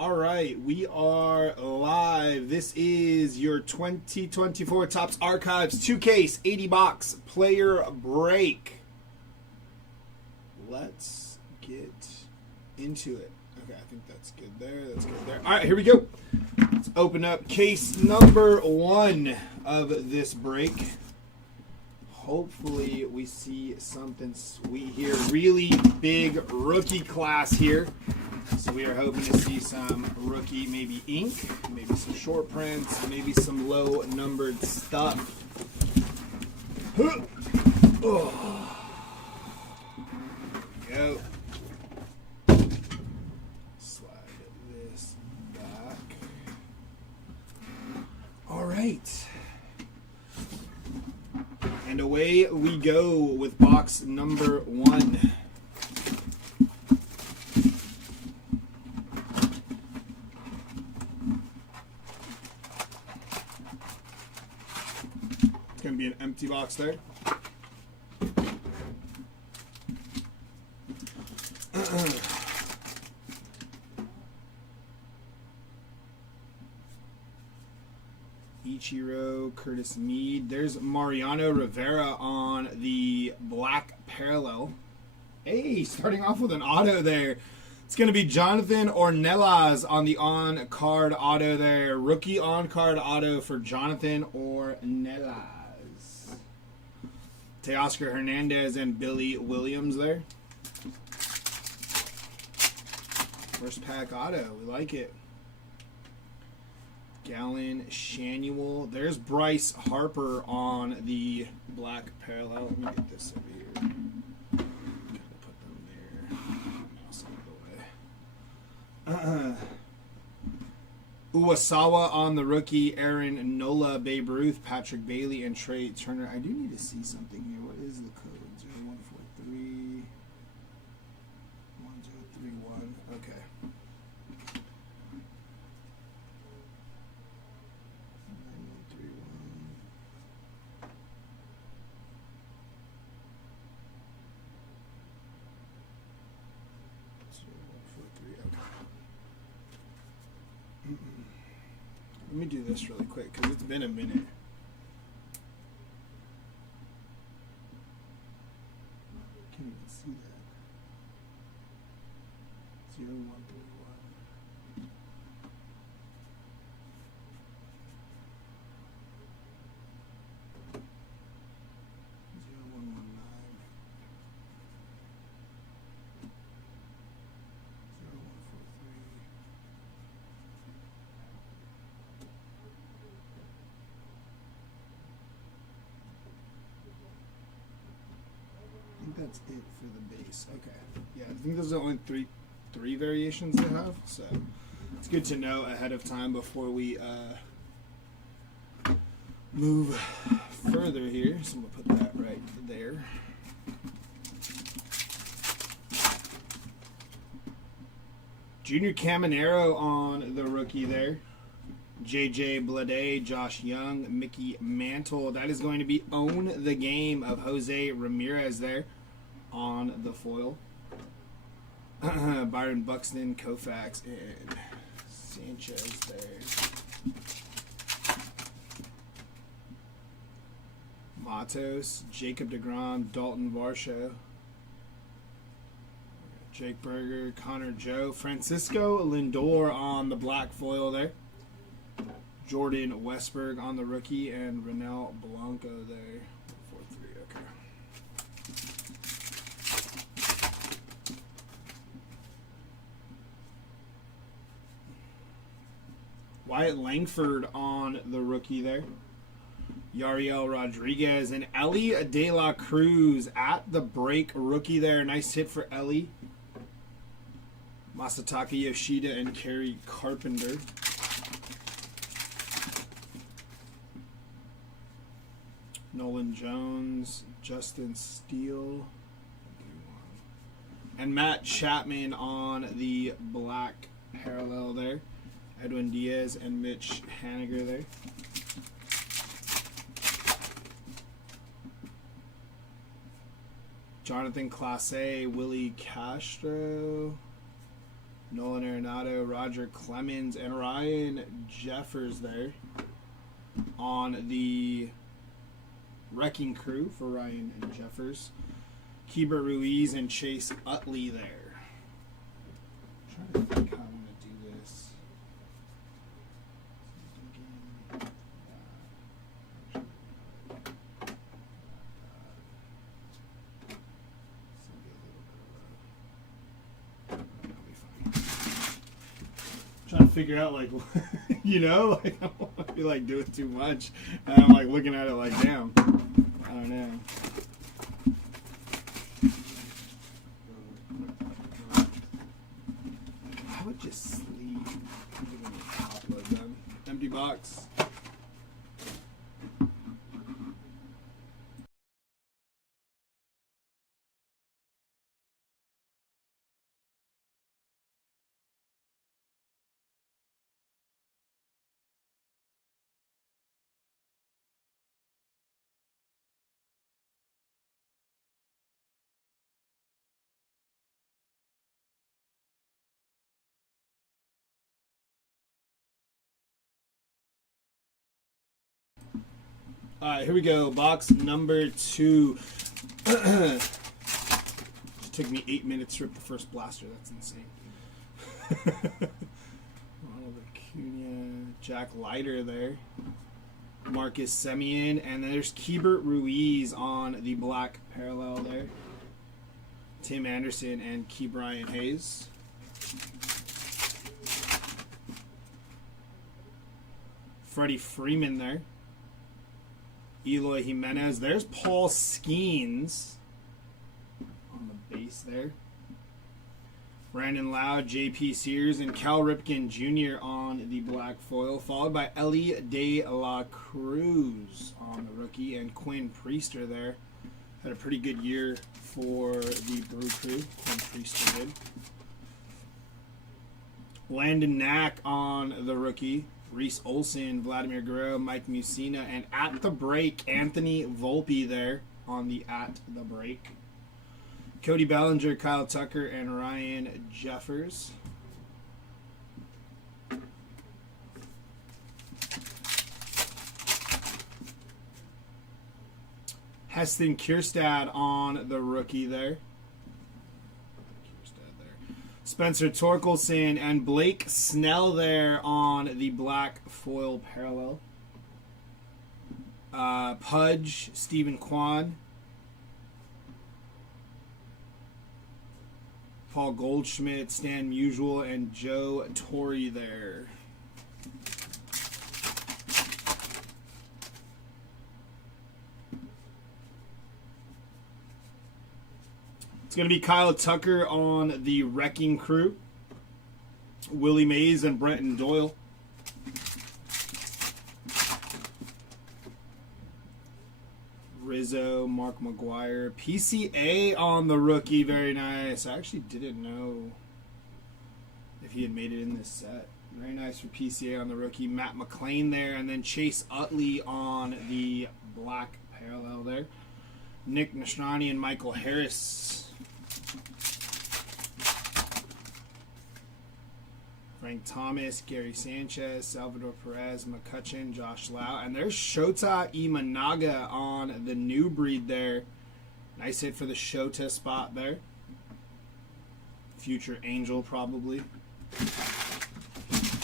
All right, we are live. This is your 2024 Topps Archives 2-case 80-box player break. Let's get into it. Okay, I think that's good there. That's good there. All right, here we go. Let's open up case number 1 of this break. Hopefully we see something sweet here. Really big rookie class here. So we are hoping to see some rookie, maybe ink, maybe some short prints, maybe some low numbered stuff. Oh. There we go. Slide this back. All right. And away we go with box number 1. It's going to be an empty box there. Ichiro, Curtis Mead. There's Mariano Rivera on the black parallel. Hey, starting off with an auto there. It's going to be Jonathan Ornelas on the on-card auto there. Rookie on-card auto for Jonathan Ornelas. Teoscar Hernandez and Billy Williams there. First pack auto. We like it. Gallon Shanuel. There's Bryce Harper on the black parallel. Let me get this over here. Gotta put them there. Mouse out of the way. Uwasawa on the rookie. Aaron Nola, Babe Ruth, Patrick Bailey, and Trey Turner. I do need to see something here. What is the code? 0143 1031. Okay. Let me do this really quick because it's been a minute. Can't even see that. 0131. 0119. 0143. I think that's it for the base. Okay. Yeah, I think those are the only three variations they have. So it's good to know ahead of time before we move further here. So I'm gonna put that right there. Junior Caminero on the rookie there. JJ Blade, Josh Young, Mickey Mantle. That is going to be Own the Game of Jose Ramirez there on the foil. Byron Buxton, Koufax, and Sanchez there. Matos, Jacob deGrom, Dalton Varsho, Jake Berger, Connor Joe, Francisco Lindor on the black foil there. Jordan Westberg on the rookie, and Renel Blanco there. 4-3, okay. Wyatt Langford on the rookie there. Yariel Rodriguez and Ellie De La Cruz at the break rookie there. Nice hit for Ellie. Masataka Yoshida and Kerry Carpenter. Nolan Jones, Justin Steele, and Matt Chapman on the black parallel there. Edwin Diaz and Mitch Haniger there. Jonathan Clase, Willie Castro, Nolan Arenado, Roger Clemens, and Ryan Jeffers there on the Wrecking Crew for Ryan and Jeffers. Keibert Ruiz and Chase Utley there. I'm trying to think how I'm going to do this. Trying to figure out, like, you know, like, I don't want to be like doing too much, and I'm like looking at it like, damn, I don't know. I would just sleep. Upload them. Empty box. All right, here we go. Box number 2. It took me 8 minutes to rip the first blaster. That's insane. Ronald Acuna, Jack Leiter there. Marcus Semien, and then there's Keibert Ruiz on the black parallel there. Tim Anderson and Ke'Bryan Hayes. Freddie Freeman there. Eloy Jimenez. There's Paul Skeens on the base there. Brandon Loud, J.P. Sears, and Cal Ripken Jr. on the black foil, followed by Ellie De La Cruz on the rookie, and Quinn Priester there. Had a pretty good year for the Brew Crew. Quinn Priester did. Landon Knack on the rookie. Reese Olson, Vladimir Guerrero, Mike Mussina, and at the break, Anthony Volpe there on the at the break. Cody Bellinger, Kyle Tucker, and Ryan Jeffers. Heston Kjerstad on the rookie there. Spencer Torkelson and Blake Snell there on the black foil parallel. Pudge, Stephen Kwan. Paul Goldschmidt, Stan Musial, and Joe Torre there. It's going to be Kyle Tucker on the Wrecking Crew. Willie Mays and Brenton Doyle. Rizzo, Mark McGuire. PCA on the rookie. Very nice. I actually didn't know if he had made it in this set. Very nice for PCA on the rookie. Matt McLean there. And then Chase Utley on the black parallel there. Nick Nasrani and Michael Harris. Frank Thomas, Gary Sanchez, Salvador Perez, McCutcheon, Josh Lau. And there's Shota Imanaga on the new breed there. Nice hit for the Shota spot there. Future Angel, probably.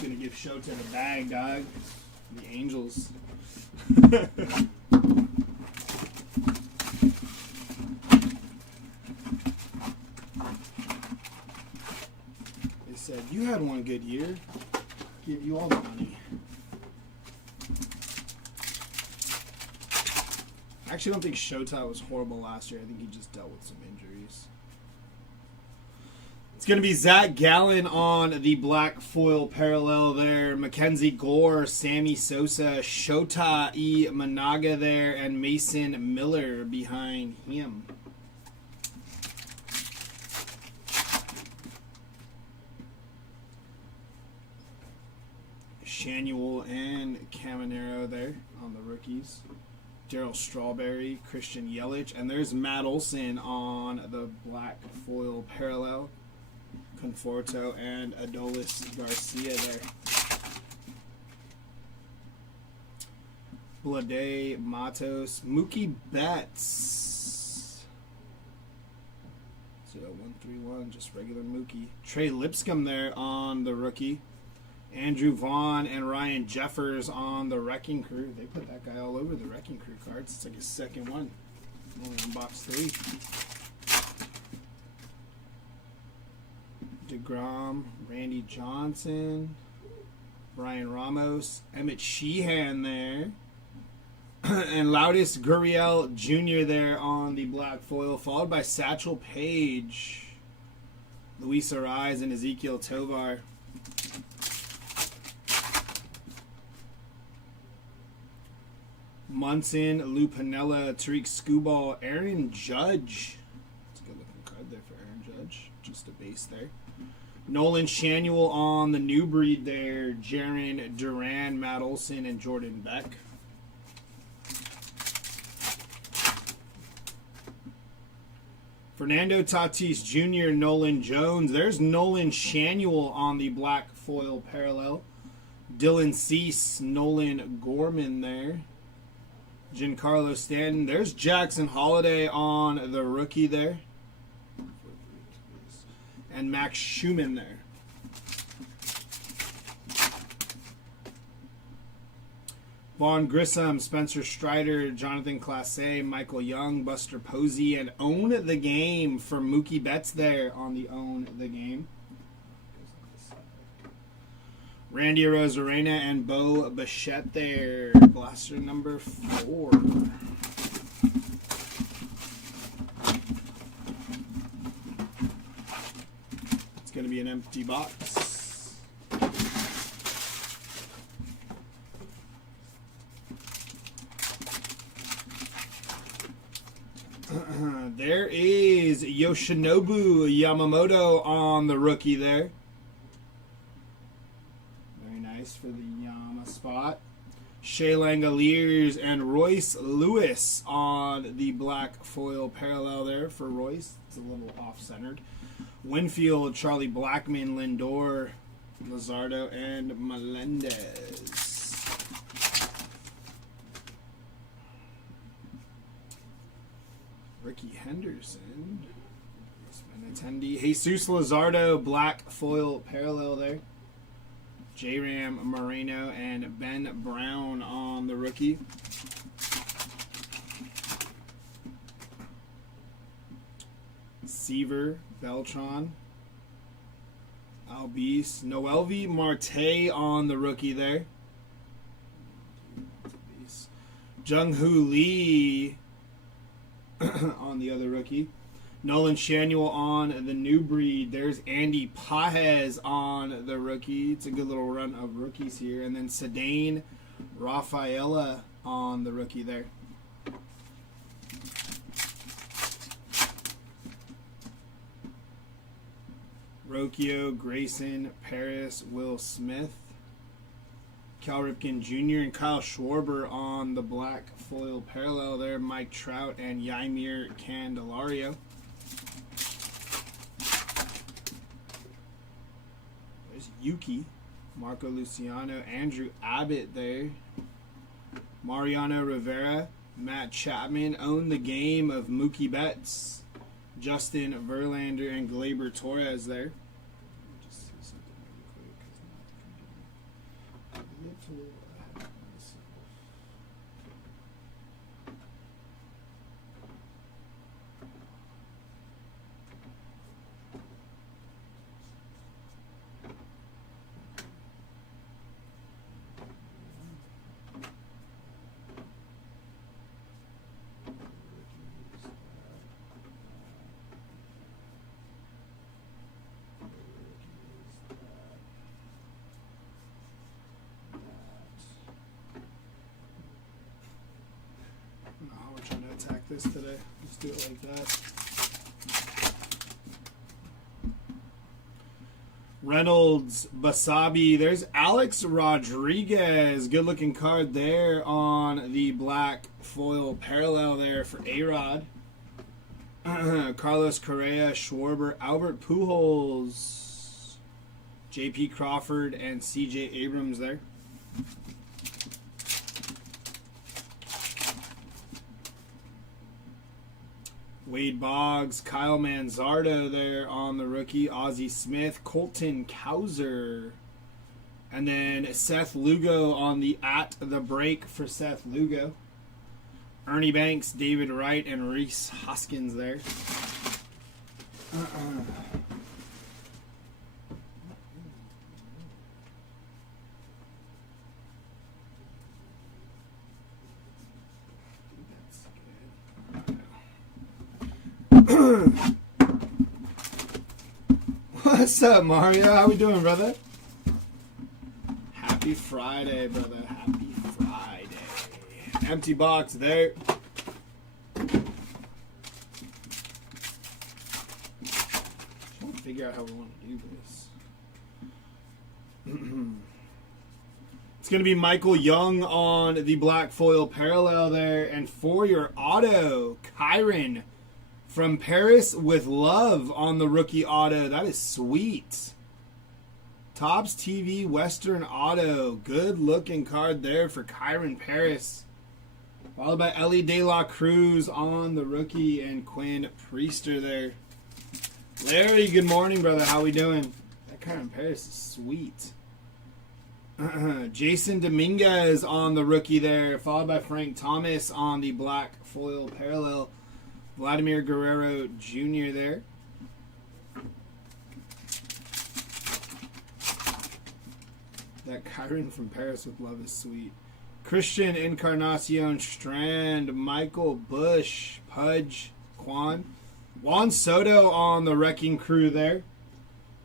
Gonna give Shota the bag, dog. The Angels. Said you had one good year, give you all the money. I actually don't think Shota was horrible last year. I think he just dealt with some injuries. It's going to be Zach Gallen on the black foil parallel there. Mackenzie Gore, Sammy Sosa, Shota Imanaga there, and Mason Miller behind him. Shanuel and Caminero there on the rookies. Darryl Strawberry, Christian Yelich, and there's Matt Olson on the black foil parallel. Conforto and Adolis Garcia there. Blade, Matos, Mookie Betts. 0131, just regular Mookie. Trey Lipscomb there on the rookie. Andrew Vaughn and Ryan Jeffers on the Wrecking Crew. They put that guy all over the Wrecking Crew cards. It's like his second one. Only on box 3. DeGrom, Randy Johnson, Brian Ramos, Emmett Sheehan there. And Loudis Gurriel Jr. there on the black foil, followed by Satchel Paige, Luis Ariz, and Ezekiel Tovar. Munson, Lou Piniella, Tariq Skubal, Aaron Judge. That's a good looking card there for Aaron Judge. Just a base there. Nolan Shanuel on the new breed there. Jaron Duran, Matt Olson, and Jordan Beck. Fernando Tatis Jr., Nolan Jones. There's Nolan Shanuel on the black foil parallel. Dylan Cease, Nolan Gorman there. Giancarlo Stanton. There's Jackson Holiday on the rookie there. And Max Schumann there. Vaughn Grissom, Spencer Strider, Jonathan Clase, Michael Young, Buster Posey, and Own the Game for Mookie Betts there on the Own the Game. Randy Arozarena and Bo Bichette there. Blaster number 4. It's going to be an empty box. There is Yoshinobu Yamamoto on the rookie there. Very nice for the Yama spot. Shea Langoliers and Royce Lewis on the black foil parallel there for Royce. It's a little off-centered. Winfield, Charlie Blackmon, Lindor, Luzardo, and Melendez. Ricky Henderson, an attendee. Jesus Luzardo, black foil parallel there. J-Ram Moreno and Ben Brown on the rookie. Seaver, Beltran, Albies, Noelvi Marte on the rookie there. Jung-Hoo Lee on the other rookie. Nolan Shanuel on the new breed. There's Andy Pajes on the rookie. It's a good little run of rookies here. And then Sedane Rafaela on the rookie there. Rocchio, Grayson, Paris, Will Smith, Cal Ripken Jr. and Kyle Schwarber on the black foil parallel there. Mike Trout and Yamir Candelario. There's Yuki, Marco Luciano, Andrew Abbott there. Mariano Rivera, Matt Chapman. Own the Game of Mookie Betts, Justin Verlander, and Gleyber Torres there. Attack this today. Let's do it like that. Reynolds, Basabi. There's Alex Rodriguez. Good looking card there on the black foil parallel there for A-Rod. Carlos Correa, Schwarber, Albert Pujols. J.P. Crawford and C.J. Abrams there. Wade Boggs, Kyle Manzardo there on the rookie. Ozzie Smith, Colton Cowser. And then Seth Lugo on the at the break for Seth Lugo. Ernie Banks, David Wright, and Reese Hoskins there. What's up, Mario? How we doing, brother? Happy Friday, brother. Happy Friday. Empty box there. Trying to figure out how we want to do this. It's going to be Michael Young on the black foil parallel there. And for your auto, Kyron from Paris with love on the rookie auto. That is sweet. Topps TV Western Auto. Good looking card there for Kyron Paris. Followed by Ellie De La Cruz on the rookie and Quinn Priester there. Larry, good morning, brother. How we doing? That Kyron Paris is sweet. Jason Dominguez on the rookie there. Followed by Frank Thomas on the black foil parallel. Vladimir Guerrero Jr. there. That Kyron from Paris with love is sweet. Christian Encarnacion Strand, Michael Bush, Pudge, Juan Soto on the Wrecking Crew there.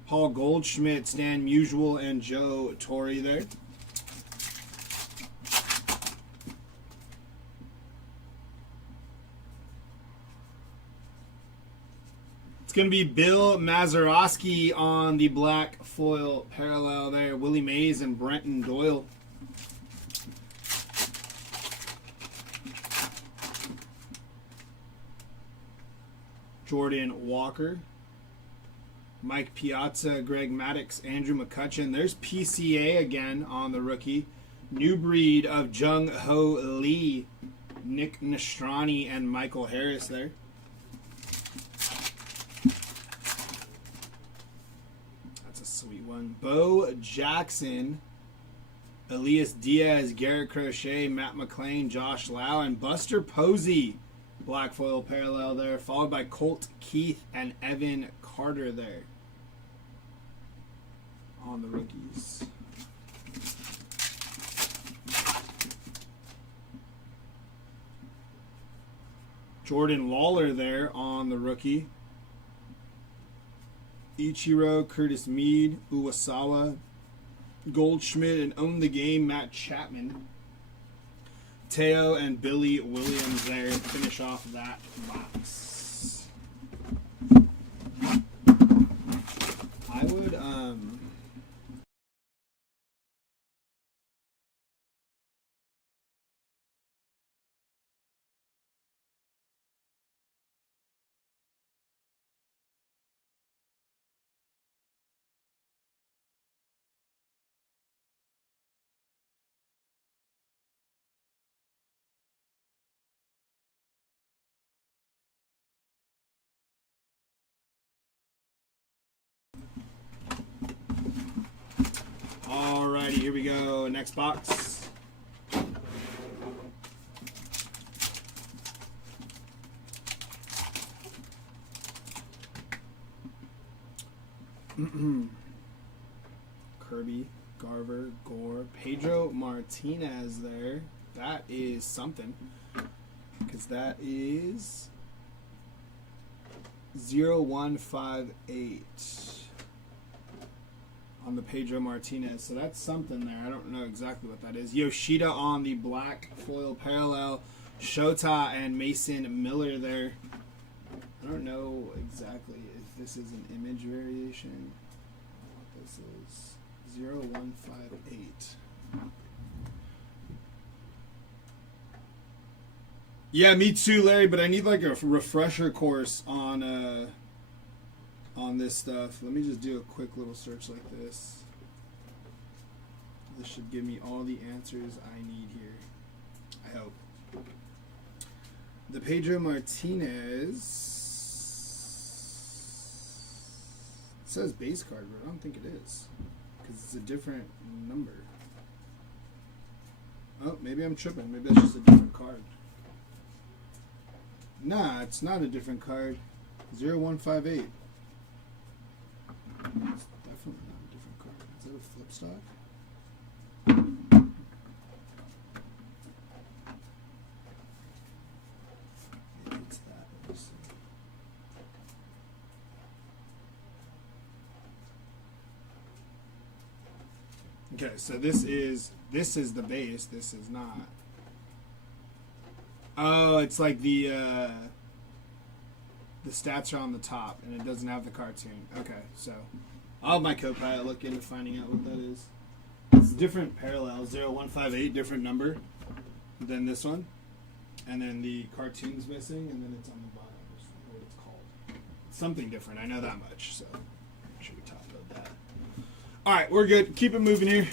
Paul Goldschmidt, Stan Musial, and Joe Torre there. It's going to be Bill Mazeroski on the black foil parallel there. Willie Mays and Brenton Doyle. Jordan Walker. Mike Piazza, Greg Maddux, Andrew McCutcheon. There's PCA again on the rookie. New breed of Jung Ho Lee. Nick Nastrani and Michael Harris there. Sweet one. Bo Jackson, Elias Diaz, Garrett Crochet, Matt McClain, Josh Lau, and Buster Posey. Black foil parallel there. Followed by Colt Keith and Evan Carter there. On the rookies. Jordan Lawler there on the rookie. Ichiro, Curtis Mead, Uwasawa, Goldschmidt, and Own the Game, Matt Chapman. Teo and Billy Williams there to finish off that box. I would, alrighty, here we go. Next box. Kirby, Garver, Gore, Pedro Martinez there. That is something. Because that is 0158 on the Pedro Martinez. So that's something there. I don't know exactly what that is. Yoshida on the black foil parallel. Shota and Mason Miller there. I don't know exactly if this is an image variation. What this is. 0158. Yeah, me too, Larry, but I need like a refresher course on this stuff. Let me just do a quick little search like this. This should give me all the answers I need here. I hope. The Pedro Martinez says base card, but I don't think it is because it's a different number. Oh, maybe I'm tripping. Maybe that's just a different card. Nah, it's not a different card. 0158. It's definitely not a different card. Is that a flip stock? Maybe it's that. Let me see. Okay, so this is the base. This is not. Oh, it's like the stats are on the top, and it doesn't have the cartoon. Okay, so I'll have my co-pilot look into finding out what that is. It's a different parallel, 0158, different number than this one. And then the cartoon's missing, and then it's on the bottom. I don't know what it's called. It's something different, I know that much, so make sure we top load that. Alright, we're good. Keep it moving here.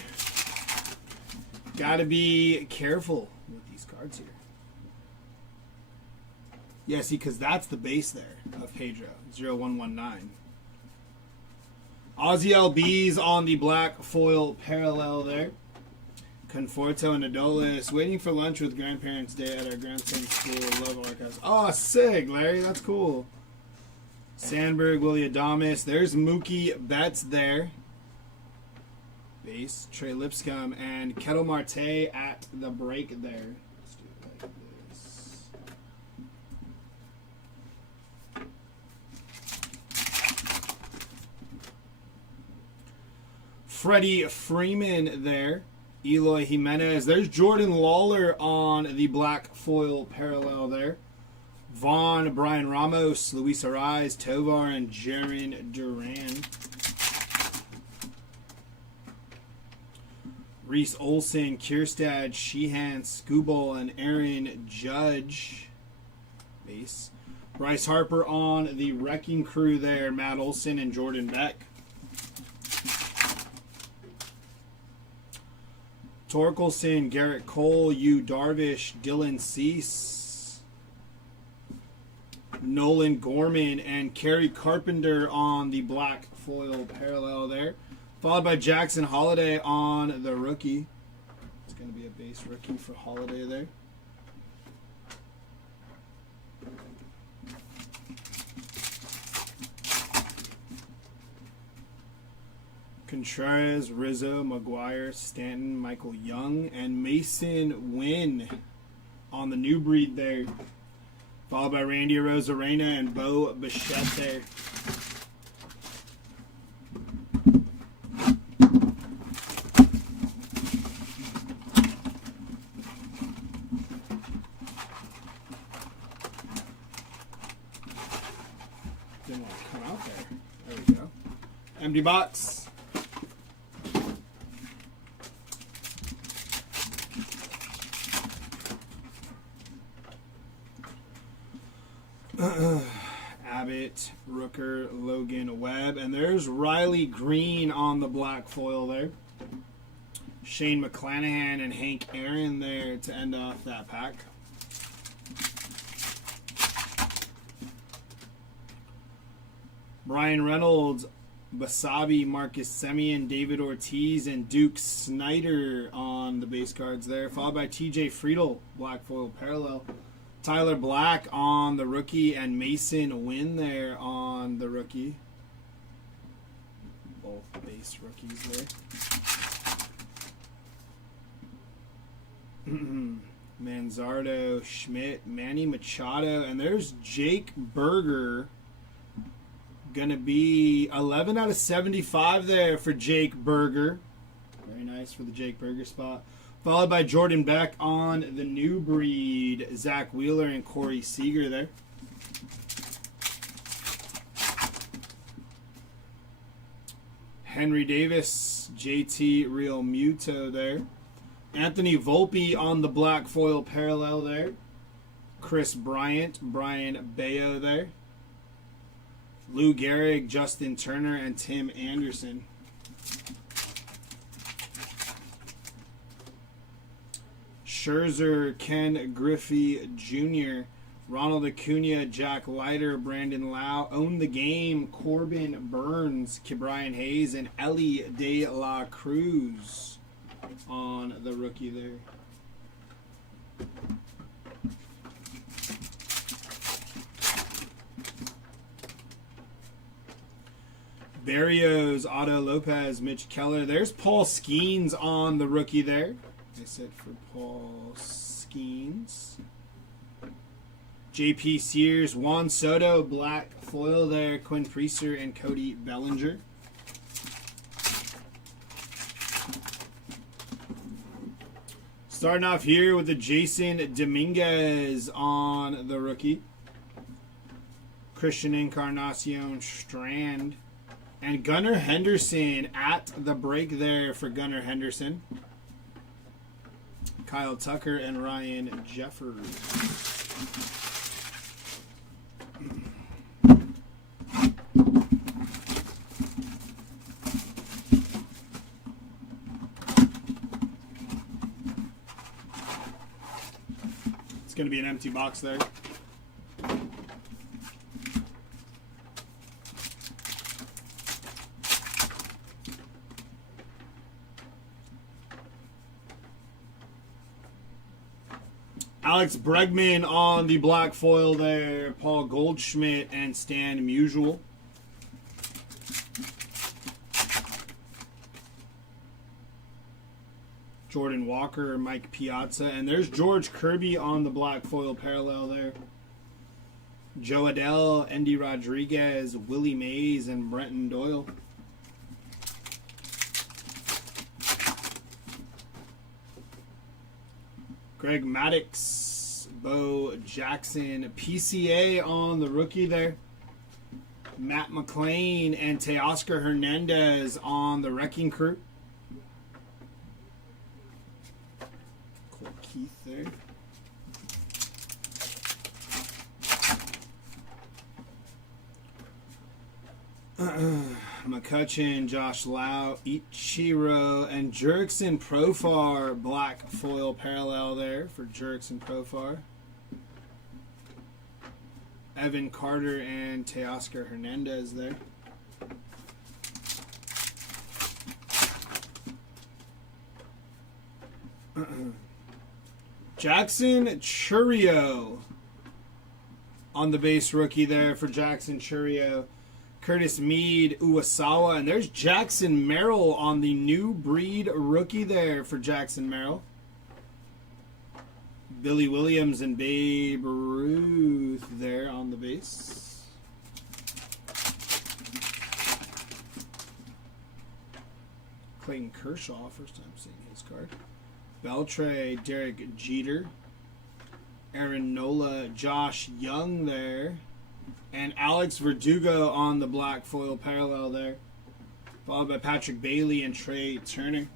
Gotta be careful with these cards here. Yeah, see, because that's the base there of Pedro, 0119. Ozzy LB's on the black foil parallel there. Conforto and Adolis waiting for lunch with grandparents' day at our grandson's school. Love Archives. Oh, sick, Larry. That's cool. Sandberg, Willie Adames. There's Mookie Betts there. Base. Trey Lipscomb and Kettle Marte at the break there. Let's do it like this. Freddie Freeman there. Eloy Jimenez. There's Jordan Lawler on the black foil parallel there. Vaughn, Brian Ramos, Luis Ariz, Tovar, and Jaron Duran. Reese Olson, Kierstad, Sheehan, Skubal, and Aaron Judge. Base. Bryce Harper on the wrecking crew there. Matt Olson and Jordan Beck. Torkelson, Garrett Cole, Yu Darvish, Dylan Cease, Nolan Gorman, and Kerry Carpenter on the black foil parallel there. Followed by Jackson Holiday on the rookie. It's going to be a base rookie for Holiday there. Contreras, Rizzo, McGuire, Stanton, Michael Young, and Mason Wynn on the new breed there. Followed by Randy Arozarena and Bo Bichette there. Didn't want to come out there. There we go. Empty box. Abbott, Rooker, Logan, Webb, and there's Riley Green on the black foil there. Shane McClanahan and Hank Aaron there to end off that pack. Brian Reynolds, Basabi, Marcus Semien, David Ortiz, and Duke Snyder on the base cards there. Followed by TJ Friedel, black foil parallel. Tyler Black on the rookie, and Mason Wynn there on the rookie. Both base rookies there. Manzardo, Schmidt, Manny Machado, and there's Jake Berger. Gonna be 11 out of 75 there for Jake Berger. Very nice for the Jake Berger spot. Followed by Jordan Beck on the new breed, Zach Wheeler and Corey Seager there. Henry Davis, JT Real Muto there. Anthony Volpe on the black foil parallel there. Chris Bryant, Brian Bayo there. Lou Gehrig, Justin Turner, and Tim Anderson. Scherzer, Ken Griffey Jr., Ronald Acuna, Jack Leiter, Brandon Lau, Own the Game, Corbin Burns, Brian Hayes, and Ellie De La Cruz on the rookie there. Barrios, Otto Lopez, Mitch Keller. There's Paul Skeens on the rookie there. I said for Paul Skeens. JP Sears, Juan Soto, black foil there. Quinn Priester and Cody Bellinger. Starting off here with the Jason Dominguez on the rookie. Christian Encarnacion Strand. And Gunnar Henderson at the break there for Gunnar Henderson. Kyle Tucker and Ryan Jeffers. It's going to be an empty box there. Alex Bregman on the black foil there. Paul Goldschmidt and Stan Musial. Jordan Walker, Mike Piazza. And there's George Kirby on the black foil parallel there. Joe Adele, Andy Rodriguez, Willie Mays, and Brenton Doyle. Greg Maddux, Bo Jackson, PCA on the rookie there. Matt McLean and Teoscar Hernandez on the Wrecking Crew. Cool Keith there. McCutcheon, Josh Lau, Ichiro, and Jurickson Profar, black foil parallel there for Jurickson Profar. Evan Carter and Teoscar Hernandez there. Jackson Churio on the base rookie there for Jackson Churio. Curtis Mead, Uwasawa, and there's Jackson Merrill on the new breed rookie there for Jackson Merrill. Billy Williams and Babe Ruth there on the base. Clayton Kershaw, first time seeing his card. Beltre, Derek Jeter. Aaron Nola, Josh Young there. And Alex Verdugo on the black foil parallel there. Followed by Patrick Bailey and Trey Turner.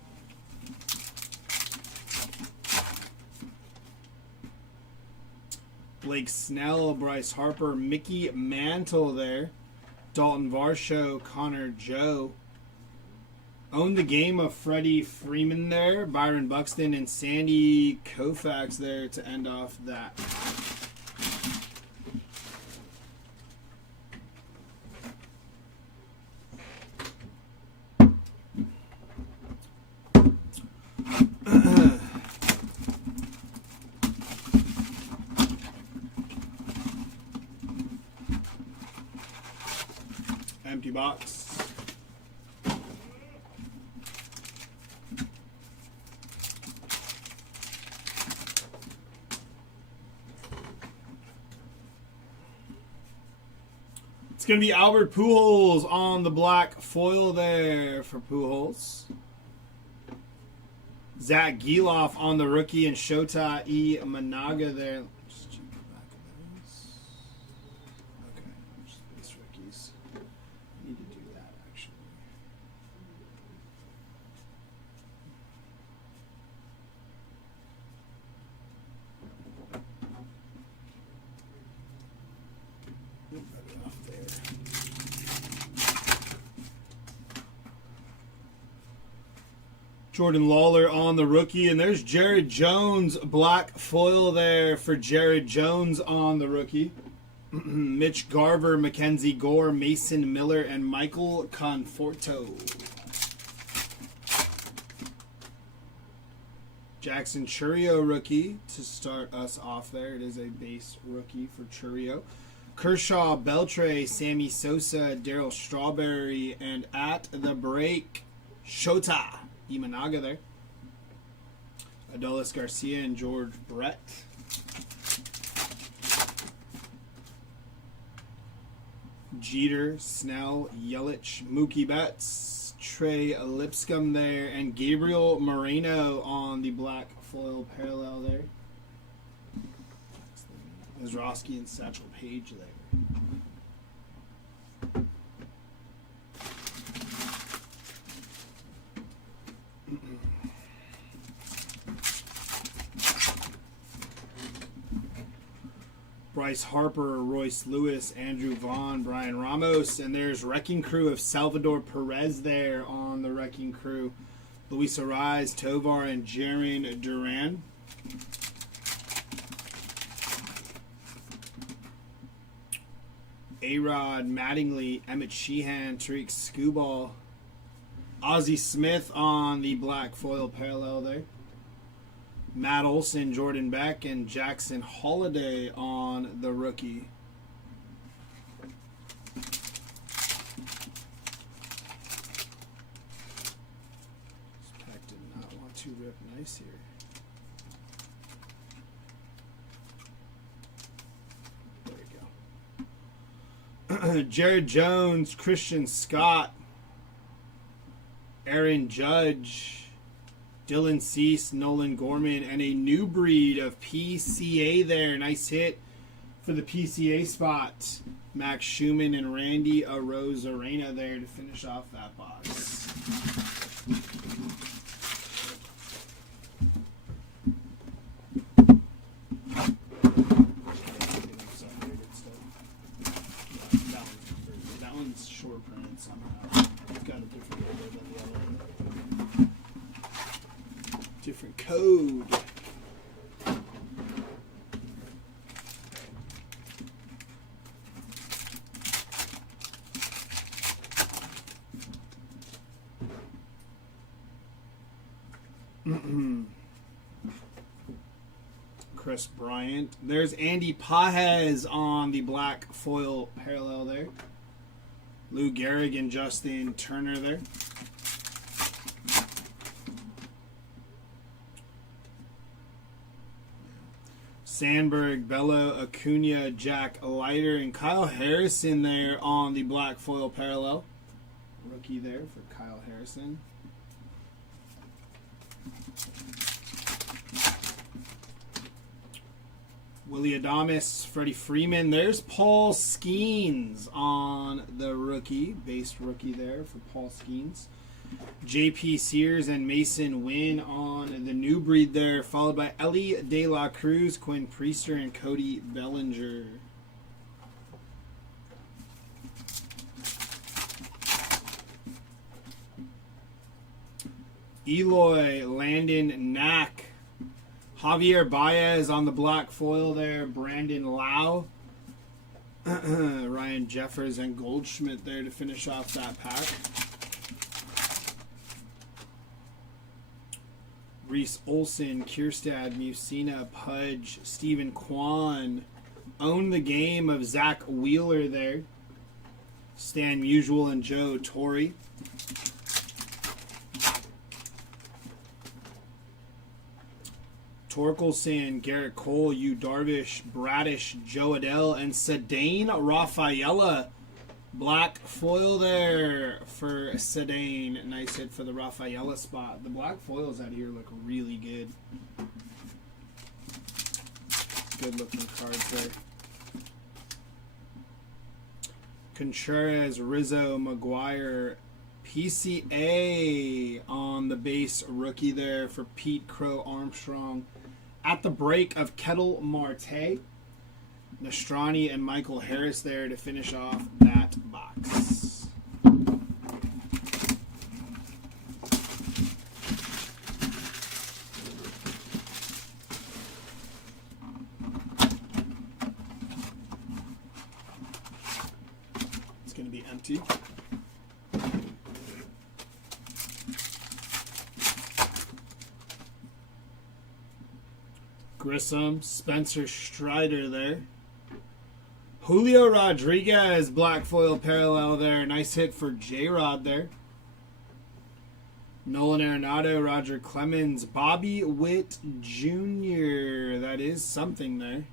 Blake Snell, Bryce Harper, Mickey Mantle there. Dalton Varsho, Connor Joe. Own the Game of Freddie Freeman there. Byron Buxton and Sandy Koufax there to end off that. Empty box. It's going to be Albert Pujols on the black foil there for Pujols. Zach Geloff on the rookie and Shota E. Managa there. Just check the back of those. Okay, just base rookies. I need to do that actually. Off there. Jordan Lawler on the rookie. And there's Jared Jones, black foil there for Jared Jones on the rookie. Mitch Garver, Mackenzie Gore, Mason Miller, and Michael Conforto. Jackson Churio rookie to start us off there. It is a base rookie for Churio. Kershaw, Beltre, Sammy Sosa, Darryl Strawberry, and at the break, Shota Imanaga there. Adolis Garcia and George Brett. Jeter, Snell, Yelich, Mookie Betts, Trey Lipscomb there, and Gabriel Moreno on the black foil parallel there. Mizrowski and Satchel Paige there. Bryce Harper, Royce Lewis, Andrew Vaughn, Brian Ramos, and there's Wrecking Crew of Salvador Perez there on the Wrecking Crew. Luis Ariz, Tovar, and Jaron Duran. A-Rod, Mattingly, Emmett Sheehan, Tariq Skubal, Ozzie Smith on the black foil parallel there. Matt Olson, Jordan Beck, and Jackson Holiday on the rookie. This pack did not want to rip nice here. There we go. Jared Jones, Christian Scott, Aaron Judge, Dylan Cease, Nolan Gorman, and a new breed of PCA there. Nice hit for the PCA spot. Max Schumann and Randy Arozarena there to finish off that box. That one's short printed somehow. It's got a different logo than the other one. Different code. Chris Bryant. There's Andy Pajes on the black foil parallel there. Lou Gehrig and Justin Turner there. Sandberg, Bello, Acuna, Jack Leiter, and Kyle Harrison there on the black foil parallel. Rookie there for Kyle Harrison. Willie Adames, Freddie Freeman. There's Paul Skeens on the rookie. Base rookie there for Paul Skeens. JP Sears and Mason Wynn on the new breed there, followed by Ellie De La Cruz, Quinn Priester, and Cody Bellinger. Eloy, Landon Knack, Javier Baez on the black foil there, Brandon Lau, Ryan Jeffers, and Goldschmidt there to finish off that pack. Reese Olson, Kierstad, Musina, Pudge, Stephen Kwan. Own the game of Zach Wheeler there. Stan Musial and Joe Torre. Torkelson, Garrett Cole, Yu Darvish, Bradish, Joe Adele, and Cedane Rafaela. Black foil there for Cedane. Nice hit for the Rafaela spot. The black foils out here look really good. Good looking cards there. Contreras, Rizzo, McGuire, PCA on the base rookie there for Pete Crow Armstrong. At the break of Kettle Marte, Nostrani, and Michael Harris there to finish off that box. empty. Grissom, Spencer Strider there. Julio Rodriguez, black foil parallel there. Nice hit for J-Rod there. Nolan Arenado, Roger Clemens, Bobby Witt Jr. That is something there.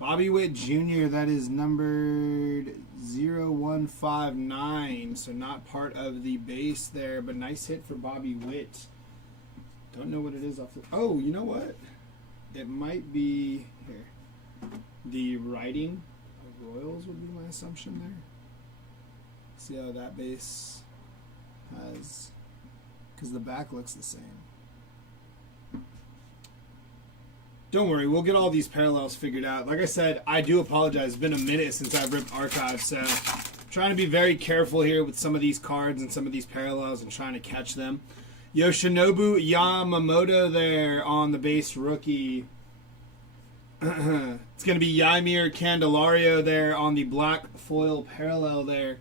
Bobby Witt Jr., that is numbered 0159, so not part of the base there, but nice hit for Bobby Witt. Don't know what it is off the... Oh, you know what? It might be... Here. The writing of Royals would be my assumption there. See how that base has... Because the back looks the same. Don't worry, we'll get all these parallels figured out. Like I said, I do apologize. It's been a minute since I've ripped archives, so I'm trying to be very careful here with some of these cards and some of these parallels and trying to catch them. Yoshinobu Yamamoto there on the base rookie. It's going to be Yaimir Candelario there on the black foil parallel there.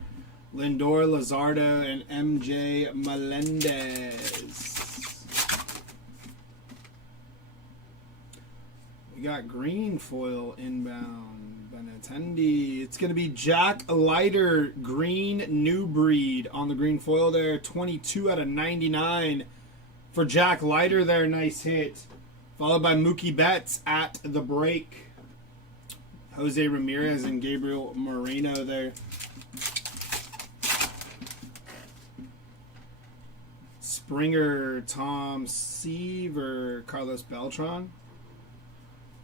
Lindor Luzardo and MJ Melendez. We got green foil inbound. Benintendi. It's going to be Jack Leiter, green new breed on the green foil there. 22 out of 99 for Jack Leiter there. Nice hit. Followed by Mookie Betts at the break. Jose Ramirez and Gabriel Moreno there. Springer, Tom Seaver, Carlos Beltran.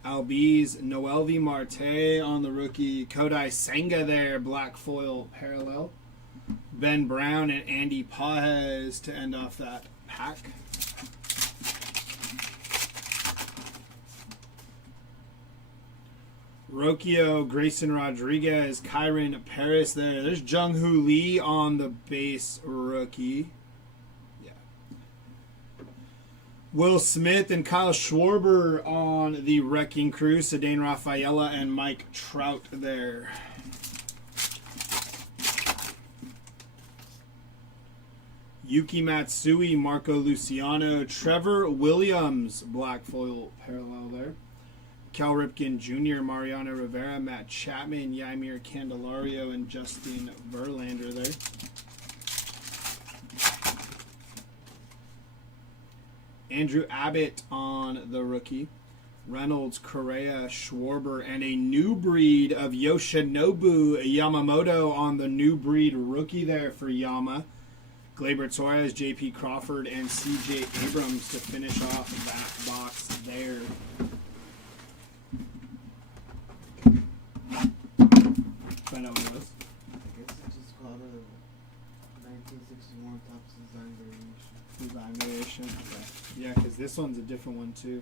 Albies, Noelvi Marte on the rookie. Kodai Senga there, black foil parallel. Ben Brown and Andy Pajes to end off that pack. Rocchio, Grayson Rodriguez, Kyron Paris there. There's Jung-Hoo Lee on the base rookie. Will Smith and Kyle Schwarber on the Wrecking Crew. Cedane Rafaela and Mike Trout there. Yuki Matsui, Marco Luciano, Trevor Williams, black foil parallel there. Cal Ripken Jr., Mariano Rivera, Matt Chapman, Yaimir Candelario, and Justin Verlander there. Andrew Abbott on the rookie. Reynolds, Correa, Schwarber, and a new breed of Yoshinobu Yamamoto on the new breed rookie there for Yama. Gleyber Torres, J.P. Crawford, and C.J. Abrams to finish off that box there. Find out what it was. I guess it's just called a 1961 Topps Design Variation. Design variation. Okay. Yeah, because this one's a different one too.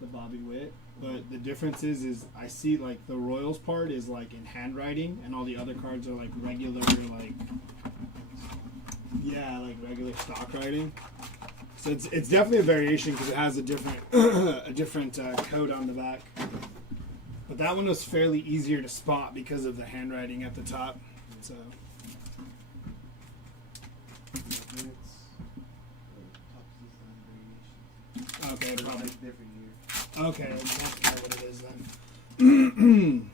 The Bobby Witt. But the difference is I see like the Royals part is like in handwriting, and all the other cards are like regular, like regular stock writing. So it's definitely a variation because it has a different code on the back. But that one was fairly easier to spot because of the handwriting at the top. So. Okay, probably different year. Okay, that's what it is then.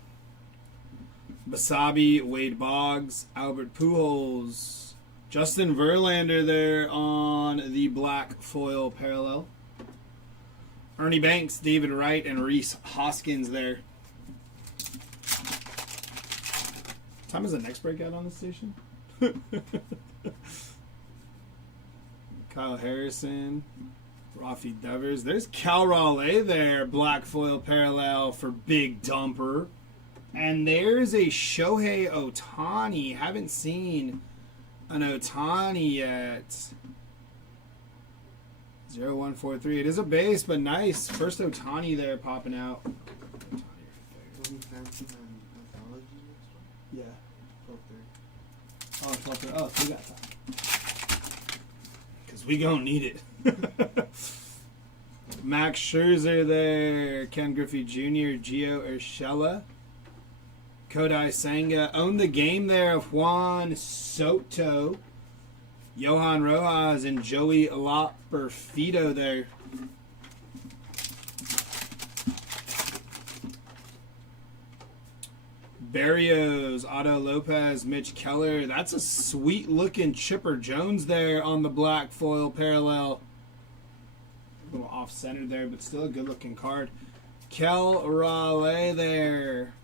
Basabi, Wade Boggs, Albert Pujols, Justin Verlander there on the black foil parallel. Ernie Banks, David Wright, and Reese Hoskins there. What time is the next breakout on the station? Kyle Harrison, Rafi Devers. There's Cal Raleigh there, black foil parallel for Big Dumper. And there's a Shohei Ohtani. Haven't seen an Ohtani yet. 0143. It is a base, but nice. First Ohtani there popping out. Ohtani right there. Yeah. 12-3. Oh, 12-3. Oh, so we got time. Because we gonna need it. Max Scherzer there. Ken Griffey Jr., Gio Urshela. Kodai Senga. Own the game there of Juan Soto. Johan Rojas and Joey Loperfido there. Barrios, Otto Lopez, Mitch Keller. That's a sweet looking Chipper Jones there on the black foil parallel. A little off center there, but still a good looking card. Kel Raleigh there.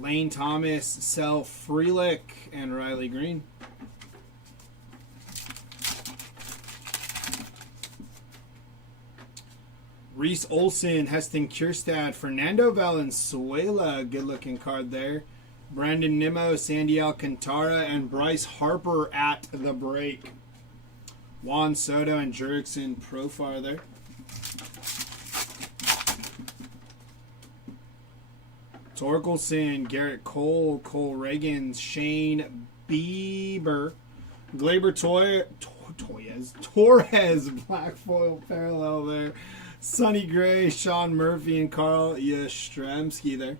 Lane Thomas, Sel Freelick, and Riley Green. Reese Olson, Heston Kierstad, Fernando Valenzuela, good looking card there. Brandon Nimmo, Sandy Alcantara, and Bryce Harper at the break. Juan Soto and Jurickson Profar there. Torkelson, Garrett Cole, Cole Reagan, Shane Bieber, Glaber Torres, black foil parallel there. Sonny Gray, Sean Murphy, and Carl Yastrzemski there.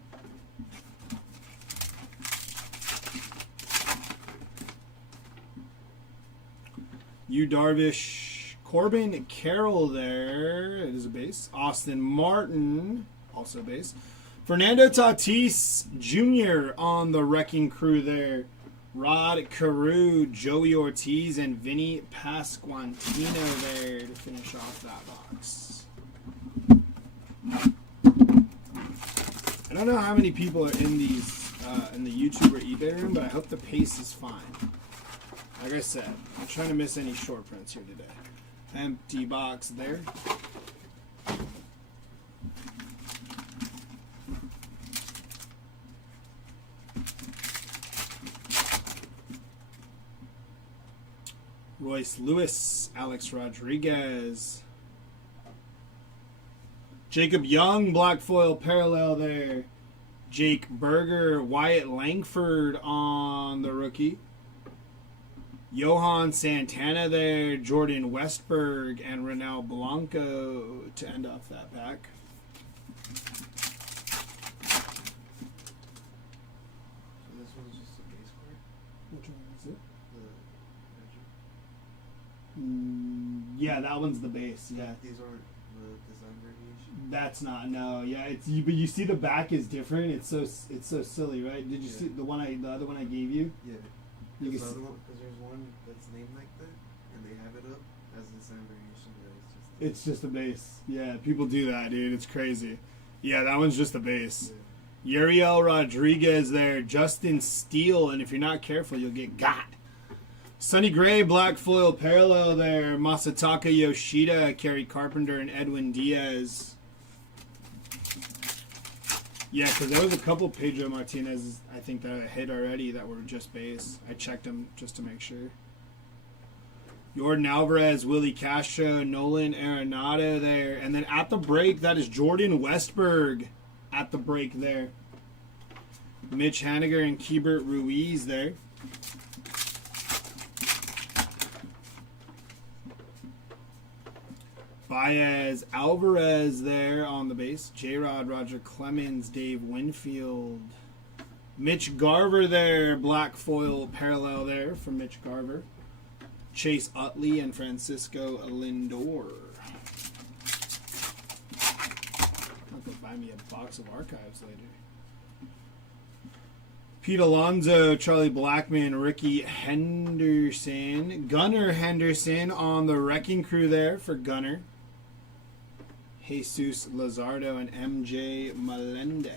Yu Darvish, Corbin Carroll there. It is a base. Austin Martin, also base. Fernando Tatis Jr. on the Wrecking Crew there. Rod Carew, Joey Ortiz, and Vinny Pasquantino there to finish off that box. I don't know how many people are in these in the YouTube or eBay room, but I hope the pace is fine. Like I said, I'm trying to miss any short prints here today. Empty box there. Royce Lewis, Alex Rodriguez. Jacob Young, black foil parallel there. Jake Berger, Wyatt Langford on the rookie. Johan Santana there, Jordan Westberg, and Ronel Blanco to end off that pack. So this one's just a base card? Which one is it? The Magic? Yeah, that one's the base. Yeah, These aren't the design variation? that's not. No, yeah, it's but you see the back is different. It's so silly, right? Did you see the other one I gave you? Yeah. You Because can there's one that's named like that, and they have it up as a design variation, but It's just a base. Yeah, people do that, dude. It's crazy. Yeah, that one's just a base. Yeah. Uriel Rodriguez there, Justin Steele, and if you're not careful, you'll get got. Sonny Gray, black foil parallel there, Masataka Yoshida, Kerry Carpenter, and Edwin Diaz. Yeah, because there was a couple Pedro Martinez, I think, that I hit already that were just base. I checked them just to make sure. Jordan Alvarez, Willie Castro, Nolan Arenado there. And then at the break, that is Jordan Westberg at the break there. Mitch Haniger and Keibert Ruiz there. Baez Alvarez there on the base. J-Rod, Roger Clemens, Dave Winfield. Mitch Garver there, black foil parallel there for Mitch Garver. Chase Utley and Francisco Lindor. I'll go buy me a box of archives later. Pete Alonso, Charlie Blackmon, Ricky Henderson. Gunnar Henderson on the Wrecking Crew there for Gunnar. Jesus Lazardo and MJ Melendez.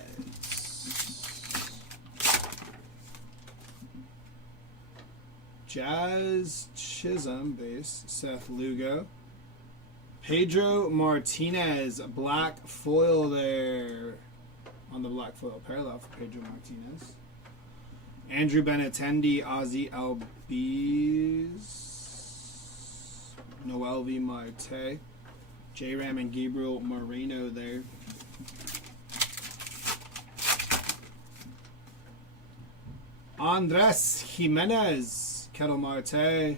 Jazz Chisholm base, Seth Lugo. Pedro Martinez, black foil there on the black foil parallel for Pedro Martinez. Andrew Benintendi, Ozzy Albies, Noel V. Marte. J-Ram and Gabriel Moreno there. Andres Jimenez, Kettle Marte.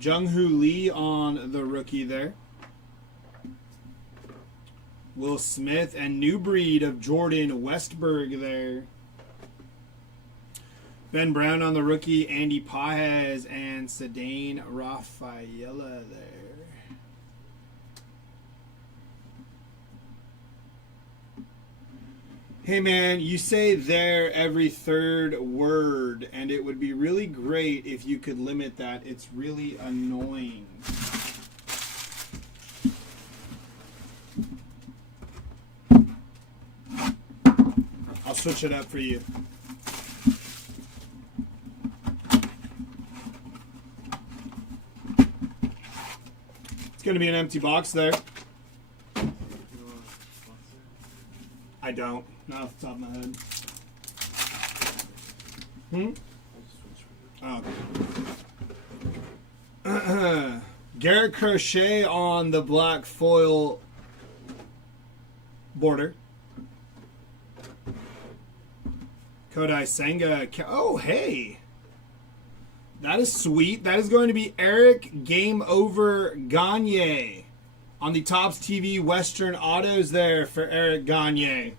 Jung-Hoo Lee on the rookie there. Will Smith and New Breed of Jordan Westberg there. Ben Brown on the rookie, Andy Paez, and Sedane Rafaela there. Hey man, you say there every third word, and it would be really great if you could limit that. It's really annoying. I'll switch it up for you. It's going to be an empty box there. I don't. Not off the top of my head. Oh. Garrett Crochet on the black foil border. Kodai Senga. Oh, hey. That is sweet. That is going to be Eric Game Over Gagne on the Topps TV Western Autos there for Eric Gagne.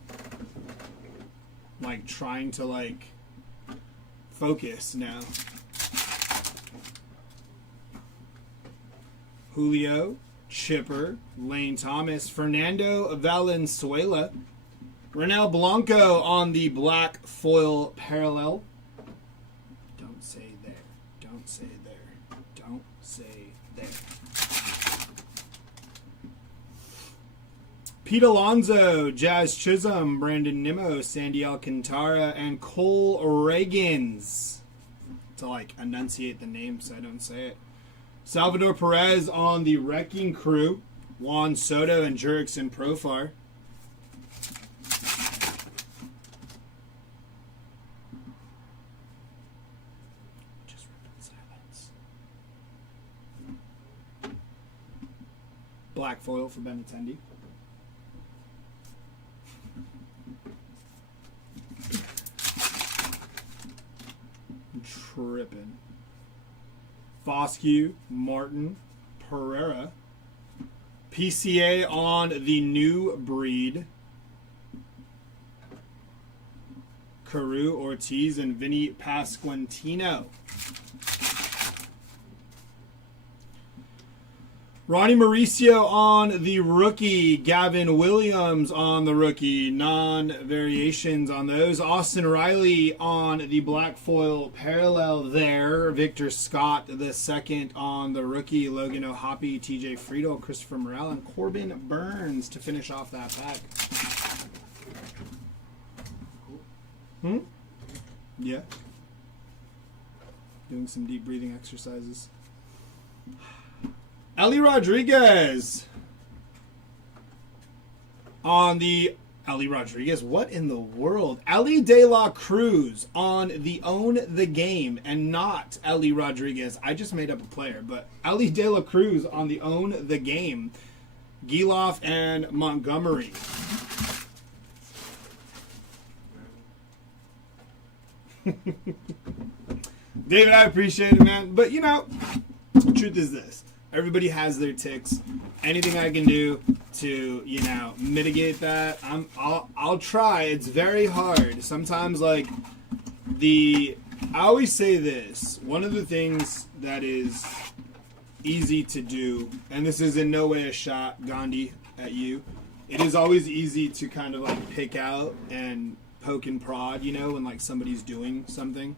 Like trying to like focus now. Julio, Chipper, Lane Thomas, Fernando Valenzuela, Renel Blanco on the black foil parallel. Don't say there. Don't say there. Don't say there. Pete Alonso, Jazz Chisholm, Brandon Nimmo, Sandy Alcantara, and Cole Reagans. To like enunciate the name so I don't say it. Salvador Perez on the Wrecking Crew. Juan Soto and Jurickson Profar. Just ripping silence. Black foil for Benintendi. Tripping. Foscue, Martin, Pereira. PCA on the new breed. Carew, Ortiz, and Vinny Pasquantino. Ronnie Mauricio on the rookie. Gavin Williams on the rookie. Non-variations on those. Austin Riley on the black foil parallel there. Victor Scott the second on the rookie. Logan O'Hoppe, TJ Friedel, Christopher Morel, and Corbin Burns to finish off that pack. Yeah. Doing some deep breathing exercises. Ellie Rodriguez on the Ellie Rodriguez. What in the world? Ellie De La Cruz on the Own the Game and not Ellie Rodriguez. I just made up a player, but Ellie De La Cruz on the Own the Game. Giloff and Montgomery. David, I appreciate it, man. But you know, the truth is this. Everybody has their ticks. Anything I can do to, you know, mitigate that, I'll try. It's very hard. Sometimes, like, I always say this. One of the things that is easy to do, and this is in no way a shot, Gandhi, at you. It is always easy to kind of, like, pick out and poke and prod, you know, when, like, somebody's doing something.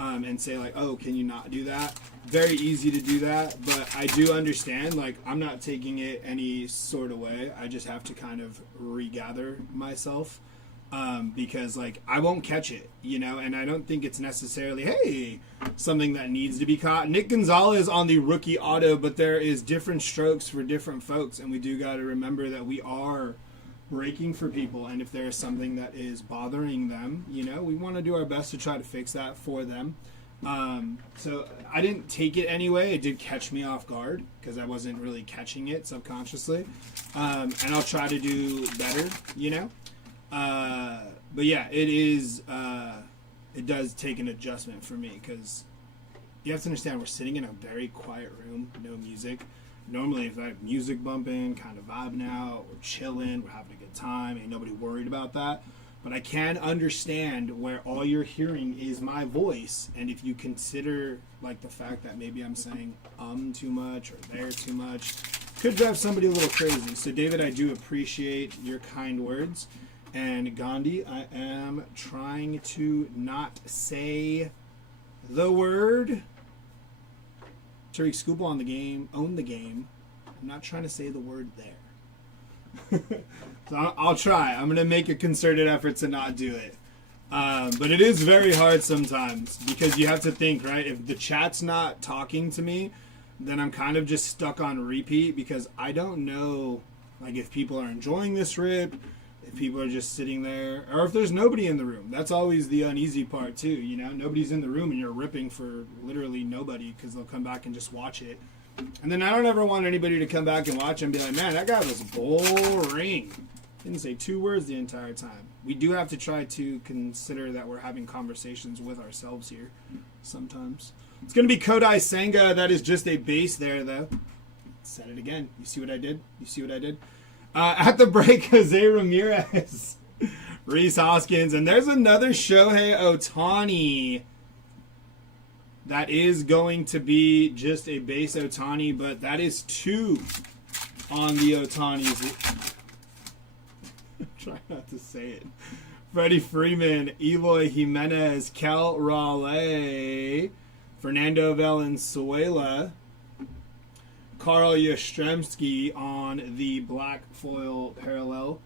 And say like, oh, can you not do that? Very easy to do that, but I do understand, like, I'm not taking it any sort of way. I just have to kind of regather myself because, like, I won't catch it, you know, and I don't think it's necessarily, hey, something that needs to be caught. Nick Gonzalez on the rookie auto, but there is different strokes for different folks, and we do got to remember that we are breaking for people, and if there's something that is bothering them, you know, we want to do our best to try to fix that for them. So I didn't take it anyway. It did catch me off guard because I wasn't really catching it subconsciously, and I'll try to do better, you know. But yeah, it does take an adjustment for me because you have to understand we're sitting in a very quiet room, no music. Normally, if I have music bumping, kind of vibing out, we're chilling, we're having a good time, ain't nobody worried about that. But I can understand where all you're hearing is my voice, and if you consider like the fact that maybe I'm saying too much or there too much, could drive somebody a little crazy. So David, I do appreciate your kind words. And Gandhi, I am trying to not say the word. Tariq Scoop on the game, own the game. I'm not trying to say the word there. So I'll try. I'm going to make a concerted effort to not do it. But it is very hard sometimes because you have to think, right? If the chat's not talking to me, then I'm kind of just stuck on repeat because I don't know like if people are enjoying this rip, if people are just sitting there, or if there's nobody in the room. That's always the uneasy part too, you know? Nobody's in the room and you're ripping for literally nobody because they'll come back and just watch it. And then I don't ever want anybody to come back and watch and be like, man, that guy was boring. Didn't say 2 words the entire time. We do have to try to consider that we're having conversations with ourselves here sometimes. It's going to be Kodai Senga. That is just a base there, though. Said it again. You see what I did? You see what I did? At the break, Jose Ramirez, Reese Hoskins, and there's another Shohei Ohtani. That is going to be just a base Ohtani, but that is 2 on the Ohtanis. Try not to say it. Freddie Freeman, Eloy Jimenez, Kel Raleigh, Fernando Valenzuela, Carl Yastrzemski on the black foil parallel,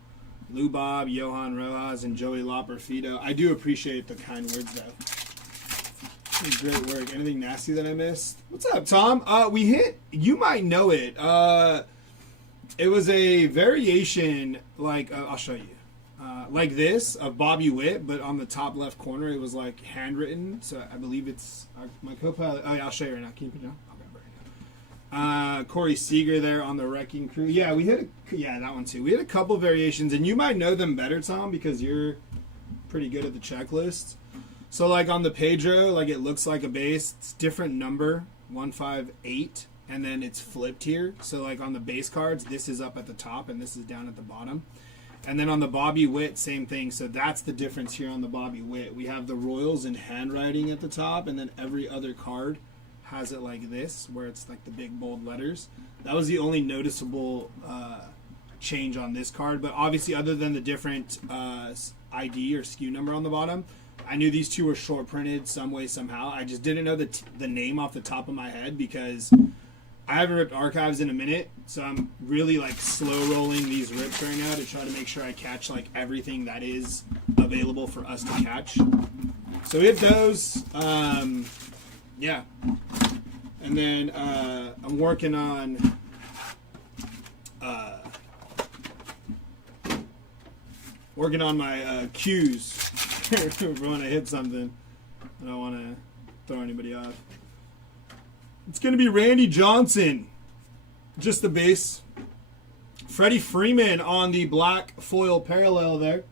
Lou Bob, Johan Rojas, and Joey Loperfido. I do appreciate the kind words, though. Great work. Anything nasty that I missed? What's up, Tom? We hit, you might know it. It was a variation, like, I'll show you. Like this, of Bobby Witt, but on the top left corner, it was like handwritten. So I believe it's my co-pilot. Oh, yeah, I'll show you right now. Can you put it down? I'll grab it right now. Corey Seager there on the Wrecking Crew. Yeah, we hit that one too. We had a couple variations, and you might know them better, Tom, because you're pretty good at the checklist. So like on the Pedro, like it looks like a base. It's different number, 158, and then it's flipped here. So like on the base cards, this is up at the top and this is down at the bottom. And then on the Bobby Witt, same thing. So that's the difference here on the Bobby Witt. We have the Royals in handwriting at the top, and then every other card has it like this, where it's like the big bold letters. That was the only noticeable change on this card. But obviously, other than the different ID or SKU number on the bottom, I knew these two were short printed some way, somehow. I just didn't know the name off the top of my head because I haven't ripped archives in a minute, so I'm really like slow rolling these rips right now to try to make sure I catch like everything that is available for us to catch. So we hit those, yeah, and then I'm working on my cues for when I hit something. I don't want to throw anybody off. It's going to be Randy Johnson. Just the base. Freddie Freeman on the black foil parallel there.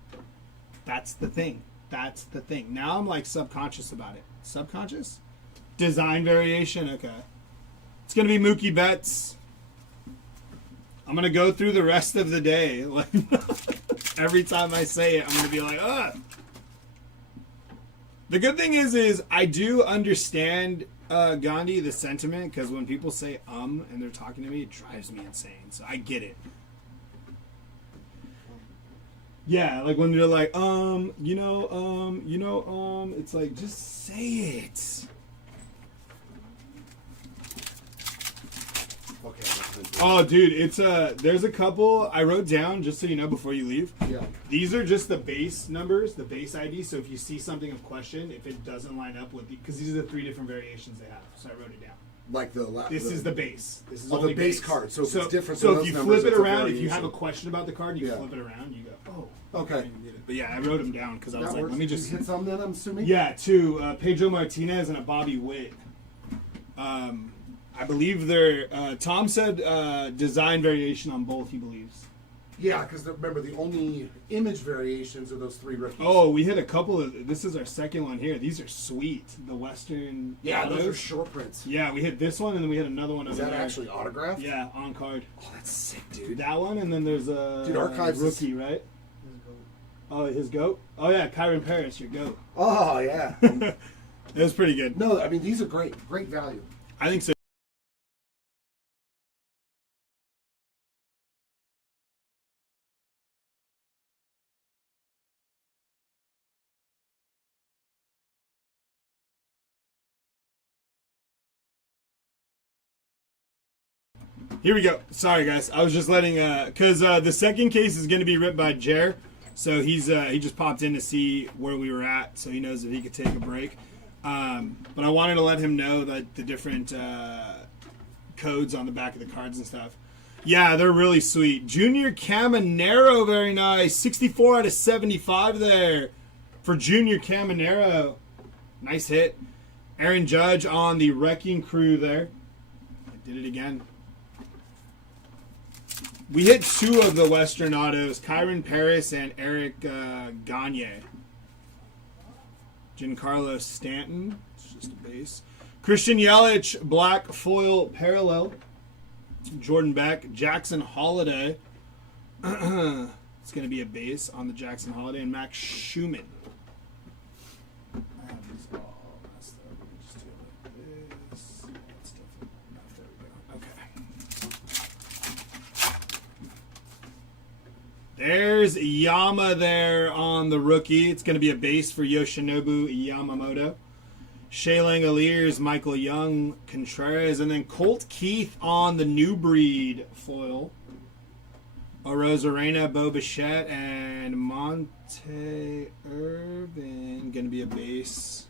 That's the thing. That's the thing. Now I'm like subconscious about it. Subconscious? Design variation? Okay. It's going to be Mookie Betts. I'm going to go through the rest of the day. Like every time I say it, I'm going to be like, ugh. The good thing is I do understand Gandhi, the sentiment, because when people say and they're talking to me, it drives me insane. So I get it. Yeah, like when they're like, it's like, just say it. Okay. Oh, dude, it's there's a couple I wrote down just so you know before you leave. Yeah. These are just the base numbers, the base ID. So if you see something of question, if it doesn't line up with because these are the 3 different variations they have. So I wrote it down. Like this is the base. This is the only base card. So if it's different. So than if you those flip numbers, it it's a around, if you variation. have a question about the card, you flip it around. You go, oh, Okay. But yeah, I wrote them down because I was like, let me just hit some. Then I'm assuming. Yeah, 2 Pedro Martinez and a Bobby Witt. I believe they're. Tom said design variation on both. He believes. Yeah, because remember the only image variations are those 3 rookies. Oh, we hit a couple of. This is our second one here. These are sweet. The Western. Yeah, autos. those are short prints. Yeah, we hit this one and then we hit another one. Is that actually autographed? Yeah, on card. Oh, that's sick, dude. That one and then there's a Dude, Archives rookie, right? Oh, his goat? Oh, yeah, Kyron Paris, your goat. Oh yeah. It was pretty good. No, I mean these are great value. I think so. Here we go. Sorry, guys. I was just letting, because the second case is going to be ripped by Jer. So he just popped in to see where we were at, so he knows if he could take a break. But I wanted to let him know that the different codes on the back of the cards and stuff. Yeah, they're really sweet. Junior Caminero, very nice. 64 out of 75 there for Junior Caminero. Nice hit. Aaron Judge on the Wrecking Crew there. I did it again. We hit 2 of the Western autos, Kyron Paris and Eric Gagne. Giancarlo Stanton, it's just a base. Christian Yelich, black foil parallel. Jordan Beck, Jackson Holiday. It's going to be a base on the Jackson Holiday, and Max Schumann. I have these all messed up. Let me just do it like this. That's definitely not. There we go. Okay. There's Yama there on the rookie. It's going to be a base for Yoshinobu Yamamoto. Shea Langoliers, Michael Young, Contreras, and then Colt Keith on the New Breed foil. Arozarena, Bo Bichette, and Monte Irvin. Going to be a base.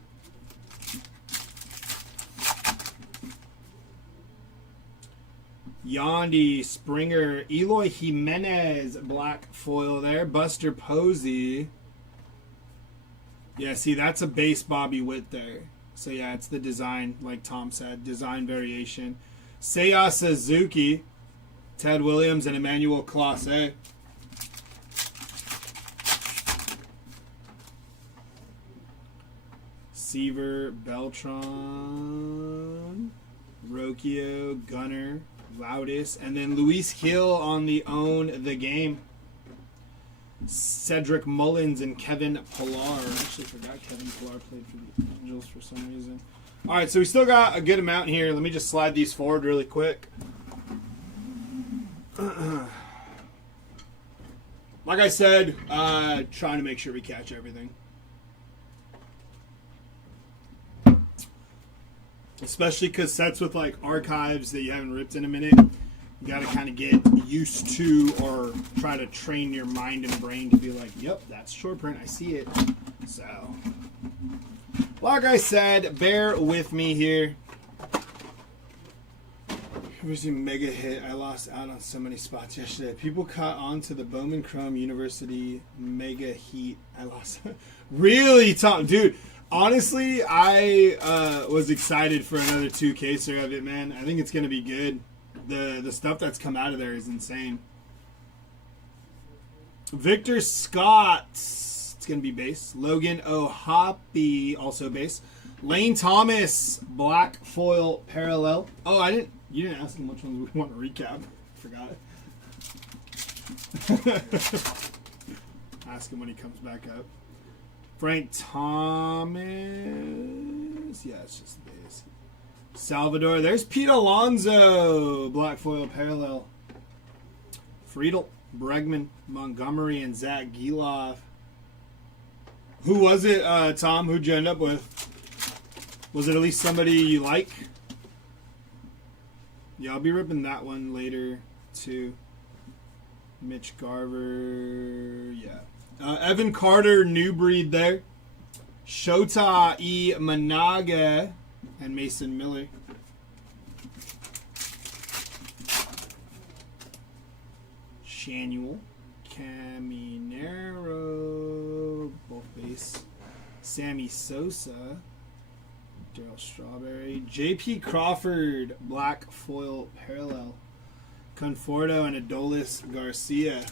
Yandy, Springer, Eloy Jimenez, black foil there. Buster Posey. Yeah, see, that's a base Bobby Witt there. So, yeah, it's the design, like Tom said, design variation. Seiya Suzuki, Ted Williams, and Emmanuel Clase. Seaver, Beltran, Rocchio, Gunner, Loudis, and then Luis Gil on the Own the Game. Cedric Mullins and Kevin Pillar. I actually forgot Kevin Pillar played for the Angels for some reason. All right, so we still got a good amount here. Let me just slide these forward really quick. Like I said, trying to make sure we catch everything. Especially because sets with like archives that you haven't ripped in a minute, you got to kind of get used to or try to train your mind and brain to be like, yep, that's short print. I see it. So, like I said, bear with me here. Here's a mega hit. I lost out on so many spots yesterday. People caught on to the Bowman Chrome University mega heat. I lost. Really, Tom? Dude, honestly, I was excited for another 2K of it, man. I think it's going to be good. The stuff that's come out of there is insane. Victor Scott, it's going to be base. Logan O'Hoppe, also base. Lane Thomas, black foil parallel. Oh, you didn't ask him which ones we want to recap. Forgot. Ask him when he comes back up. Frank Thomas. Yeah, it's just base. Salvador. There's Pete Alonso. Black foil parallel. Friedel, Bregman, Montgomery, and Zach Giloff. Who was it, Tom? Who'd you end up with? Was it at least somebody you like? Yeah, I'll be ripping that one later, too. Mitch Garver. Yeah. Evan Carter, New Breed there. Shota E. Managa. And Mason Miller. Shanuel. Caminero. Both base. Sammy Sosa. Darryl Strawberry. J.P. Crawford. Black foil parallel. Conforto and Adolis Garcia.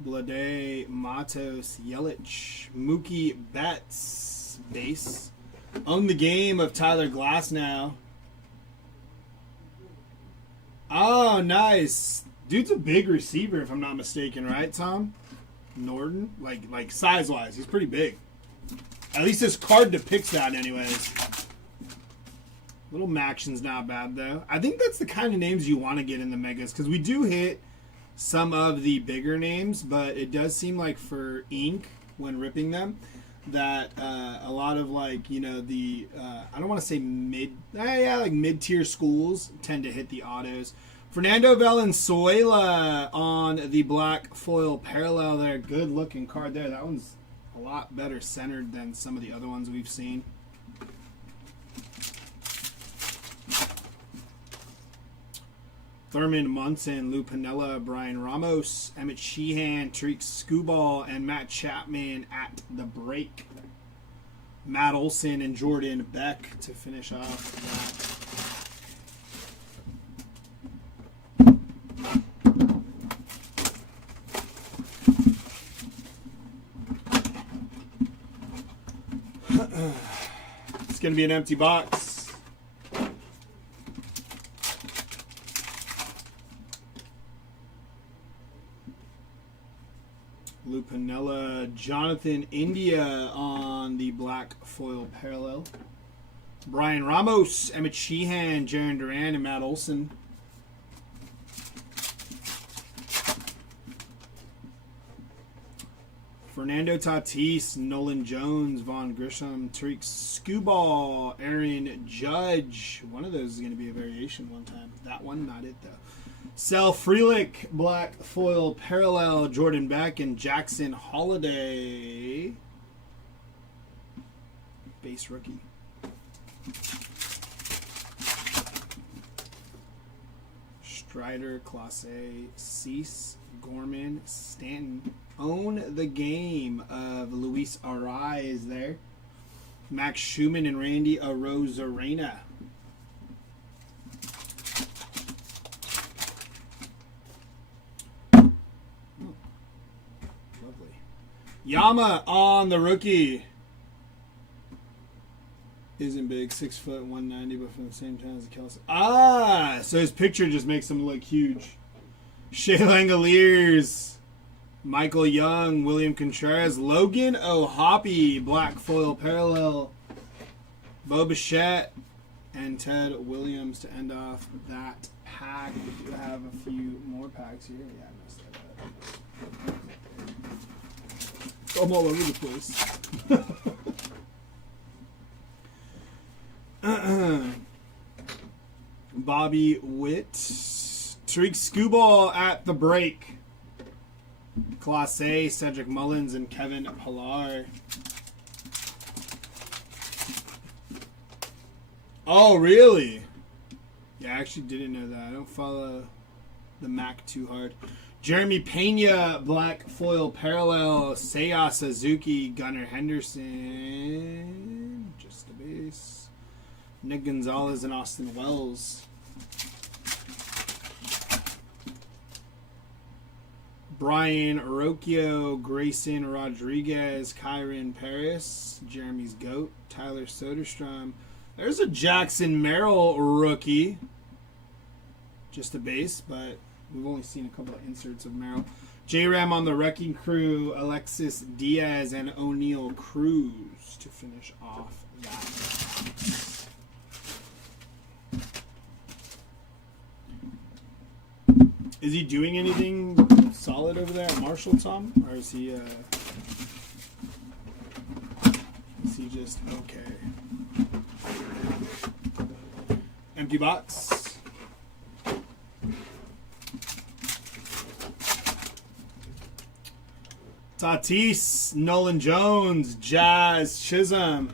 Blade, Matos, Yelich, Mookie Betts, base. Own the Game of Tyler Glasnow. Oh, nice. Dude's a big receiver, if I'm not mistaken, right, Tom? Norton? Like size-wise, he's pretty big. At least his card depicts that anyways. Little Maction's not bad, though. I think that's the kind of names you want to get in the Megas, because we do hit some of the bigger names, but it does seem like for ink, when ripping them, that a lot of, like, you know, the, I don't want to say like mid-tier schools tend to hit the autos. Fernando Valenzuela on the black foil parallel there. Good looking card there. That one's a lot better centered than some of the other ones we've seen. Thurman Munson, Lou Piniella, Brian Ramos, Emmett Sheehan, Tariq Skubal, and Matt Chapman at the break. Matt Olson and Jordan Beck to finish off that. It's going to be an empty box. Lou Piniella, Jonathan India on the black foil parallel. Brian Ramos, Emmett Sheehan, Jaron Duran, and Matt Olson. Fernando Tatis, Nolan Jones, Vaughn Grisham, Tariq Skubal, Aaron Judge. One of those is going to be a variation one time. That one, not it though. Sel Frelick, black foil parallel, Jordan Beck, and Jackson Holiday. Base rookie. Strider, Clase, Cease, Gorman, Stanton. Own the game of Luis Arraez there. Max Schumann and Randy Arozarena. Yama on the rookie. Isn't big, 6 foot, 190, but from the same time as the Kelsey. Ah, so his picture just makes him look huge. Shea Langoliers, Michael Young, William Contreras, Logan O'Hoppe, black foil parallel, Bo Bichette, and Ted Williams to end off that pack. We do have a few more packs here. Yeah, I messed that up. I'm all over the place. Bobby Witt. Tariq Skubal at the break. Clase, Cedric Mullins, and Kevin Pillar. Oh, really? Yeah, I actually didn't know that. I don't follow the Mac too hard. Jeremy Pena, black foil parallel, Seiya Suzuki, Gunnar Henderson, just a base, Nick Gonzalez and Austin Wells. Brian Rocchio, Grayson Rodriguez, Kyron Paris, Jeremy's GOAT, Tyler Soderstrom. There's a Jackson Merrill rookie, just a base, but we've only seen a couple of inserts of Merrill. J-Ram on the Wrecking Crew, Alexis Diaz, and O'Neal Cruz to finish off that. Is he doing anything solid over there at Marshall, Tom? Or is he just okay? Empty box. Tatis, Nolan Jones, Jazz Chisholm.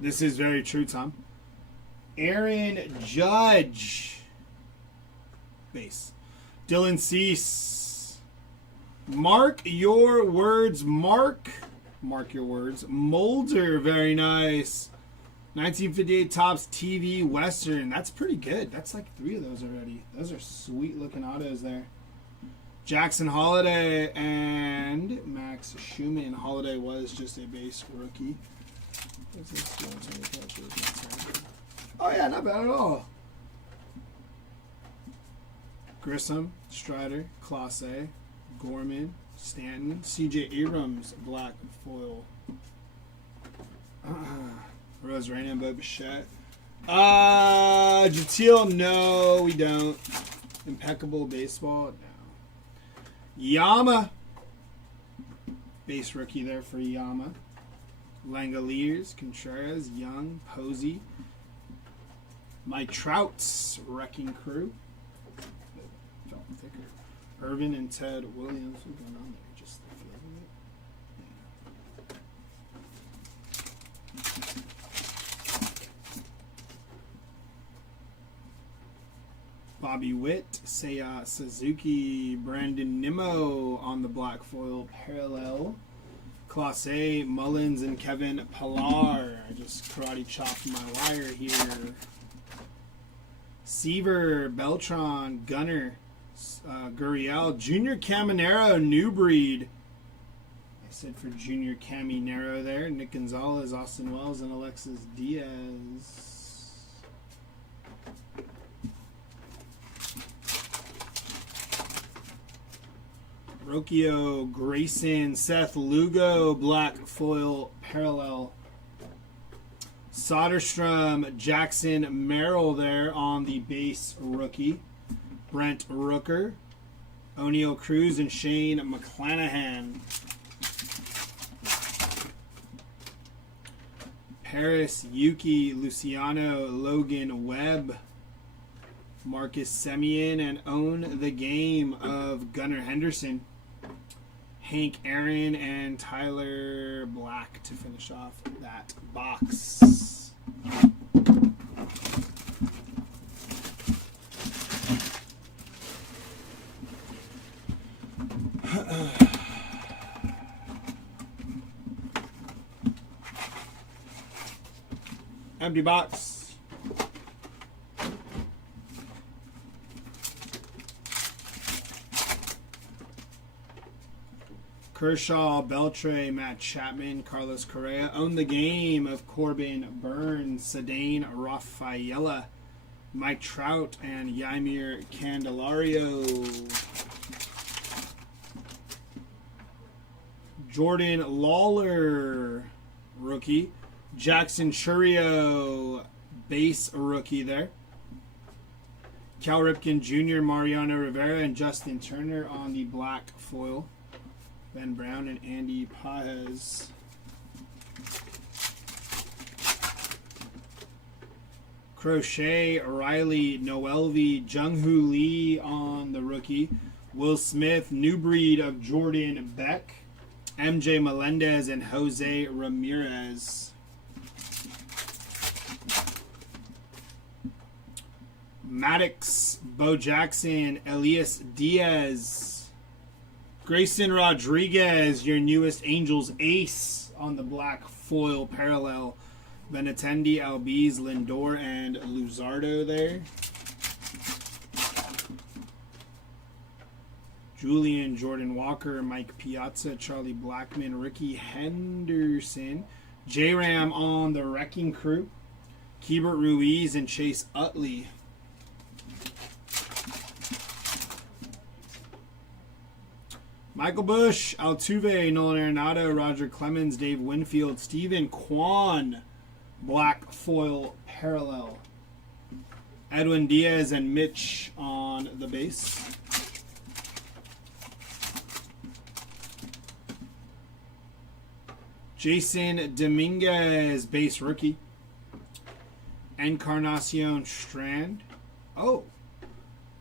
This is very true, Tom. Aaron Judge. Base. Dylan Cease. Mark your words. Mark your words. Mulder, very nice. 1958 Topps TV Western. That's pretty good. That's like 3 of those already. Those are sweet looking autos there. Jackson Holiday and Max Schumann. Holiday was just a base rookie. Oh yeah, not bad at all. Grissom, Strider, Class A, Gorman, Stanton, CJ Abrams, black foil. Rose Rainbow Bichette. Jatil, no, we don't. Impeccable baseball, no. Yama. Base rookie there for Yama. Langoliers, Contreras, Young, Posey. Mike Trout's Wrecking Crew. Felt thicker. Irvin and Ted Williams. What's going on there? Just the feel of it. Bobby Witt, Seiya Suzuki, Brandon Nimmo on the black foil parallel. Class A, Mullins and Kevin Pillar. I just karate chopped my wire here. Seaver, Beltran, Gunner, Gurriel, Junior Caminero, New Breed. I said for Junior Caminero there. Nick Gonzalez, Austin Wells, and Alexis Diaz. Rocchio, Grayson, Seth Lugo, black foil parallel. Soderstrom, Jackson Merrill there on the base rookie. Brent Rooker, O'Neal Cruz, and Shane McClanahan. Paris, Yuki, Luciano, Logan Webb, Marcus Semien, and Own the Game of Gunnar Henderson. Hank Aaron and Tyler Black to finish off that box. Empty box. Kershaw, Beltre, Matt Chapman, Carlos Correa. Own the Game of Corbin Burns, Sedane Rafaela, Mike Trout, and Yamir Candelario. Jordan Lawler, rookie. Jackson Churio, base rookie there. Cal Ripken Jr., Mariano Rivera, and Justin Turner on the black foil. Ben Brown and Andy Paez. Crochet, Riley, Noelvi, Jung-Hoo Lee on the rookie. Will Smith, New Breed of Jordan Beck. MJ Melendez and Jose Ramirez. Maddox, Bo Jackson, Elias Diaz. Grayson Rodriguez, your newest Angels ace on the black foil parallel. Benintendi, Albiz, Lindor, and Luzardo there. Julian, Jordan Walker, Mike Piazza, Charlie Blackmon, Ricky Henderson. J-Ram on the Wrecking Crew. Keibert Ruiz and Chase Utley. Michael Bush, Altuve, Nolan Arenado, Roger Clemens, Dave Winfield, Steven Kwan, black foil parallel. Edwin Diaz and Mitch on the base. Jason Dominguez, base rookie. Encarnacion Strand. Oh.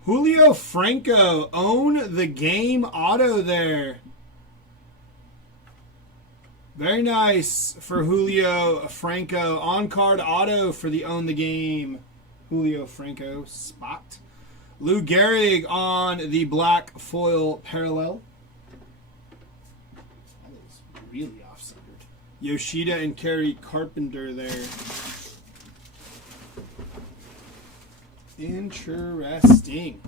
Julio Franco, Own the Game auto there. Very nice for Julio Franco. On-card auto for the Own the Game Julio Franco spot. Lou Gehrig on the black foil parallel. That is really off-centered. Yoshida and Kerry Carpenter there. Interesting.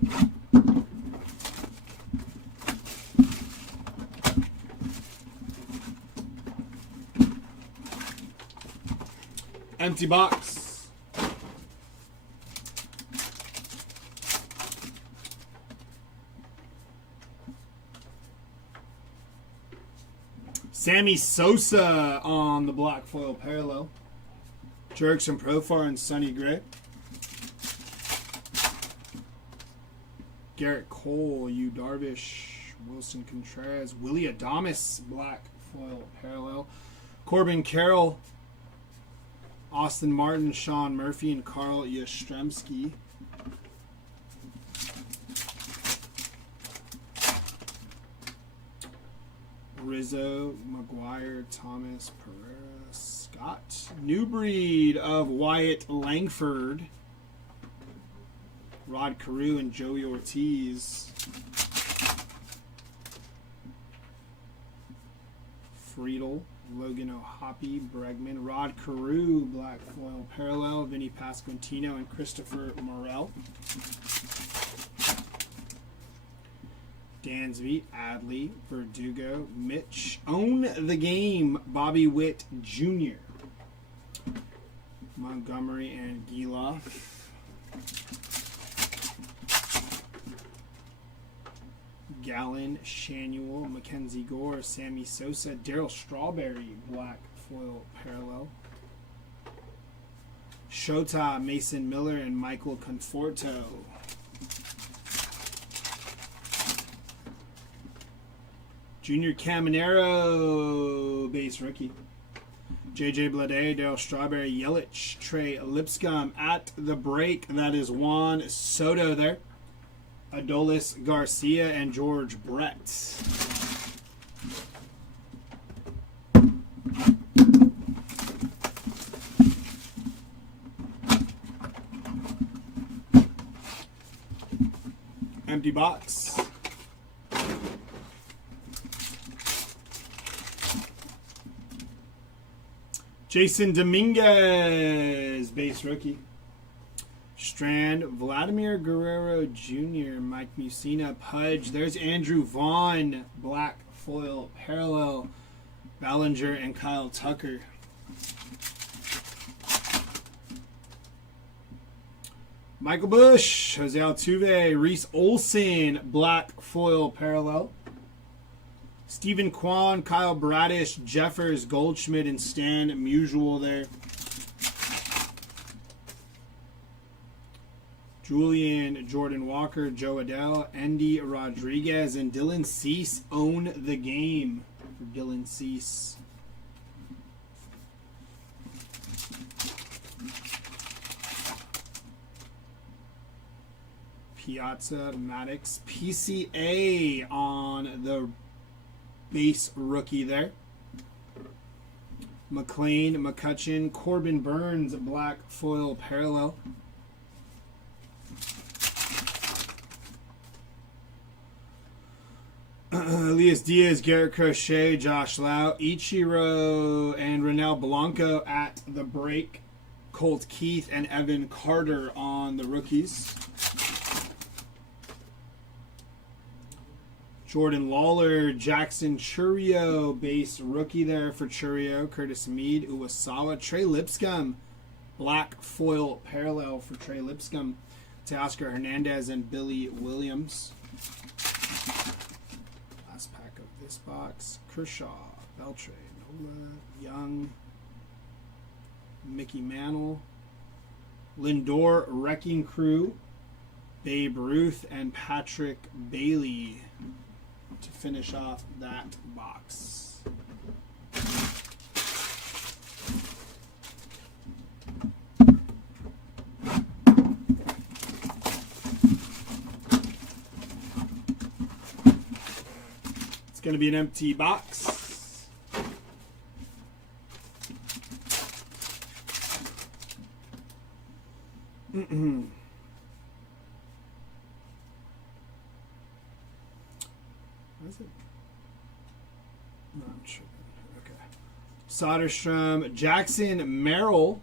Empty box. Sammy Sosa on the black foil parallel. Jerks and Profar and Sonny Gray. Garrett Cole, Yu Darvish, Wilson Contreras, Willie Adames, black foil parallel. Corbin Carroll, Austin Martin, Sean Murphy, and Carl Yastrzemski. Rizzo, McGuire, Thomas, Pereira, Scott. New breed of Wyatt Langford. Rod Carew and Joey Ortiz. Friedel, Logan O'Hoppe, Bregman, Rod Carew, black foil parallel, Vinny Pasquantino, and Christopher Morel. Dansby, Adley, Verdugo, Mitch. Own the game, Bobby Witt Jr. Montgomery and Giloff. Gallen, Shanuel, Mackenzie Gore, Sammy Sosa, Darryl Strawberry, black foil parallel. Shota, Mason Miller, and Michael Conforto. Junior Caminero, base rookie. JJ Bleday, Darryl Strawberry, Yelich, Trey Lipscomb. At the break, that is Juan Soto there. Adolis Garcia and George Brett. Empty box. Jason Dominguez, base rookie. Strand, Vladimir Guerrero Jr., Mike Mussina, Pudge. There's Andrew Vaughn, black foil parallel, Ballinger, and Kyle Tucker. Michael Bush, Jose Altuve, Reese Olson, black foil parallel. Stephen Kwan, Kyle Bradish, Jeffers, Goldschmidt, and Stan Musial there. Julian, Jordan Walker, Joe Adele, Andy Rodriguez, and Dylan Cease own the game for Dylan Cease. Piazza, Maddox, PCA on the base rookie there. McLean, McCutcheon, Corbin Burns, black foil parallel. Elias Diaz, Garrett Crochet, Josh Lau, Ichiro, and Ronel Blanco at the break. Colt Keith and Evan Carter on the rookies. Jordan Lawler, Jackson Churio, base rookie there for Churio. Curtis Mead, Uwasawa, Trey Lipscomb, black foil parallel for Trey Lipscomb. Teoscar Hernandez and Billy Williams. Last pack of this box. Kershaw, Beltre, Nola, Young, Mickey Mantle, Lindor, Wrecking Crew, Babe Ruth, and Patrick Bailey to finish off that box. It's going to be an empty box. Is it? No, I'm sure. Okay. Soderstrom, Jackson Merrill,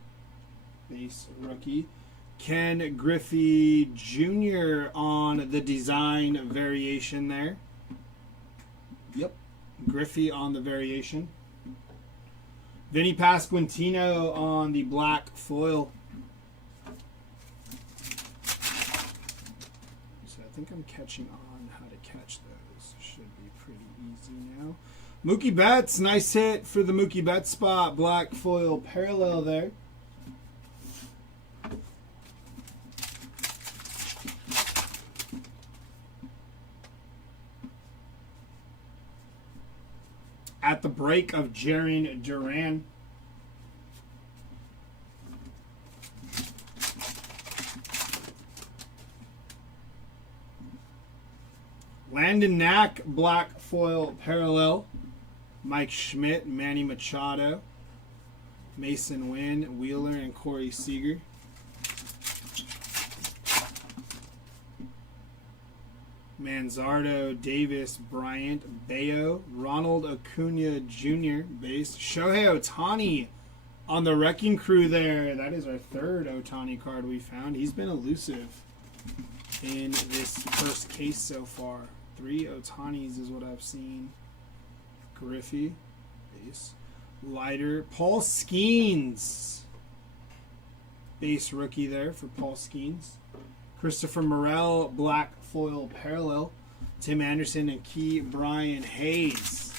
base rookie. Ken Griffey Jr. on the design variation there. Yep. Griffey on the variation. Vinny Pasquantino on the black foil. So I think I'm catching on how to catch those. Should be pretty easy now. Mookie Betts, nice hit for the Mookie Betts spot. Black foil parallel there. At the break of Jarren Duran. Landon Knack, black foil parallel. Mike Schmidt, Manny Machado, Mason Wynn, Wheeler, and Corey Seager. Manzardo, Davis, Bryant, Bayo, Ronald Acuna Jr., base. Shohei Ohtani on the Wrecking Crew there. That is our third Ohtani card we found. He's been elusive in this first case so far. 3 Ohtanis is what I've seen. Griffey, base. Leiter, Paul Skeens, base rookie there for Paul Skeens. Christopher Morel, black foil parallel. Tim Anderson and Key Brian Hayes.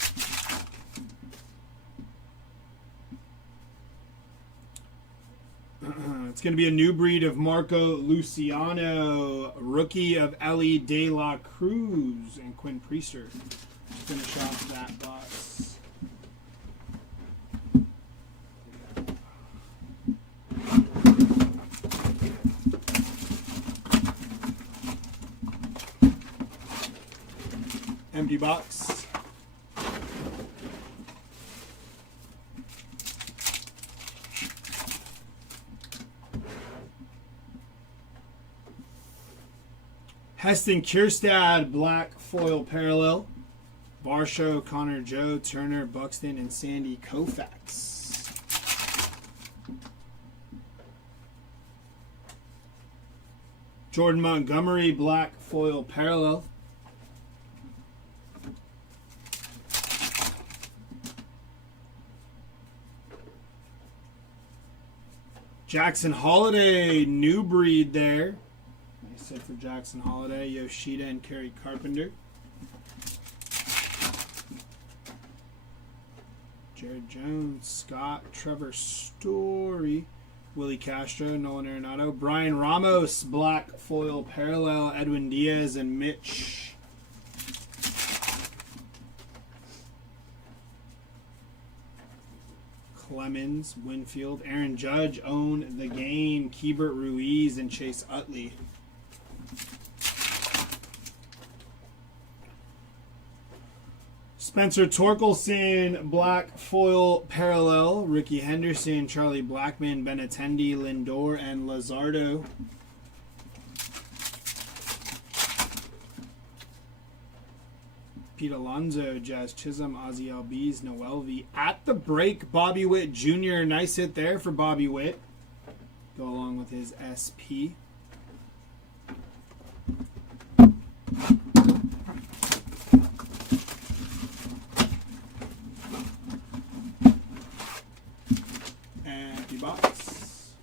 It's going to be a new breed of Marco Luciano, rookie of Ellie De La Cruz and Quinn Priester. Finish off that box. Empty box. Heston Kjerstad, black foil parallel. Varsho, Connor Joe, Turner, Buxton, and Sandy Koufax. Jordan Montgomery, black foil parallel. Jackson Holiday, new breed there. Nice hit for Jackson Holiday, Yoshida, and Kerry Carpenter. Jared Jones, Scott, Trevor Story, Willie Castro, Nolan Arenado, Brian Ramos, black foil parallel, Edwin Diaz, and Mitch. Clemens, Winfield, Aaron Judge, Own the Game, Keibert Ruiz, and Chase Utley. Spencer Torkelson, black foil parallel. Ricky Henderson, Charlie Blackmon, Benintendi, Lindor, and Lazardo. Pete Alonso, Jazz Chisholm, Ozzie Albies, Noelvi. At the break, Bobby Witt Jr. Nice hit there for Bobby Witt. Go along with his SP. Empty box.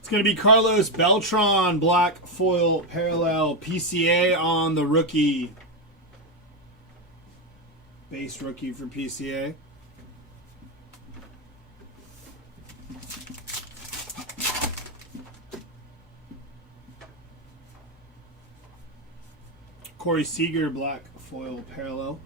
It's going to be Carlos Beltran, black foil parallel, PCA on the rookie. Base rookie for PCA. Corey Seager, black foil parallel.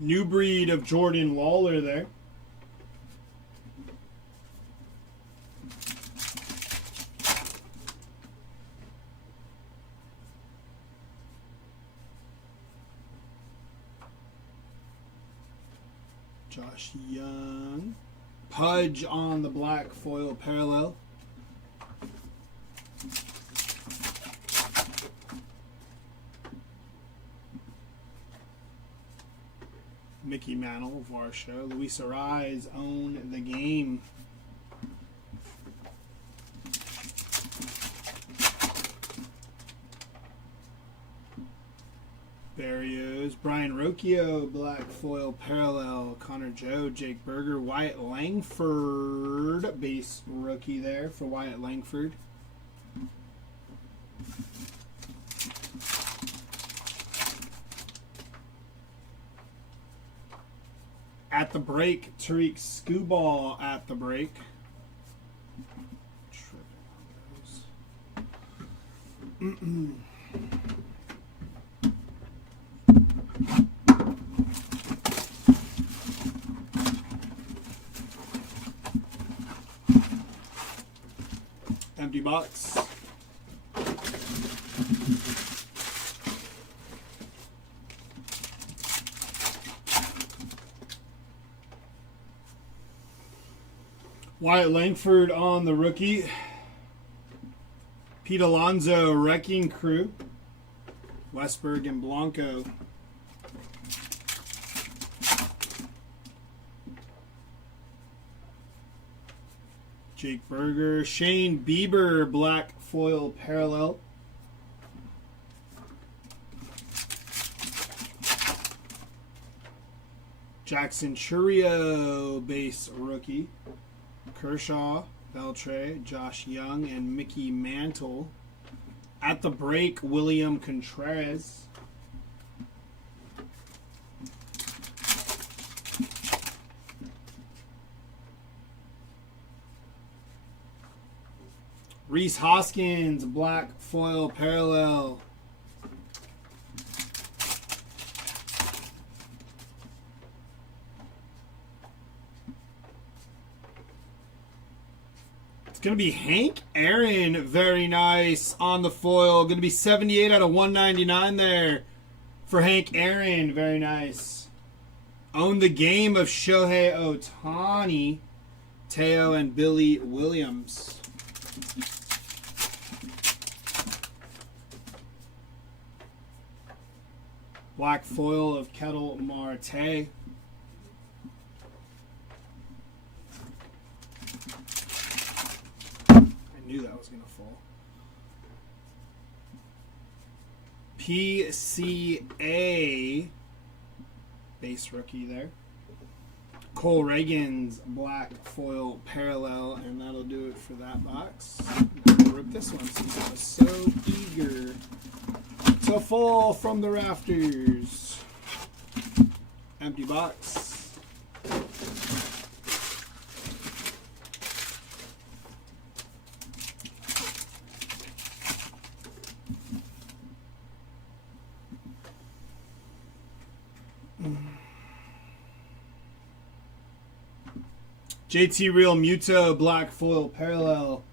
New breed of Jordan Lawler there. Josh Young. Pudge on the black foil parallel. Mickey Mantle, Varsho. Luis Arise, Own the Game. Barrios, Brian Rocchio, black foil parallel. Connor Joe, Jake Berger, Wyatt Langford, base rookie there for Wyatt Langford. At the break, Tariq Skubal at the break. Empty box. Wyatt Langford on the rookie. Pete Alonso, Wrecking Crew. Westberg and Blanco. Jake Berger. Shane Bieber, black foil parallel. Jackson Churio, base rookie. Kershaw, Beltre, Josh Young, and Mickey Mantle. At the break, William Contreras. Reese Hoskins, black foil parallel. Going to be Hank Aaron, very nice on the foil. Going to be 78 out of 199 there for Hank Aaron, very nice. Own the game of Shohei Ohtani, Teo, and Billy Williams. Black foil of Kettle Marte. Knew that was going to fall. PCA base rookie there. Cole Reagan's black foil parallel, and that'll do it for that box. We'll rip this one since I was so eager to fall from the rafters. Empty box. JT Real Muto, black foil parallel.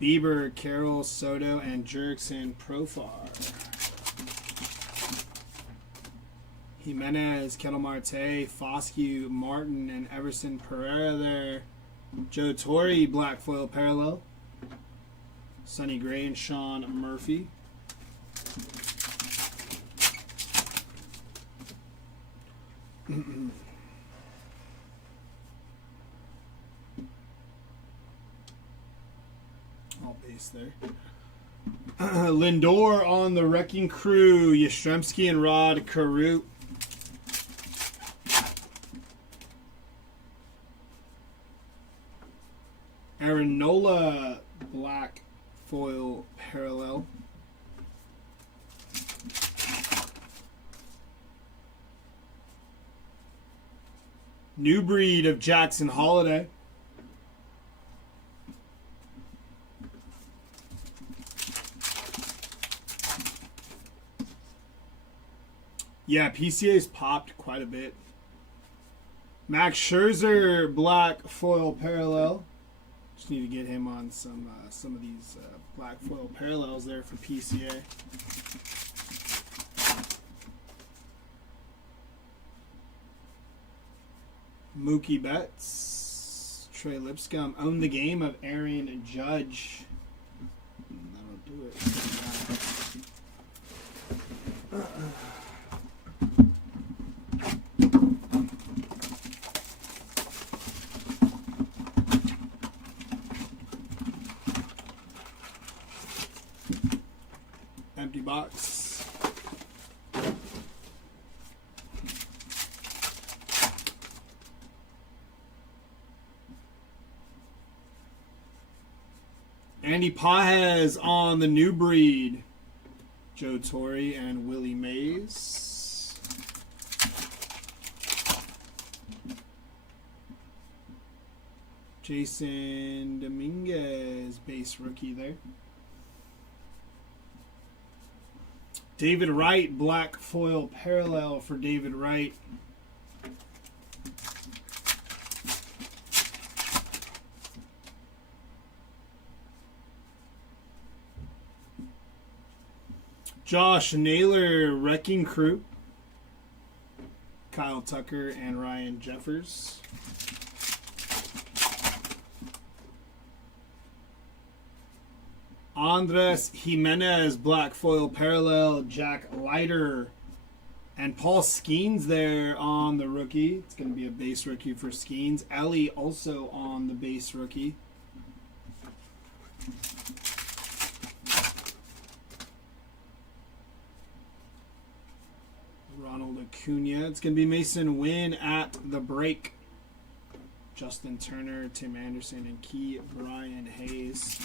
Bieber, Carroll, Soto, and Jurickson Profar. Jimenez, Kettle Marte, Foscue, Martin, and Everson Pereira there. Joe Torre, black foil parallel. Sonny Gray and Sean Murphy. All base there. Lindor on the Wrecking Crew. Yastrzemski and Rod Carew. Aaron Nola, black foil parallel. New breed of Jackson Holiday. Yeah, PCA's popped quite a bit. Max Scherzer, black foil parallel. Just need to get him on some of these black foil parallels there for PCA. Mookie Betts, Trey Lipscomb. Own the game of Aaron Judge. That'll do it. Andy Pajes on the new breed. Joe Torre and Willie Mays. Jason Dominguez, base rookie there. David Wright, black foil parallel for David Wright. Josh Naylor, Wrecking Crew. Kyle Tucker and Ryan Jeffers. Andres Jimenez, black foil parallel. Jack Leiter and Paul Skeens there on the rookie. It's going to be a base rookie for Skeens. Ellie also on the base rookie. Ronald Acuna. It's going to be Mason Wynn at the break. Justin Turner, Tim Anderson, and Key Brian Hayes.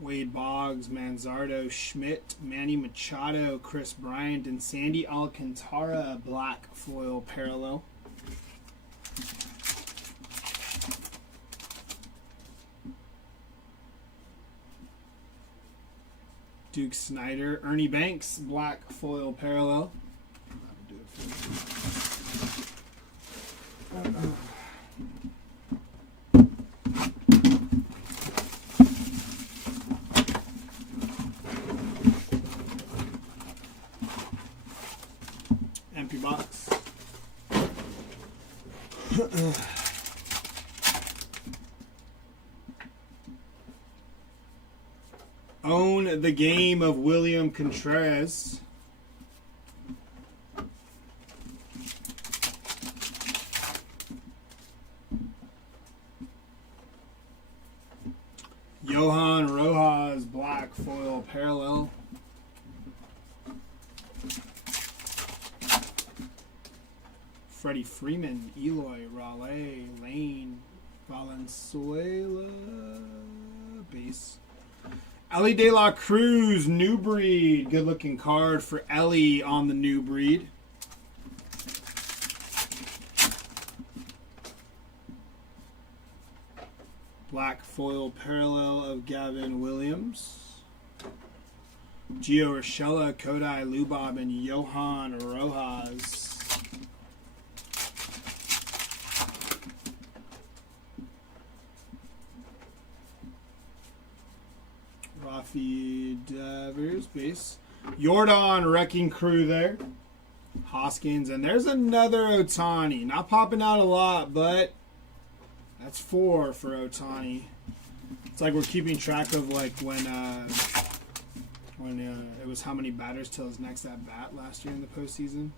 Wade Boggs, Manzardo, Schmidt, Manny Machado, Chris Bryant, and Sandy Alcantara, black foil parallel. Duke Snyder, Ernie Banks, black foil parallel. Empty box. Own the game of William Contreras. Johan Rojas, black foil parallel. Freddie Freeman, Eloy, Raleigh, Lane, Valenzuela, base. Ellie De La Cruz, new breed. Good looking card for Ellie on the new breed. Black foil parallel of Gavin Williams. Gio Urshela, Kodai Lubob, and Johan Rojas. Rafi Devers, base. Jordan, Wrecking Crew there. Hoskins, and there's another Ohtani. Not popping out a lot, but that's 4 for Ohtani. It's like we're keeping track of like when it was how many batters till his next at bat last year in the postseason.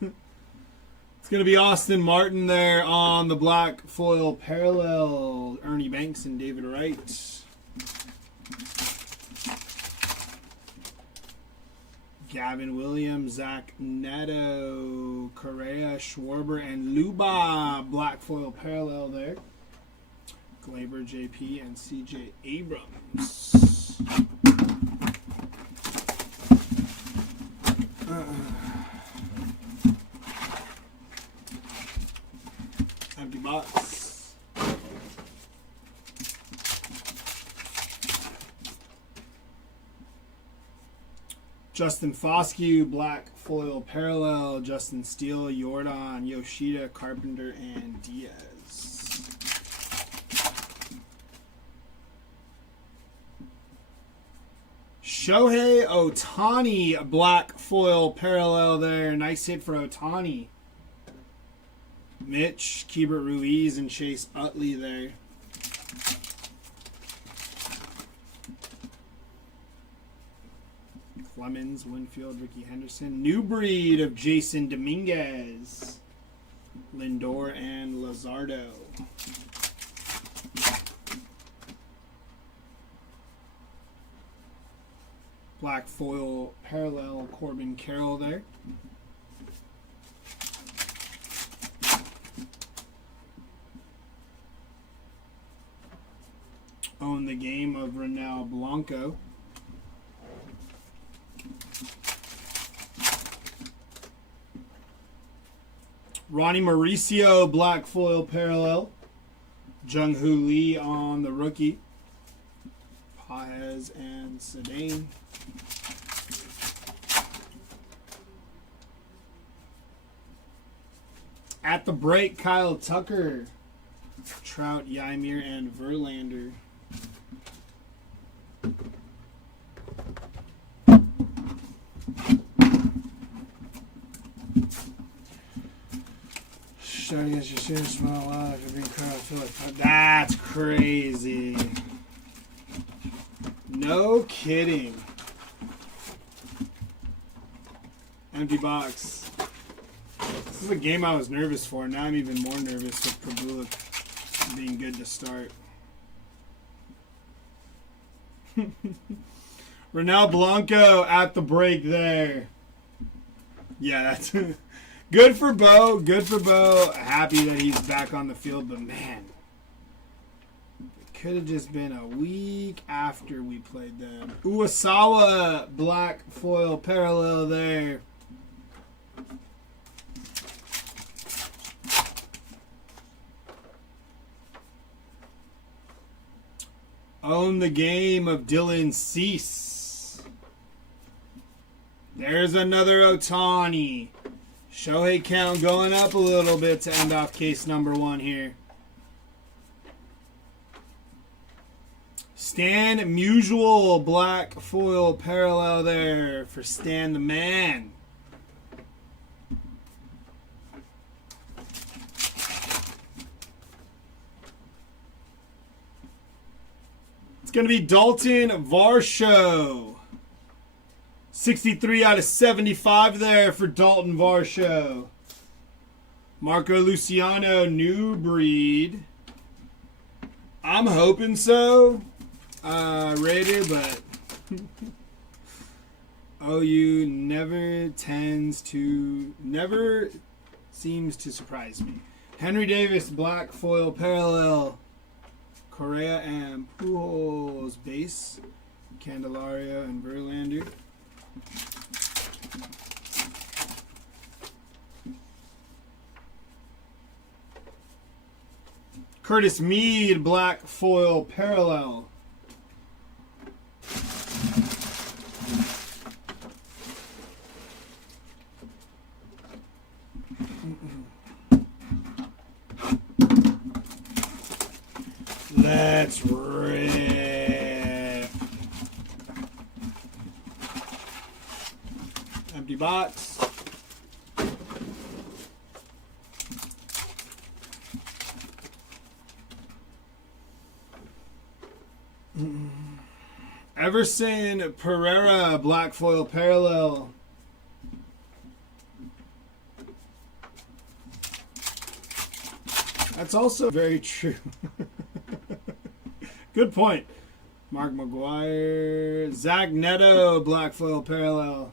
It's going to be Austin Martin there on the black foil parallel. Ernie Banks and David Wright. Gavin Williams, Zach Neto, Correa, Schwarber, and Luba. Black foil parallel there. Glaber, JP, and CJ Abrams. Empty box. Justin Foscue, black foil parallel. Justin Steele, Jordan, Yoshida, Carpenter, and Diaz. Shohei Ohtani, black foil parallel there. Nice hit for Ohtani. Mitch, Keibert Ruiz, and Chase Utley there. Clemens, Winfield, Ricky Henderson. New breed of Jason Dominguez. Lindor and Lazardo. Black foil parallel Corbin Carroll there. Own the game of Ronel Blanco. Ronnie Mauricio, black foil parallel. Jung-Hoo Lee on the rookie. Paez and Sedane. At the break, Kyle Tucker. Trout, Ymir, and Verlander. Shot against your shooting small life. You're being crowd. I feel like that's crazy. No kidding. Empty box. This is a game I was nervous for. Now I'm even more nervous with Prabula being good to start. Ronel Blanco at the break there. Yeah, that's good for Bo. Good for Bo. Happy that he's back on the field, but man, it could have just been a week after we played them. Uwasawa, black foil parallel there. Own the game of Dylan Cease. There's another Ohtani. Shohei count going up a little bit to end off case number 1 here. Stan Musial, black foil parallel there for Stan the Man. It's going to be Dalton Varsho. 63 out of 75 there for Dalton Varsho. Marco Luciano, new breed. I'm hoping so. Rated, but OU never seems to surprise me. Henry Davis, black foil parallel. Correa and Pujols base. Candelario and Verlander. Curtis Mead, black foil parallel. Let's rip. Empty box. Everson Pereira, black foil parallel. That's also very true. Good point. Mark McGuire. Zach Neto, black foil parallel.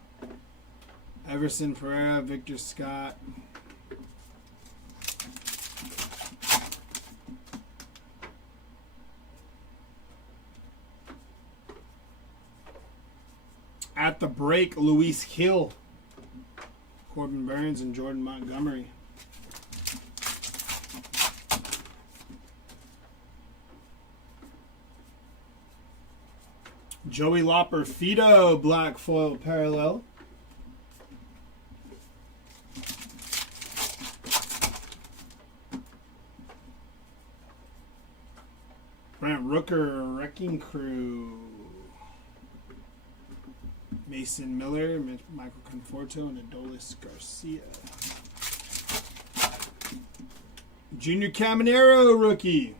Everson Pereira, Victor Scott. At the break, Luis Hill. Corbin Burns and Jordan Montgomery. Joey Lopper, Fido, black foil parallel. Brent Rooker, Wrecking Crew. Mason Miller, Michael Conforto, and Adolis Garcia. Junior Caminero, rookie.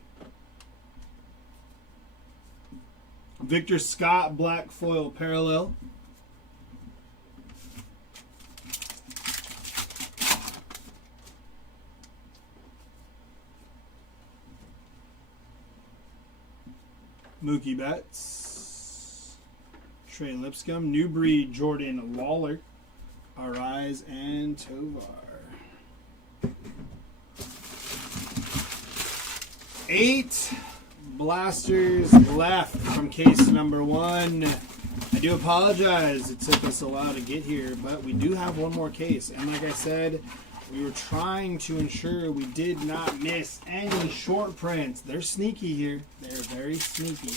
Victor Scott, black foil parallel. Mookie Betts. Trey Lipscomb. New breed, Jordan Lawler. Arise and Tovar. 8 blasters left from case number 1. I do apologize. It took us a while to get here, but we do have one more case. And like I said, we were trying to ensure we did not miss any short prints. They're sneaky here. They're very sneaky.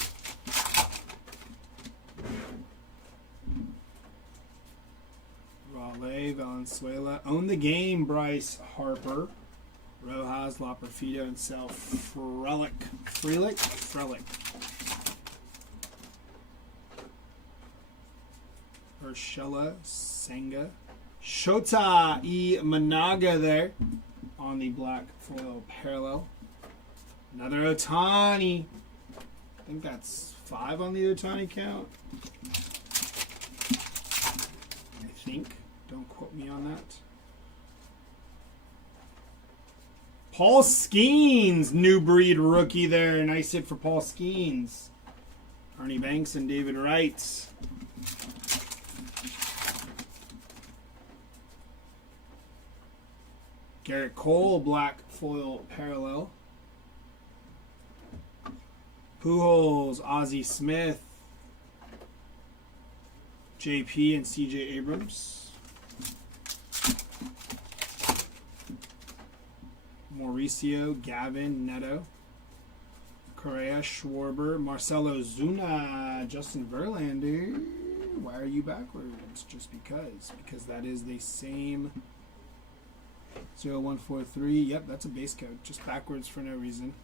Raleigh, Valenzuela. Own the game, Bryce Harper. Rojas, Loperfido, and Sal Frelick. Frelick. Urshela, Senga. Shota E. Managa there on the black foil parallel. Another Otani. I think that's 5 on the Otani count. I think. Don't quote me on that. Paul Skeens, new breed rookie there. Nice hit for Paul Skeens. Ernie Banks and David Wright. Garrett Cole, black foil parallel. Pujols, Ozzie Smith. JP and CJ Abrams. Mauricio, Gavin, Neto. Correa, Schwarber, Marcelo Zuna, Justin Verlander. Why are you backwards? Just because. Because that is the same 0143. Yep, that's a base code. Just backwards for no reason.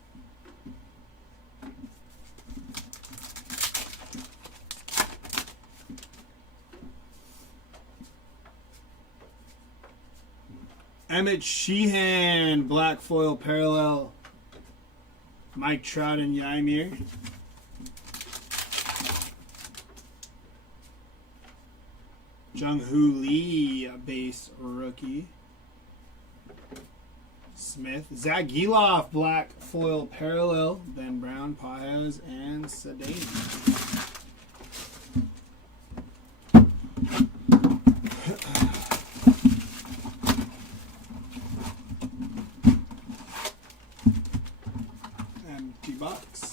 Emmett Sheehan, black foil parallel. Mike Trout and Ymir. Jung-Hoo Lee, a base rookie. Smith. Zach Geloff, black foil parallel. Ben Brown, Pajos, and Sedane. Empty box.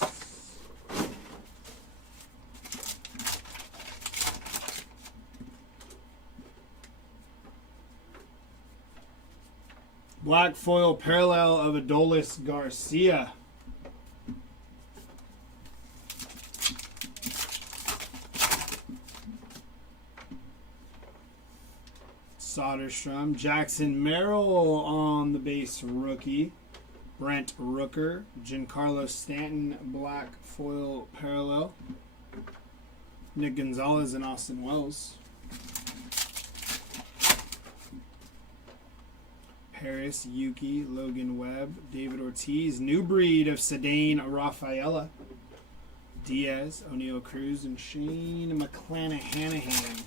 Black foil parallel of Adolis Garcia. Soderstrom. Jackson Merrill on the base rookie. Brent Rooker. Giancarlo Stanton, black foil parallel. Nick Gonzalez and Austin Wells. Harris, Yuki, Logan Webb, David Ortiz, new breed of Sedane Rafaela, Diaz, O'Neal Cruz, and Shane McClanahan.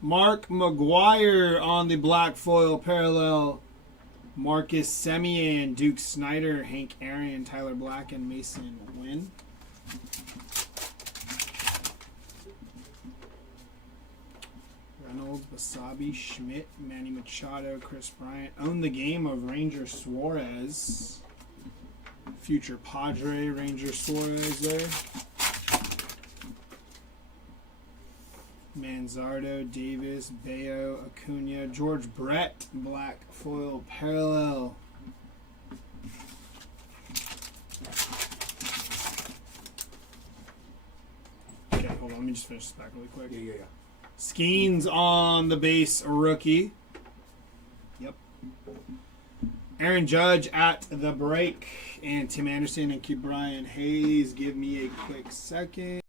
Mark McGuire on the black foil parallel. Marcus Semien, Duke Snyder, Hank Aaron, Tyler Black, and Mason Wynn. Reynolds, Wasabi, Schmidt, Manny Machado, Chris Bryant. Own the game of Ranger Suarez. Future Padre, Ranger Suarez there. Manzardo, Davis, Bayo, Acuna, George Brett, black foil parallel. Okay, hold on, let me just finish this back really quick. Yeah. Skeens on the base rookie. Yep. Aaron Judge at the break. And Tim Anderson and Brian Hayes. Give me a quick second.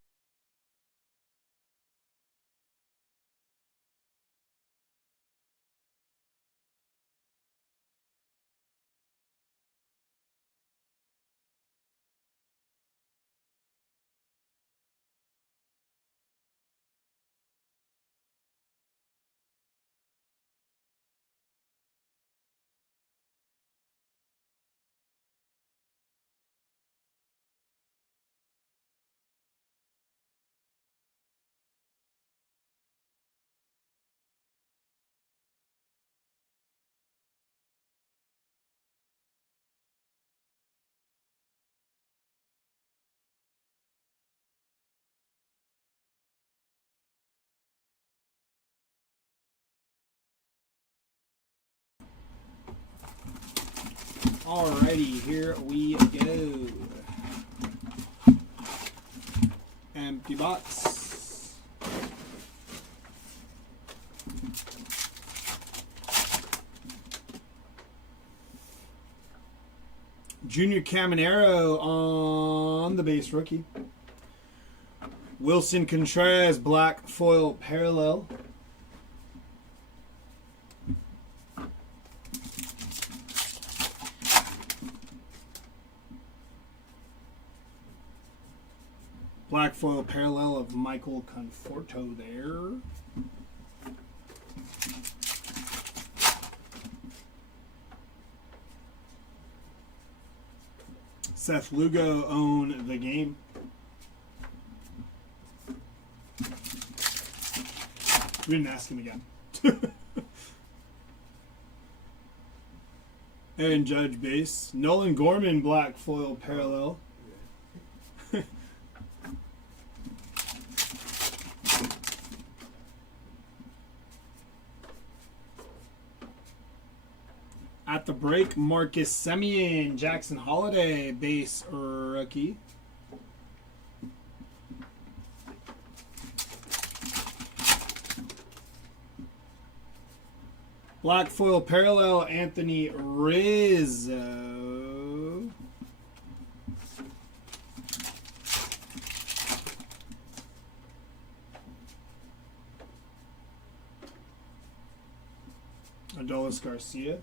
Alrighty, here we go. Empty box. Junior Caminero on the base rookie. Wilson Contreras, black foil parallel. Black foil parallel of Michael Conforto there. Seth Lugo own the game. We didn't ask him again. Aaron Judge base. Nolan Gorman black foil parallel. At the break, Marcus Semien, Jackson Holiday, base rookie. Black foil parallel, Anthony Rizzo. Adolis Garcia.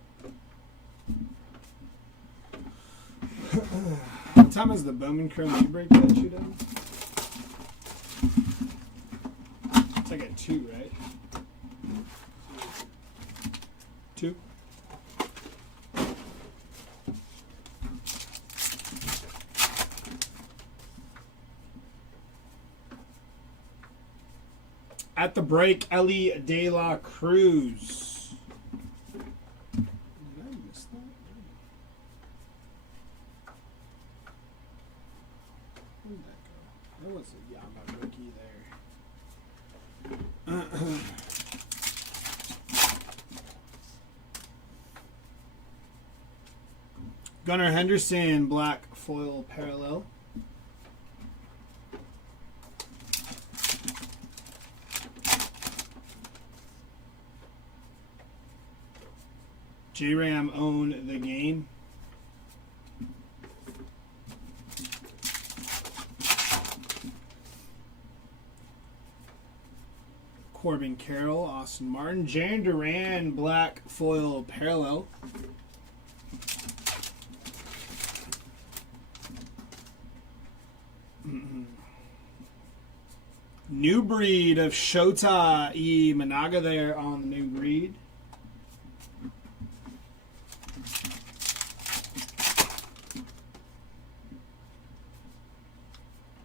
What time is the Bowman Chrome e-break that you done? It's like at 2, right? 2? At the break, Ellie De La Cruz. There was a Yama rookie there. Gunnar Henderson, black foil parallel. J-Ram own the game. Corbin Carroll, Austin Martin, Jaron Duran, black foil parallel. New breed of Shota E. Managa there on the new breed.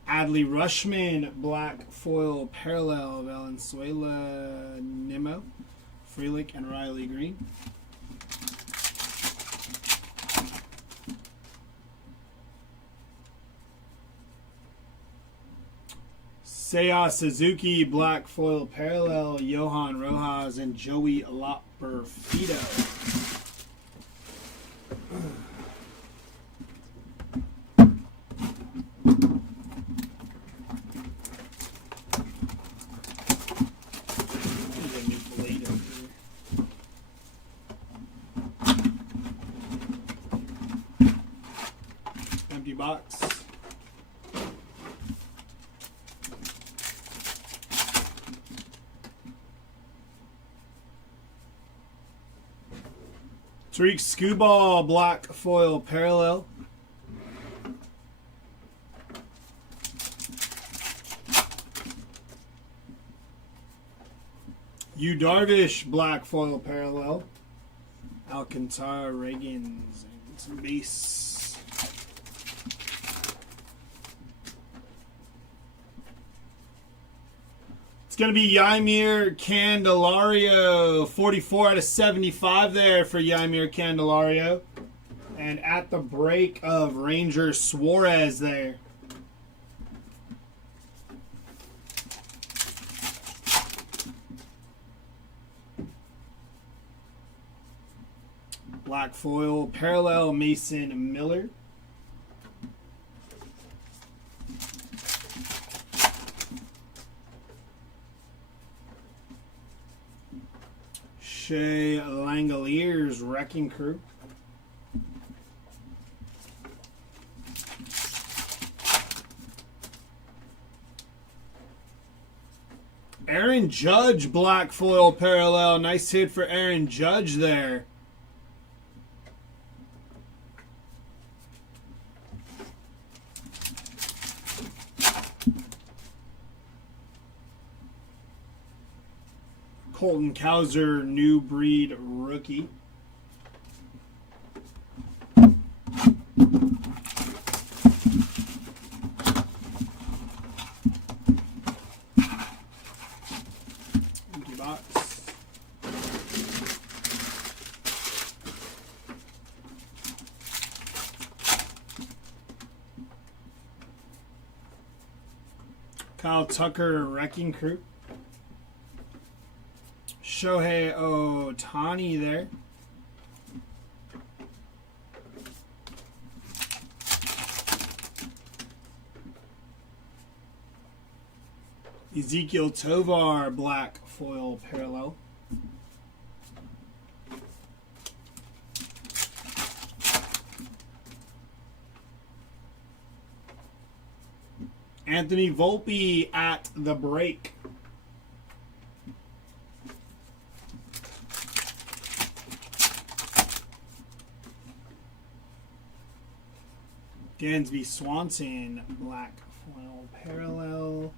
Adley Rushman, black foil parallel, Valenzuela Nimmo, Frelick, and Riley Green. Seiya Suzuki, black foil parallel, Johan Rojas, and Joey Loperfido. Empty box. Tariq Skubal, black foil parallel. Yu Darvish, black foil parallel. Alcantara, Reagans, and some base. It's going to be Yamir Candelario, 44 out of 75 there for Yamir Candelario. And at the break of Ranger Suarez there. Black foil parallel Mason Miller. Shea Langoliers Wrecking Crew. Aaron Judge black foil parallel. Nice hit for Aaron Judge there. Colton Cowser, new breed rookie. Empty box. Kyle Tucker, Wrecking Crew. Shohei Ohtani there. Ezekiel Tovar, black foil parallel. Anthony Volpe at the break. Dansby Swanson, black foil parallel.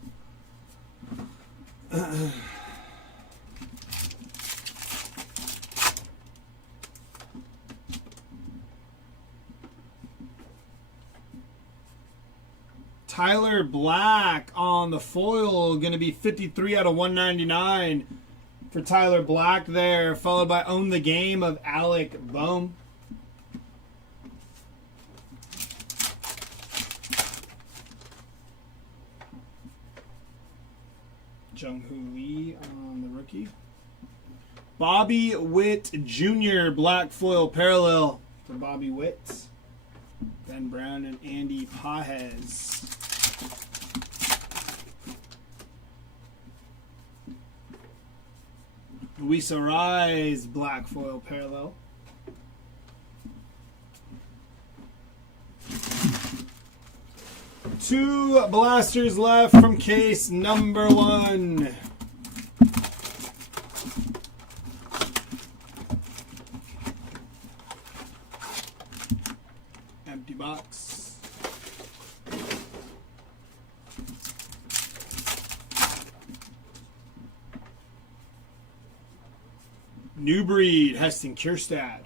Tyler Black on the foil, going to be 53 out of 199 for Tyler Black there, followed by Own the Game of Alec Boehm. Jung-Hoo Lee on the rookie. Bobby Witt Jr. black foil parallel for Bobby Witt. Ben Brown and Andy Pajes. Luis Arise black foil parallel. Two blasters left from case number 1. Empty box. New breed, Heston Kjerstad.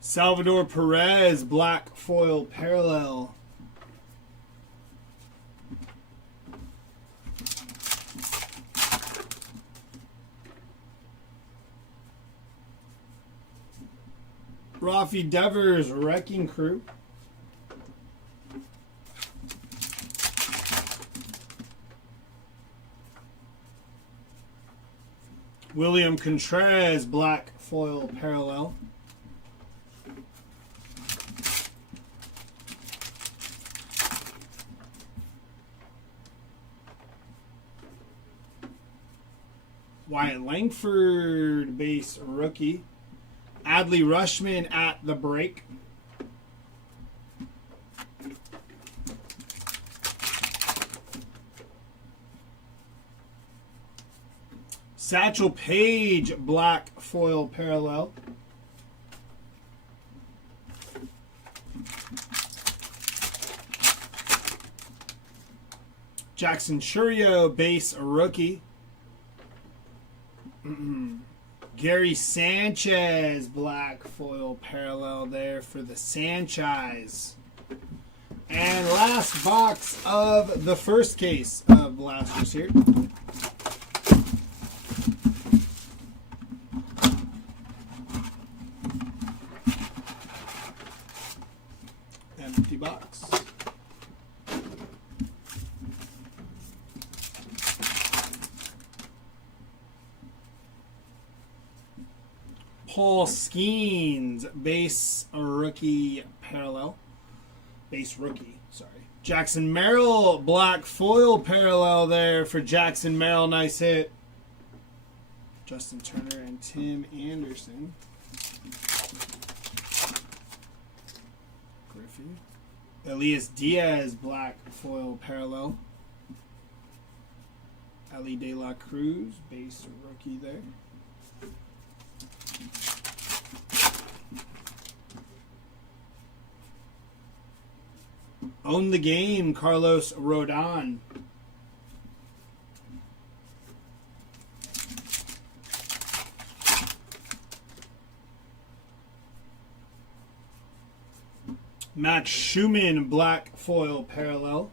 Salvador Perez, black foil parallel. Rafi Devers, Wrecking Crew. William Contreras, black foil parallel. Wyatt Langford, base rookie. Adley Rushman at the break. Satchel Paige, black foil parallel. Jackson Churio, base rookie. Gary Sanchez, black foil parallel there for the Sanchez. And last box of the first case of blasters here. Empty box. Paul Skeens, base rookie parallel. Base rookie, sorry. Jackson Merrill, black foil parallel there for Jackson Merrill. Nice hit. Justin Turner and Tim Anderson. Griffey. Elias Diaz, black foil parallel. Ellie De La Cruz, base rookie there. Own the game, Carlos Rodon. Matt Schumann, black foil parallel.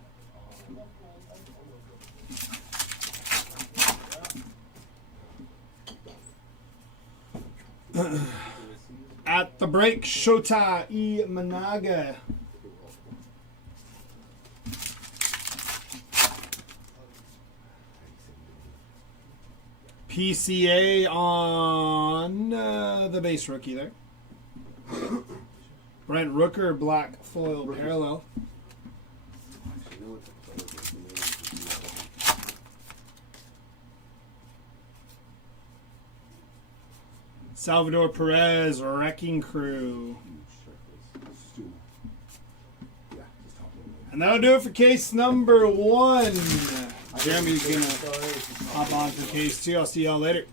At the break, Shota Imanaga. PCA on the base rookie there. Brent Rooker, black foil parallel. Salvador Perez, Wrecking Crew. And that'll do it for case number 1. Jeremy's going to hop on for case 2. I'll see y'all later.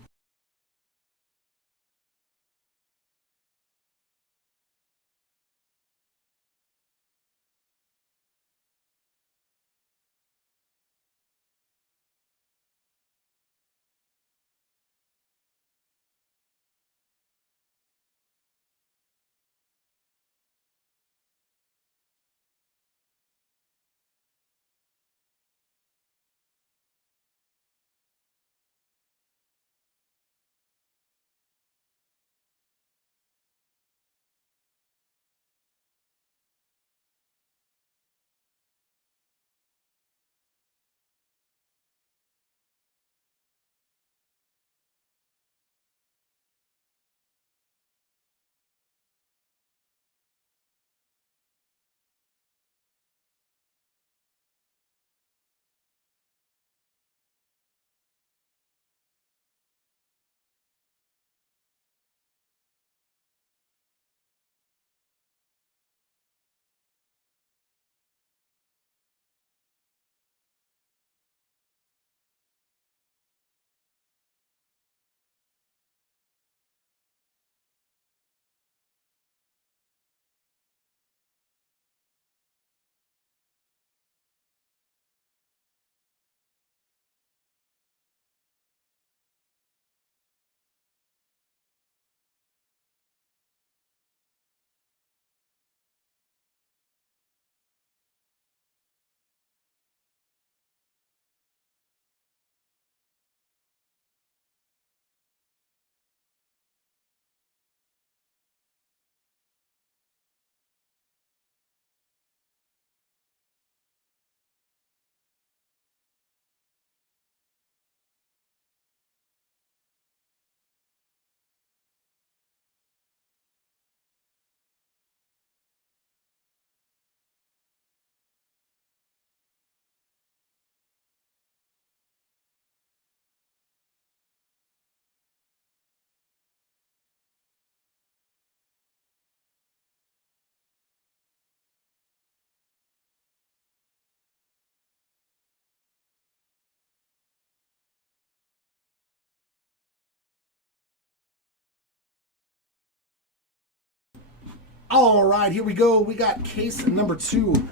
All right, here we go. We got case number 2.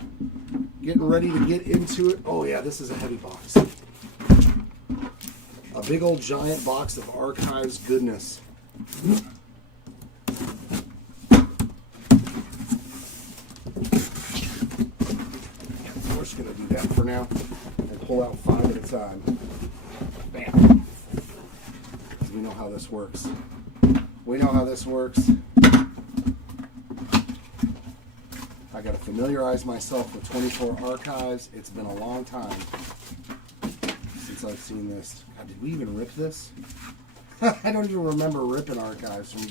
Getting ready to get into it. Oh yeah, this is a heavy box. A big old giant box of Archives goodness. We're just gonna do that for now and pull out 5 at a time. Bam. Because we know how this works. We know how this works. I got to familiarize myself with 24 Archives. It's been a long time since I've seen this. God, did we even rip this? I don't even remember ripping Archives from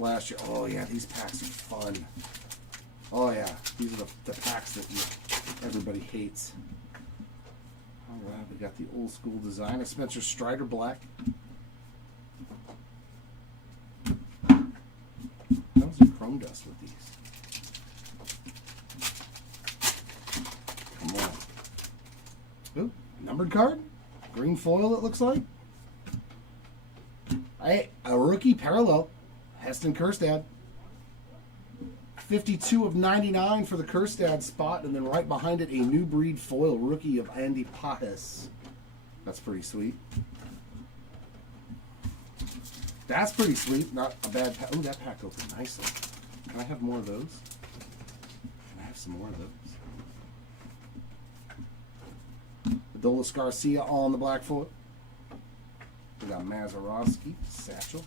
last year. Oh yeah, these packs are fun. Oh yeah, these are the packs that everybody hates. All right, we got the old school design of Spencer Strider Black. How's the chrome dust with these? Come on. Ooh, numbered card. Green foil, it looks like. A rookie parallel. Heston Kjerstad. 52 of 99 for the Kjerstad spot, and then right behind it, a new breed foil rookie of Andy Pajes. That's pretty sweet. That's pretty sweet. Not a bad pack. Oh, that pack opened nicely. Can I have more of those? Can I have some more of those? Adolis Garcia on the black foil. We got Mazeroski, Satchel.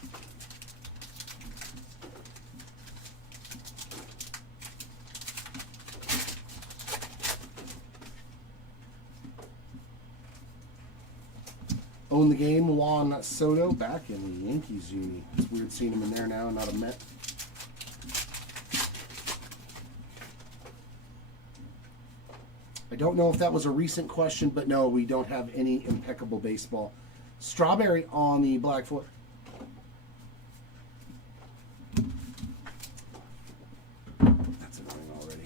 Own the game, Juan Soto back in the Yankees uni. It's weird seeing him in there now, not a Met. I don't know if that was a recent question, but no, we don't have any impeccable baseball. Strawberry on the black foot. That's annoying already.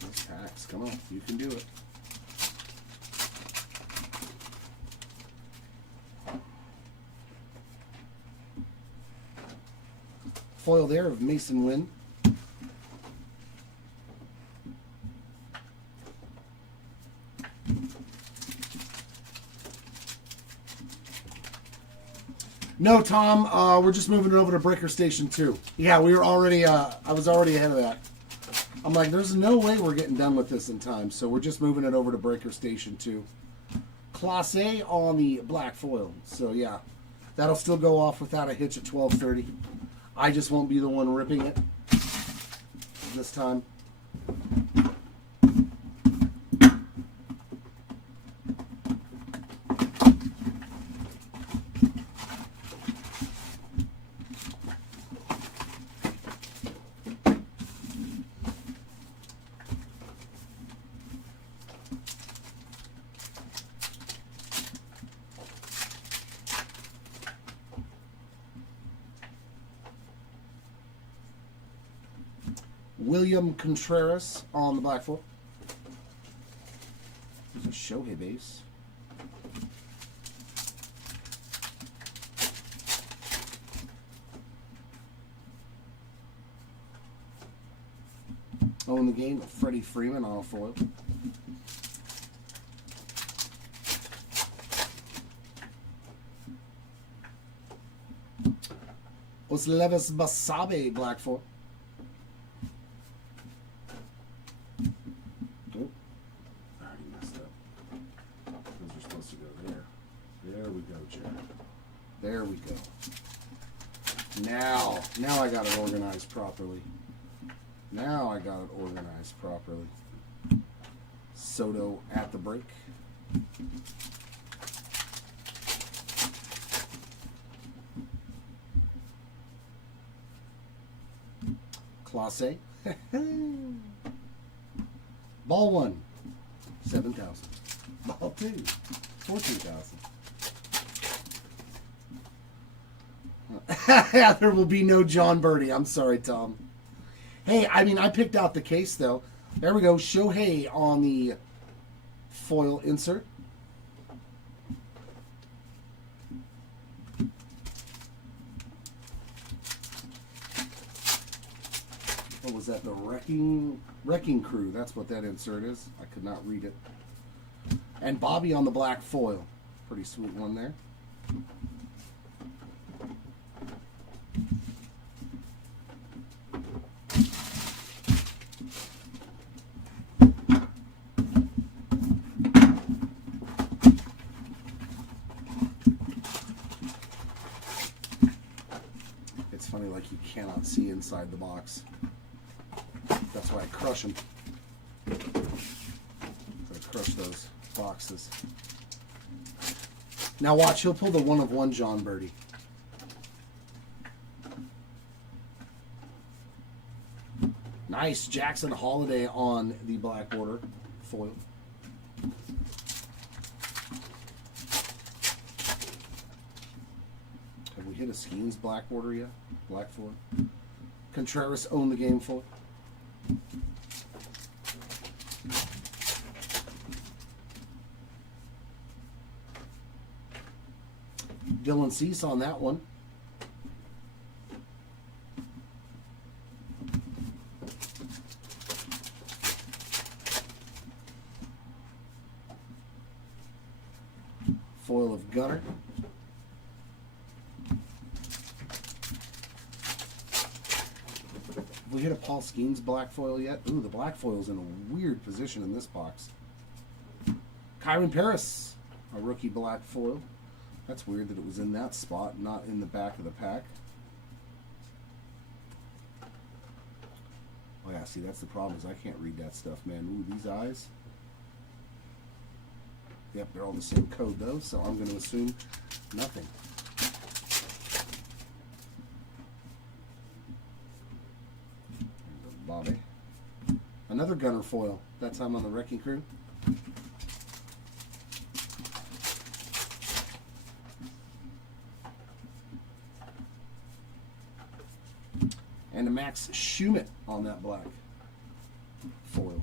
Those packs, come on, you can do it. Foil there of Mason Wynn. No, Tom, we're just moving it over to Breaker Station 2. Yeah, we were already, I was already ahead of that. I'm like, there's no way we're getting done with this in time, so we're just moving it over to Breaker Station 2. Class A on the black foil. So, yeah, that'll still go off without a hitch at 12:30. I just won't be the one ripping it this time. William Contreras on the black foot. There's a Shohei base. Own the game with Freddie Freeman on a foil. Oslevis Basabe black foil. There we go. Now I got it organized properly. Now I got it organized properly. Soto at the break. Class A. Ball 1, 7,000. Ball 2, 14,000. There will be no John Birdie. I'm sorry, Tom. Hey, I mean, I picked out the case, though. There we go. Shohei on the foil insert. What was that? The Wrecking Crew. That's what that insert is. I could not read it. And Bobby on the black foil. Pretty sweet one there. It's funny, like you cannot see inside the box. That's why I crush them. I crush those boxes. Now watch, he'll pull the 1 of 1 John Birdie. Nice Jackson Holiday on the black border foil. Have we hit a Skeens black border yet? Black foil. Contreras own the game foil. Dylan Cease on that one. Foil of Gunner. Have we hit a Paul Skeens black foil yet? Ooh, the black foil's in a weird position in this box. Kyron Paris, a rookie black foil. That's weird that it was in that spot, not in the back of the pack. Oh yeah, see, that's the problem, is I can't read that stuff, man. Ooh, these eyes. Yep, they're all the same code, though, so I'm going to assume nothing. There's a Bobby. Another Gunner foil, that time on the Wrecking Crew. And a Max Schumett on that black foil.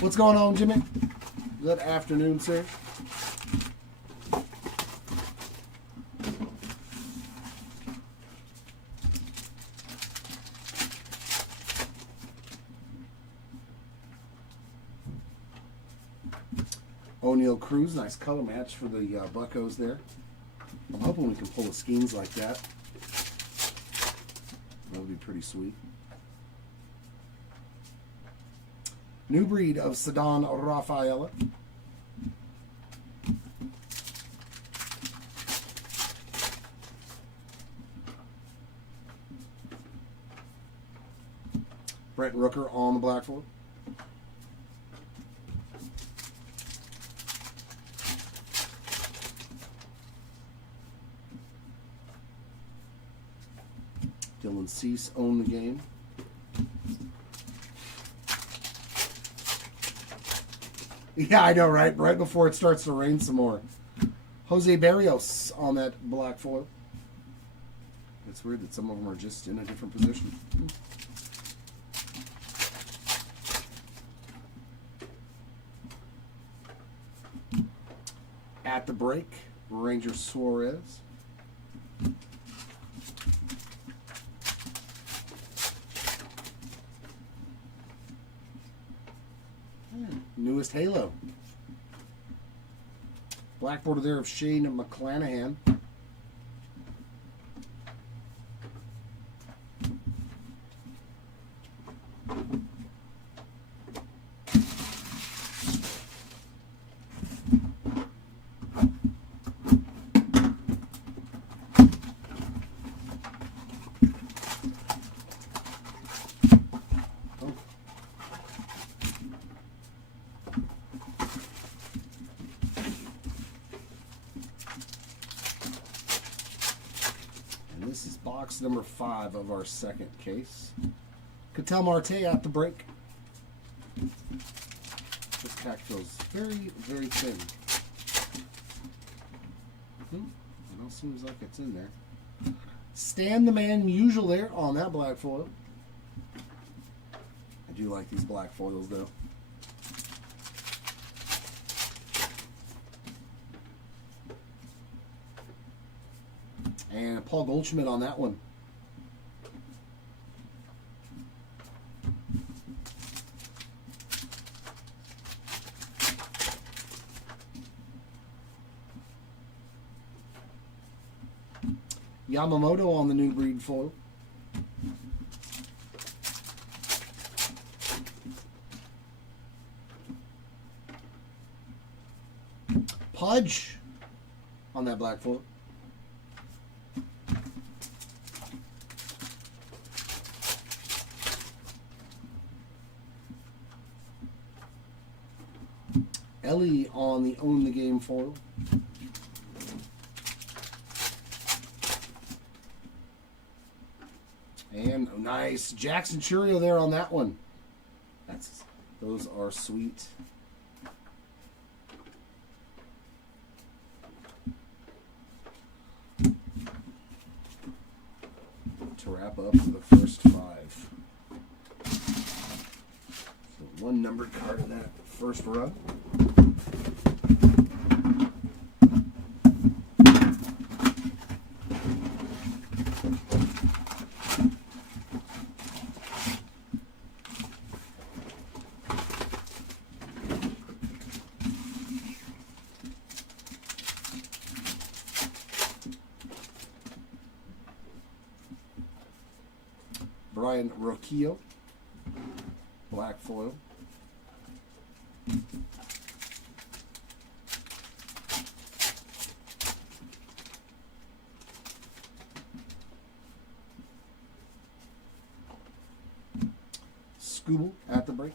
What's going on, Jimmy? Good afternoon, sir. O'Neal Cruz, nice color match for the Buccos there. I'm hoping we can pull a Skeens like that. That would be pretty sweet. New breed of Ceddanne Rafaela. Brent Rooker on the black foil. Dylan Cease own the game. Yeah, I know, right? Right before it starts to rain some more. Jose Barrios on that black foil. It's weird that some of them are just in a different position. At the break, Ranger Suarez. Newest Halo. Black border there of Shane McClanahan. This is box number 5 of our second case. Ketel Marte at the break. This pack feels very, very thin. It all seems like it's in there. Stan the Man Musial there on that black foil. I do like these black foils though. And Paul Goldschmidt on that one. Yamamoto on the new breed foil. Pudge on that black foil. Ellie on the Own the Game foil. And nice Jackson Churio there on that one. Those are sweet. To wrap up the first 5. So one numbered card in that first run. Brian Rocchio, black foil. Scooble at the break.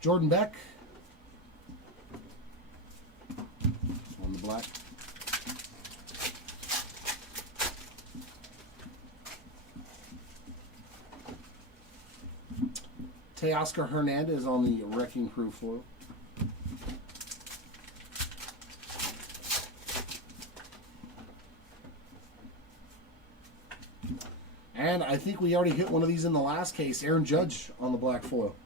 Jordan Beck on the black. Teoscar Hernandez on the Wrecking Crew foil. And I think we already hit one of these in the last case. Aaron Judge on the black foil.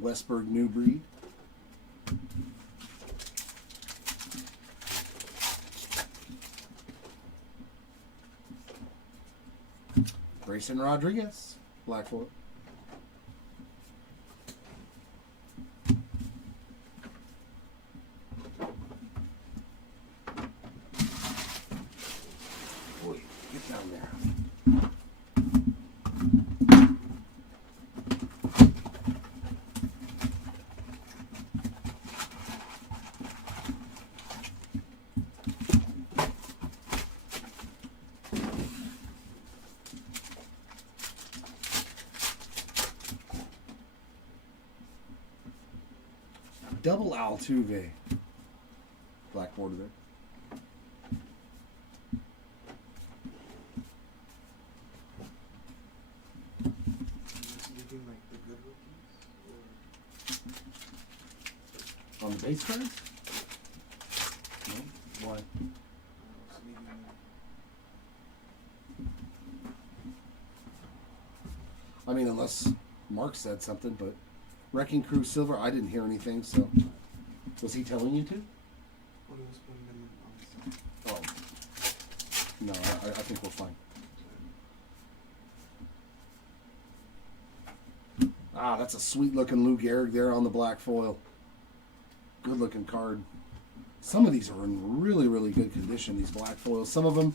Westberg New Breed. Grayson Rodriguez, black foil. Boy, get down there. Double Altuve. Black border there. Leaving like the good rookies? Or On the base cards? No? Why? I mean, unless Mark said something, but Wrecking Crew Silver, I didn't hear anything, so. Was he telling you to? When he was putting them on the side. Oh. No, I think we're fine. Ah, that's a sweet looking Lou Gehrig there on the black foil. Good looking card. Some of these are in really, really good condition, these black foils. Some of them,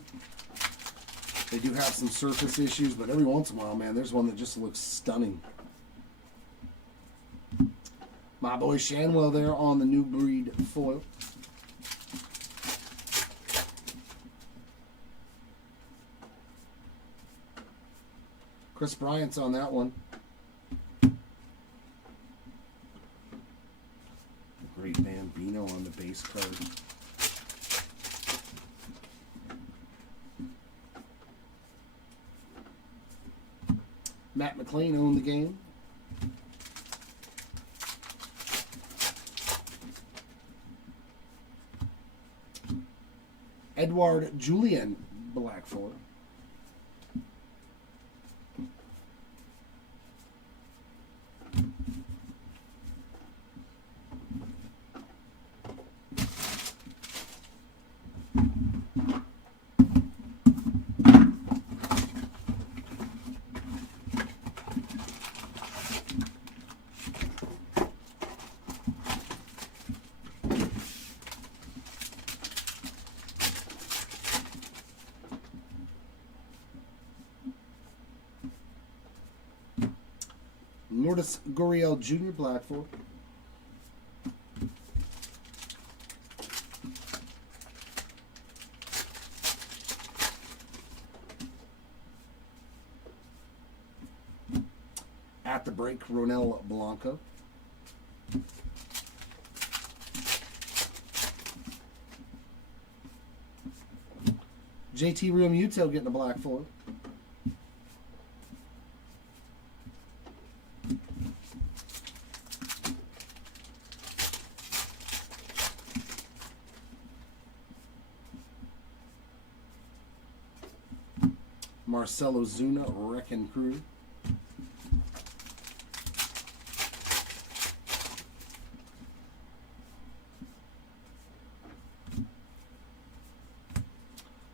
they do have some surface issues, but every once in a while, man, there's one that just looks stunning. My boy Shanwell there on the New Breed foil. Chris Bryant's on that one. Great Bambino on the base card. Matt McLean owned the game. Edward Julian, black foil. Lourdes Gurriel Jr. black foil. At the break, Ronel Blanco. JT Realmuto getting a black foil. Marcelo Zuna, Wrecking Crew.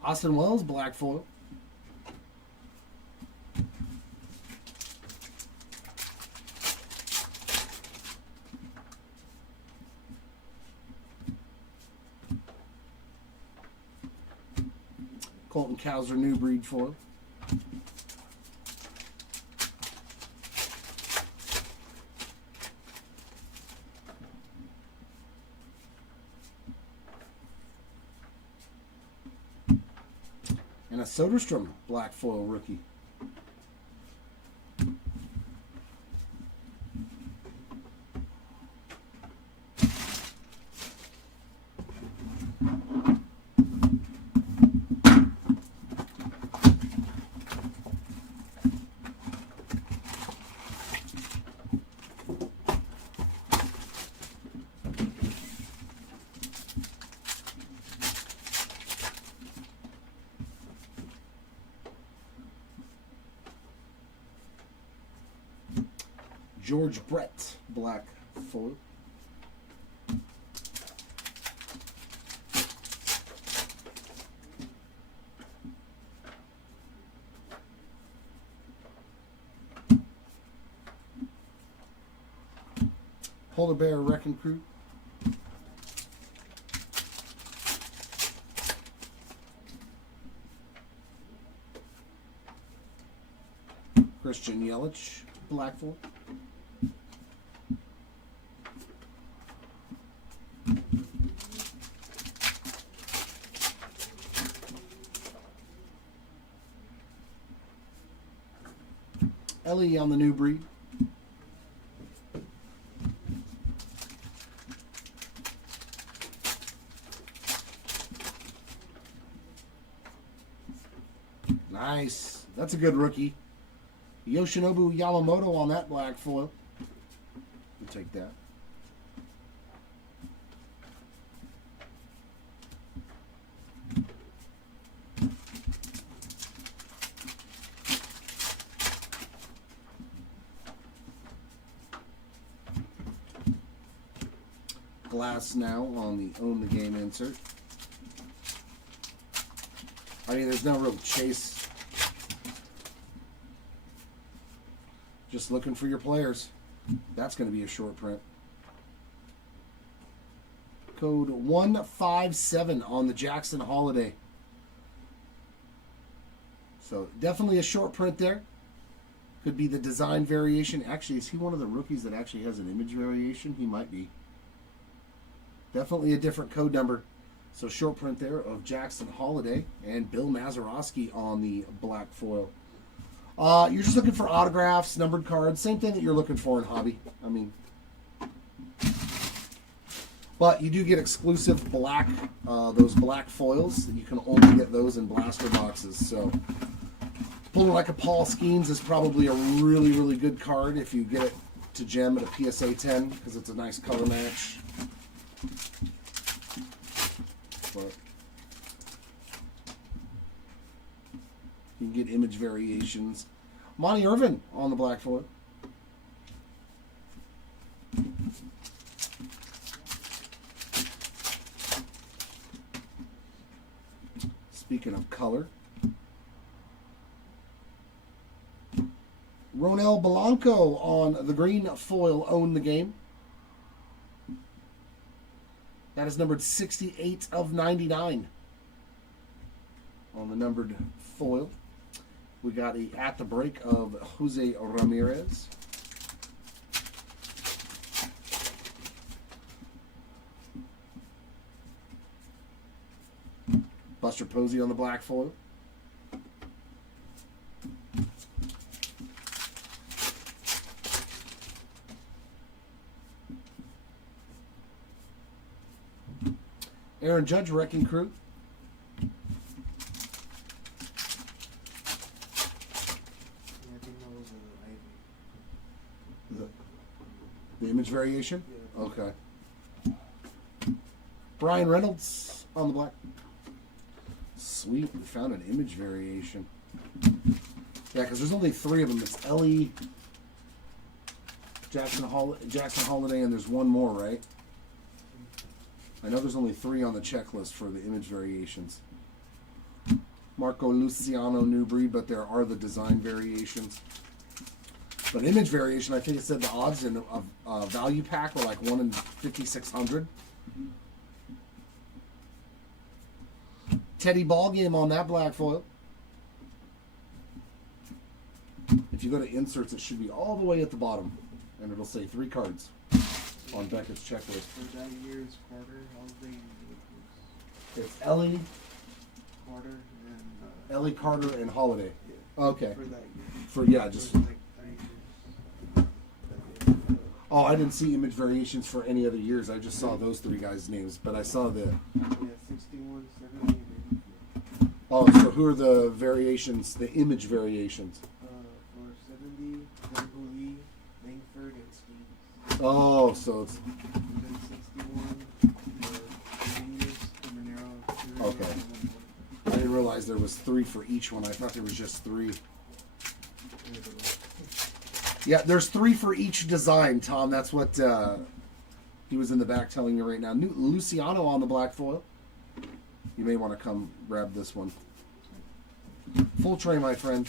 Austin Wells, black foil. Colton Cowser, new breed foil. And a Soderstrom black foil rookie. George Brett, black foil. Polar Bear Wrecking Crew. Christian Yelich, black foil. Ellie on the new breed. Nice. That's a good rookie. Yoshinobu Yamamoto on that black foil. We'll take that. Glass now on the Own the Game insert. I mean, there's no real chase. Just looking for your players. That's going to be a short print. Code 157 on the Jackson Holiday. So definitely a short print there. Could be the design variation. Actually, is he one of the rookies that actually has an image variation? He might be. Definitely a different code number. So short print there of Jackson Holiday and Bill Mazeroski on the black foil. You're just looking for autographs, numbered cards, same thing that you're looking for in hobby. I mean, but you do get exclusive black, those black foils. You can only get those in blaster boxes. So pulling like a Paul Skeens is probably a really, really good card if you get it to gem at a PSA 10 because it's a nice color match. But you can get image variations. Monty Irvin on the black foil. Speaking of color, Ronel Blanco on the green foil. Own the Game. That is numbered 68 of 99 on the numbered foil. We got a at the break of Jose Ramirez. Buster Posey on the black foil. Aaron Judge, Wrecking Crew. Yeah, I think that was Ivy. The image variation? Yeah. Okay. Brian Reynolds on the black. Sweet, we found an image variation. Yeah, because there's only 3 of them. It's Ellie, Jackson Holiday, and there's one more, right? I know there's only 3 on the checklist for the image variations. Marco Luciano New Breed, but there are the design variations. But image variation, I think it said the odds in a value pack were like 1 in 5,600. Teddy Ball Game on that black foil. If you go to inserts, it should be all the way at the bottom, and it'll say 3 cards on Beckett's checklist. For that year's Carter, Holiday, and It's Ellie, Carter, and Ellie Carter, and Holiday. yeah, Okay. for that year. For yeah, just. For like 3 years. Oh, I didn't see image variations for any other years. I just saw those 3 guys' names, but I saw the. Yeah, 61, 70, and 84. Oh, so who are the variations? The image variations. For 70, Glenn Lee, Langford, and Steve. Oh, so it's And then 61, Venus, Monero, Okay. I didn't realize there was 3 for each one. I thought there was just 3. Yeah, there's 3 for each design, Tom. That's what he was in the back telling you right now. New Luciano on the black foil. You may want to come grab this one. Full tray, my friend.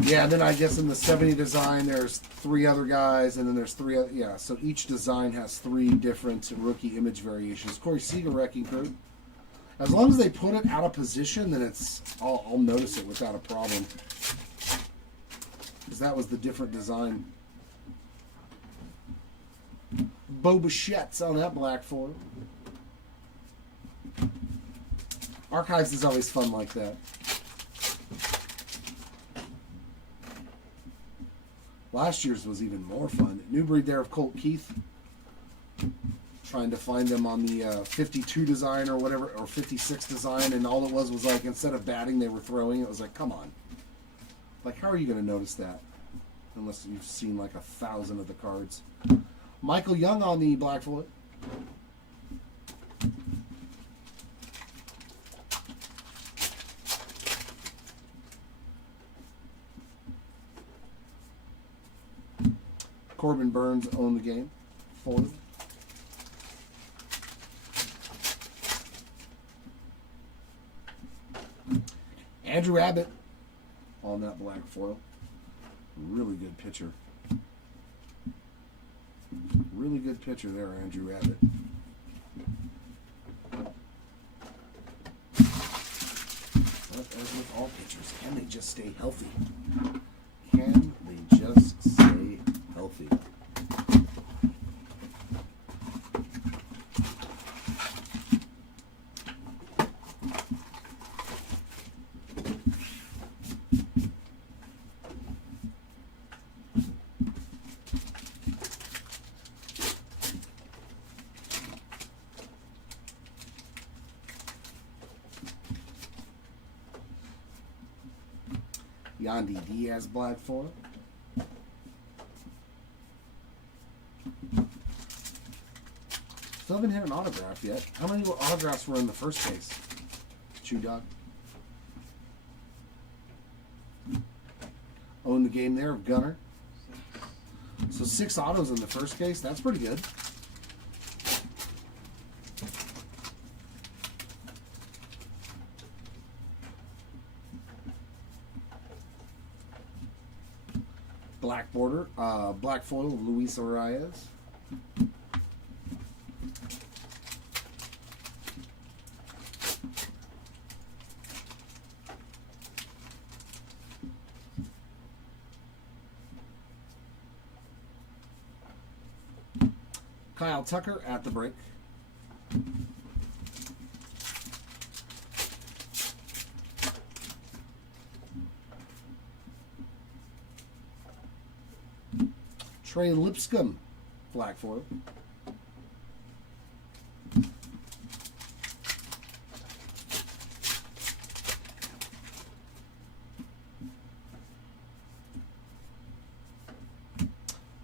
Yeah, and then I guess in the 70 design, there's 3 other guys, and then there's 3 other, yeah, so each design has 3 different rookie image variations. Corey Seager, Wrecking Crew. As long as they put it out of position, then I'll notice it without a problem. Because that was the different design. Bo Bichette's on that black foil. Archives is always fun like that. Last year's was even more fun. New breed there of Colt Keith. Trying to find them on the 52 design or whatever, or 56 design, and all it was like, instead of batting, they were throwing. It was like, come on. Like, how are you going to notice that? Unless you've seen like 1,000 of the cards. Michael Young on the black foil. Corbin Burns owned the game. Foil. Andrew Abbott on that black foil. Really good pitcher. Really good pitcher there, Andrew Abbott. But as with all pitchers, can they just stay healthy? Can they just stay healthy? Yandy Diaz black foil. Still haven't hit an autograph yet. How many autographs were in the first case? Chew Dog. Own the game there of Gunner. So 6 autos in the first case. That's pretty good. Black border, black foil of Luis Arias. Kyle Tucker at the break. Trey Lipscomb, black foil.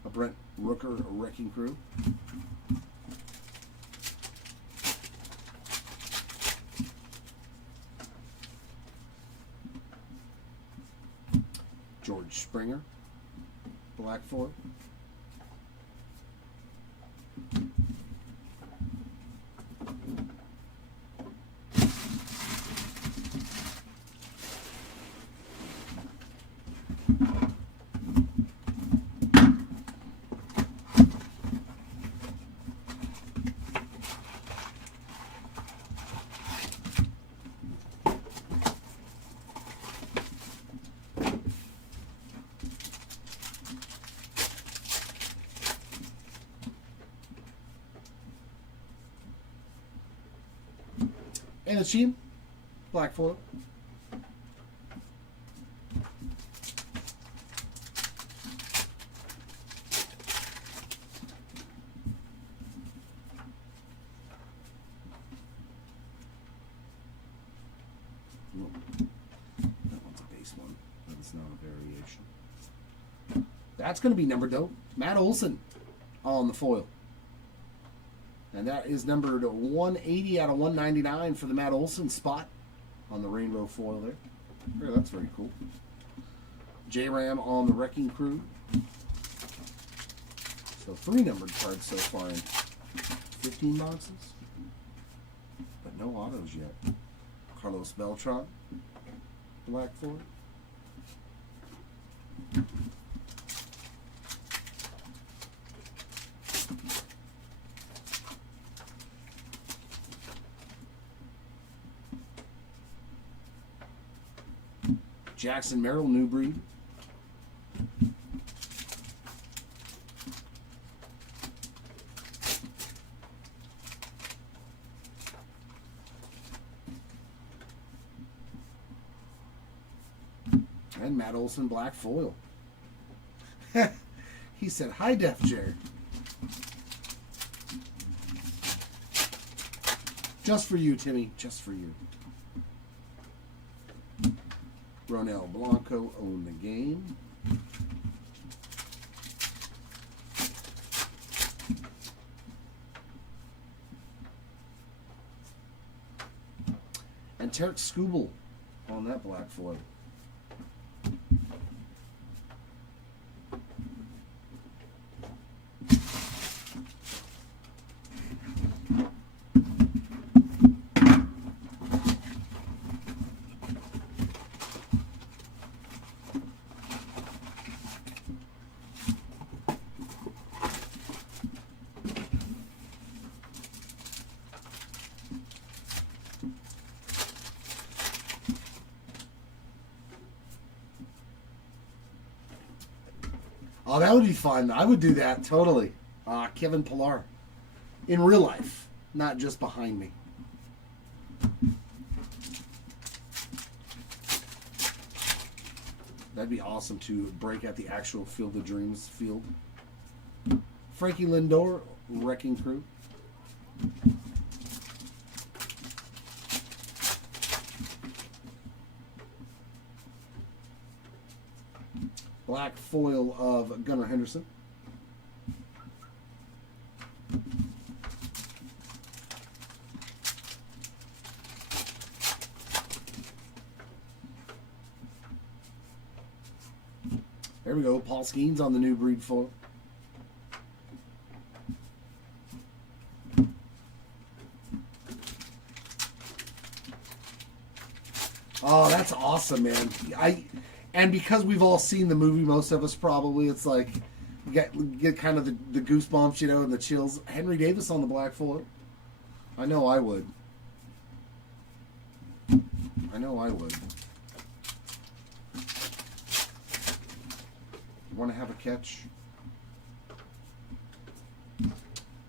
A Brent Rooker Wrecking Crew. George Springer, black foil. And a Sheehan, black foil. Nope. That one's a base one. That's not a variation. That's going to be numbered though. Matt Olson on the foil. And that is numbered 180 out of 199 for the Matt Olson spot on the rainbow foil there. Oh, that's very cool. J-Ram on the Wrecking Crew. So 3 numbered cards so far in 15 boxes. But no autos yet. Carlos Beltran, black foil. Jackson Merrill, new breed. And Matt Olson, black foil. He said, "Hi, Def Jared." Just for you, Timmy. Just for you. Ronel Blanco owned the game. And Tarek Skubal on that black foil. Oh, that would be fun. I would do that, totally. Kevin Pillar. In real life, not just behind me. That'd be awesome to break at the actual Field of Dreams field. Frankie Lindor, Wrecking Crew. Black foil of Gunnar Henderson. There we go. Paul Skeens on the new breed foil. Oh, that's awesome, man. And because we've all seen the movie, most of us probably, it's like you get kind of the goosebumps, you know, and the chills. Henry Davis on the black foil. I know I would. I know I would. Want to have a catch?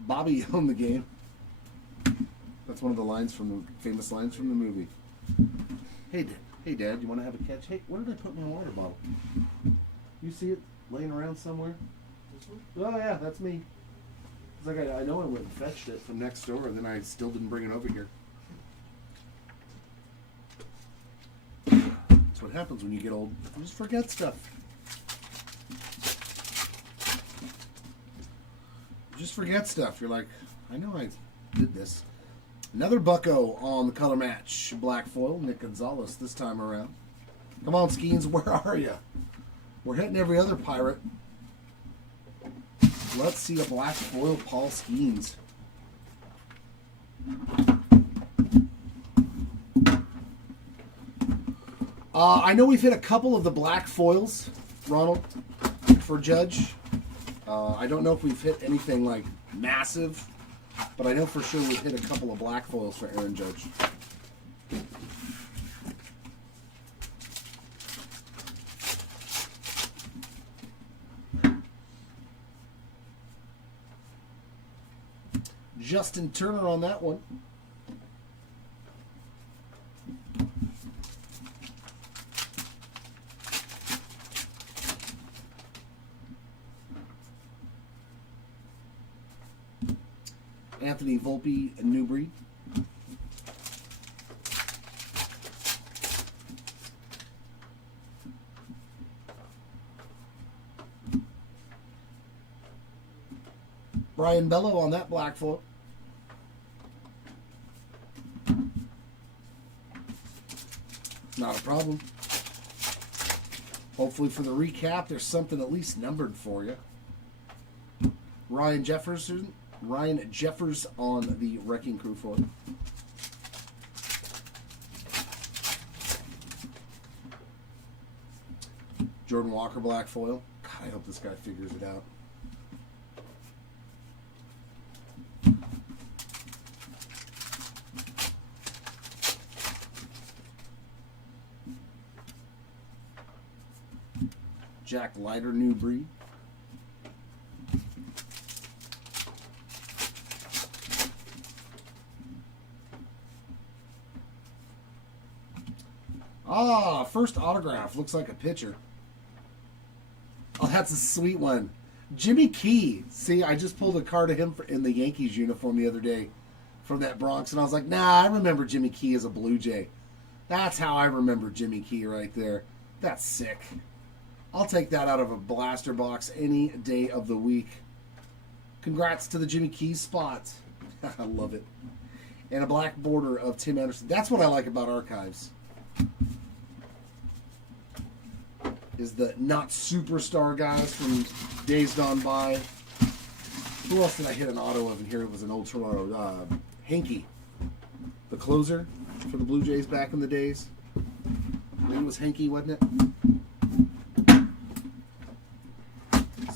Bobby owned the game. That's one of the lines from the famous lines from the movie. Hey, Dad, you want to have a catch? Hey, where did I put my water bottle? You see it laying around somewhere? This one? Oh yeah, that's me. It's like I know I went and fetched it from next door, and then I still didn't bring it over here. That's what happens when you get old. You just forget stuff. You just forget stuff. You're like, I know I did this. Another bucko on the color match. Black foil, Nick Gonzalez this time around. Come on, Skeens, where are you? We're hitting every other pirate. Let's see a black foil Paul Skeens. I know we've hit a couple of the black foils, Ronald, for Judge. I don't know if we've hit anything like massive, but I know for sure we've hit a couple of black foils for Aaron Judge. Justin Turner on that one. Anthony Volpe and New Breed. Brian Bello on that black foil. Not a problem. Hopefully for the recap, there's something at least numbered for you. Ryan Jeffers on the Wrecking Crew foil. Jordan Walker black foil. God, I hope this guy figures it out. Jack Leiter, New Breed. Ah, first autograph. Looks like a pitcher. Oh, that's a sweet one. Jimmy Key. See, I just pulled a card of him in the Yankees uniform the other day from that Bronx, and I was like, nah, I remember Jimmy Key as a Blue Jay. That's how I remember Jimmy Key right there. That's sick. I'll take that out of a blaster box any day of the week. Congrats to the Jimmy Keys spot. I love it. And a black border of Tim Anderson. That's what I like about archives. Is the not superstar guys from days gone by. Who else did I hit an auto of in here? It was an old Toronto. Hanky. The closer for the Blue Jays back in the days. I think it was Hanky, wasn't it?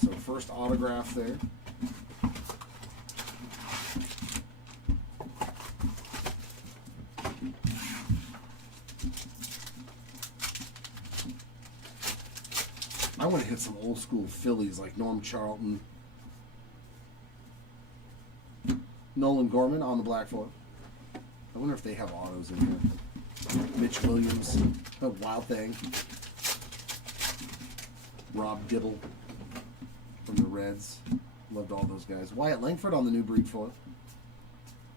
So first autograph there. I want to hit some old school Phillies like Norm Charlton. Nolan Gorman on the black foil. I wonder if they have autos in here. Mitch Williams, a Wild Thing. Rob Dibble from the Reds. Loved all those guys. Wyatt Langford on the New Breed foil.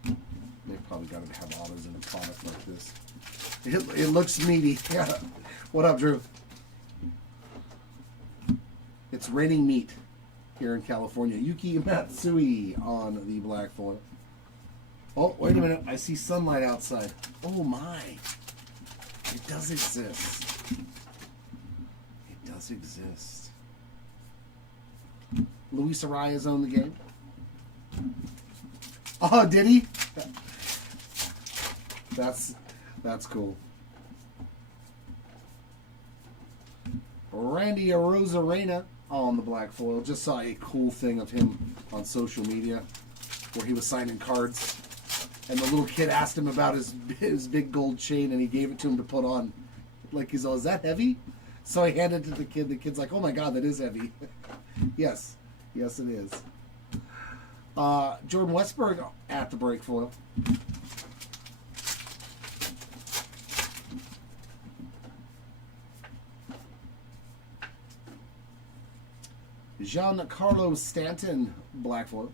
They've probably got to have autos in a product like this. It looks meaty. Yeah. What up, Drew? It's raining meat here in California. Yuki Matsui on the black foil. Oh, wait a minute. I see sunlight outside. Oh, my. It does exist. It does exist. Luis Arias on the game. Oh, did he? That's cool. Randy Arozarena on the black foil. Just saw a cool thing of him on social media where he was signing cards, and the little kid asked him about his big gold chain, and he gave it to him to put on. Like, he's all, is that heavy? So he handed it to the kid. The kid's like, oh my God, that is heavy. Yes, it is. Jordan Westberg at the break foil. Giancarlo Stanton, black foil.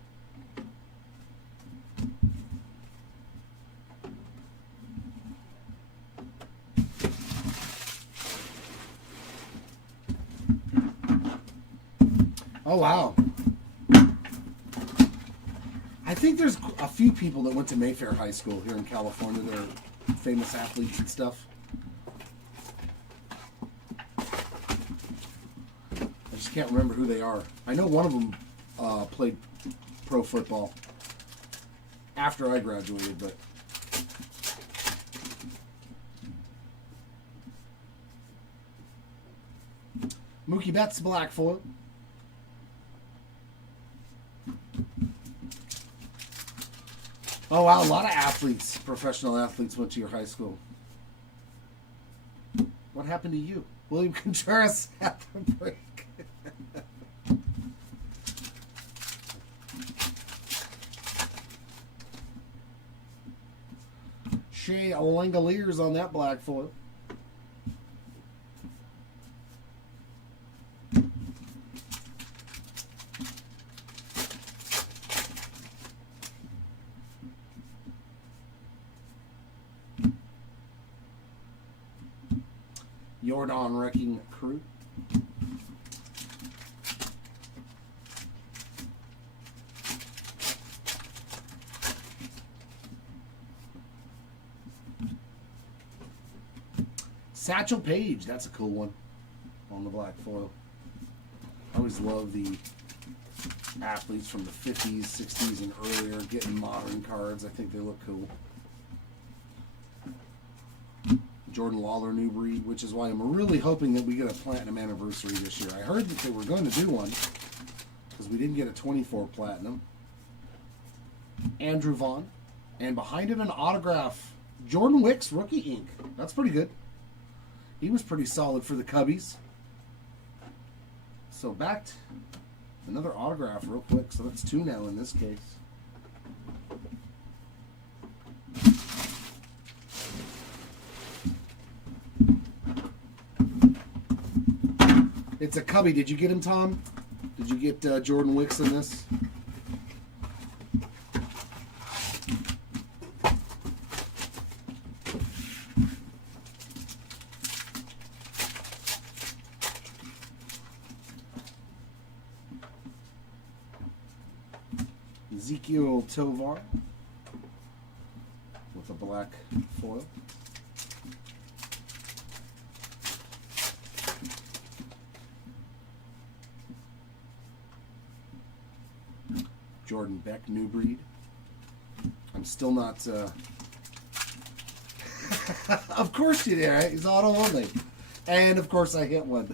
Oh, wow. I think there's a few people that went to Mayfair High School here in California that are famous athletes and stuff. I just can't remember who they are. I know one of them played pro football after I graduated, but Mookie Betts, black foil. Oh, wow, a lot of athletes, professional athletes went to your high school. What happened to you? William Contreras at the break. Shea Langoliers on that black foil. Jordan Wrecking Crew. Satchel Paige, that's a cool one on the black foil. I always love the athletes from the 50s, 60s, and earlier getting modern cards. I think they look cool. Jordan Lawler New Breed, which is why I'm really hoping that we get a platinum anniversary this year. I heard that they were going to do one because we didn't get a 24 platinum. Andrew Vaughn. And behind him an autograph, Jordan Wicks rookie ink. That's pretty good. He was pretty solid for the Cubbies. So backed another autograph real quick. So that's two now in this case. It's a Cubby. Did you get him, Tom? Did you get Jordan Wicks in this? Ezekiel Tovar with a black foil. Jordan Beck, New Breed. I'm still not... Of course you did, right? He's auto only. And, of course, I hit one.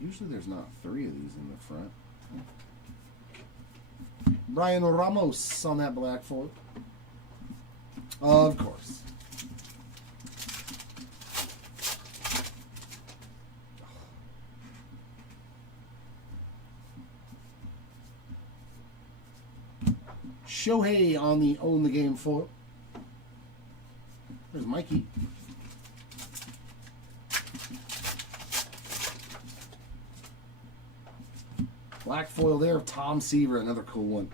Usually there's not three of these in the front. Brian Ramos on that black foil. Of course. Shohei on the Own the Game foil. There's Mikey. Black foil there of Tom Seaver, another cool one.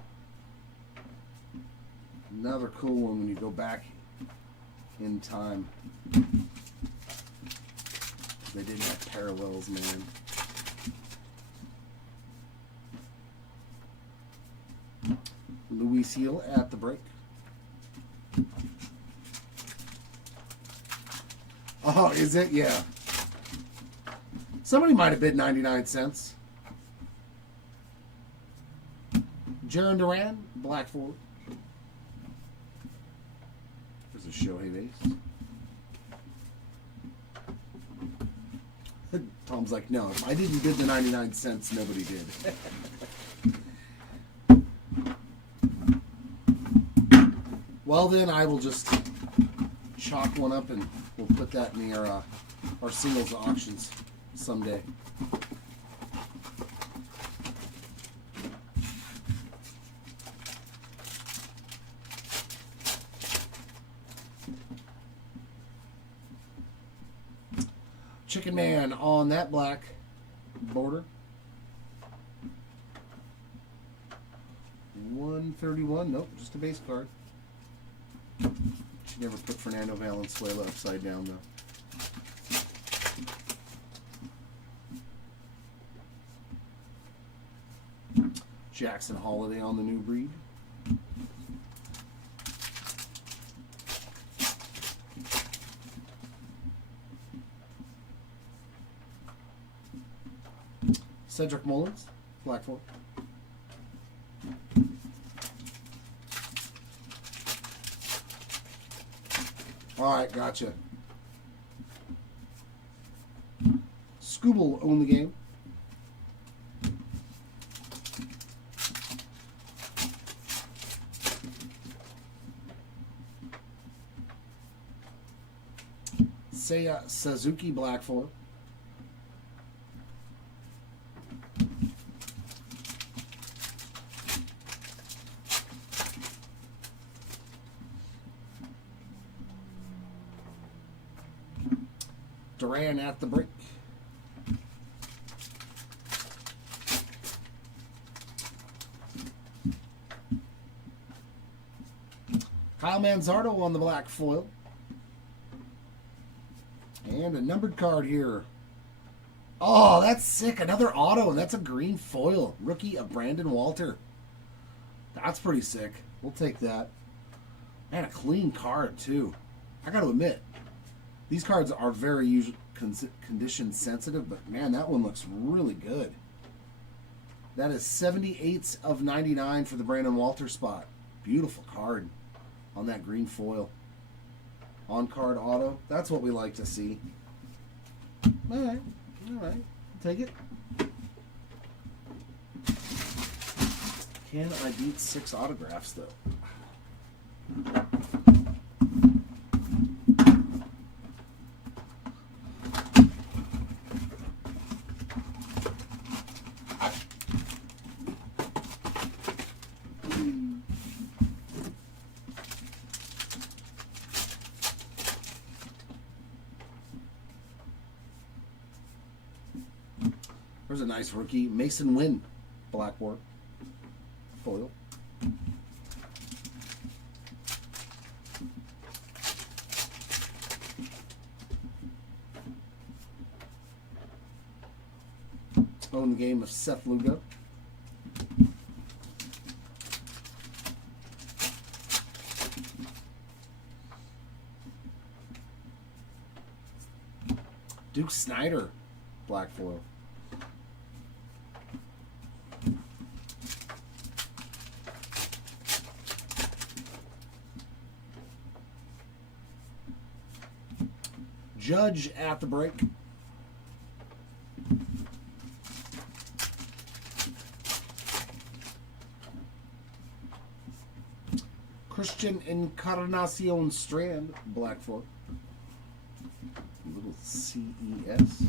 Another cool one when you go back in time. They didn't have parallels, man. Luis Heel at the break. Oh, is it? Yeah. Somebody might have bid 99 cents. Jaron Duran, black forward. There's a Shohei base. Tom's like, no, if I didn't bid the 99 cents, nobody did. Well, then I will just chalk one up and we'll put that in our singles auctions someday. Chicken Man on that black border. 131. Nope, just a base card. She never put Fernando Valenzuela upside down though. Jackson Holiday on the new breed. Cedric Mullins, black 4. All right, gotcha. Scooble own the game. Seiya Suzuki, black 4. Duran at the break. Kyle Manzardo on the black foil. And a numbered card here. Oh, that's sick. Another auto, and that's a green foil. Rookie of Brandon Walter. That's pretty sick. We'll take that. Man, a clean card, too. I got to admit, these cards are very condition sensitive, but man, that one looks really good. That is 78 of 99 for the Brandon Walter spot. Beautiful card on that green foil. On card auto. That's what we like to see. All right. Take it. Can I beat 6 autographs though? There's a nice rookie. Mason Wynn, blackboard. Foil. Own the game of Seth Lugo. Duke Snyder, black foil. Judge at the break. Christian Encarnacion Strand, black 4. Little CES.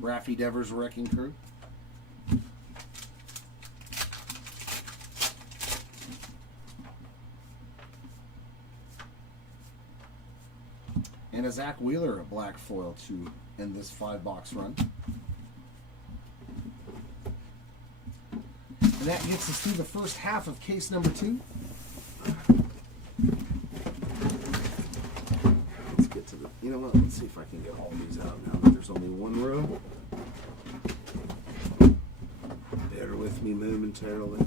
Raffy Devers Wrecking Crew. And a Zach Wheeler, a black foil to end this 5-box run. And that gets us through the first half of case number 2. Let's get to the, you know what, let's see if I can get all these out now that there's only one row. Bear with me momentarily.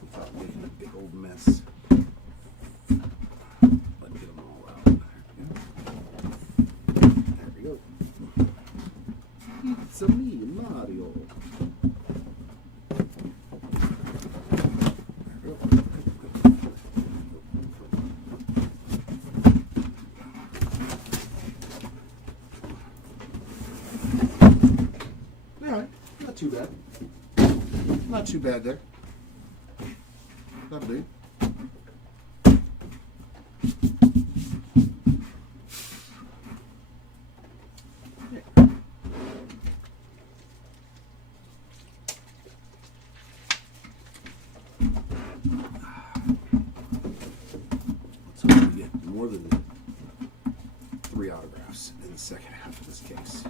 Without making a big old mess. But get them all out. There we go. It's me, Mario. Alright, not too bad. Not too bad there. That'll do. 3 autographs in the second half of this case.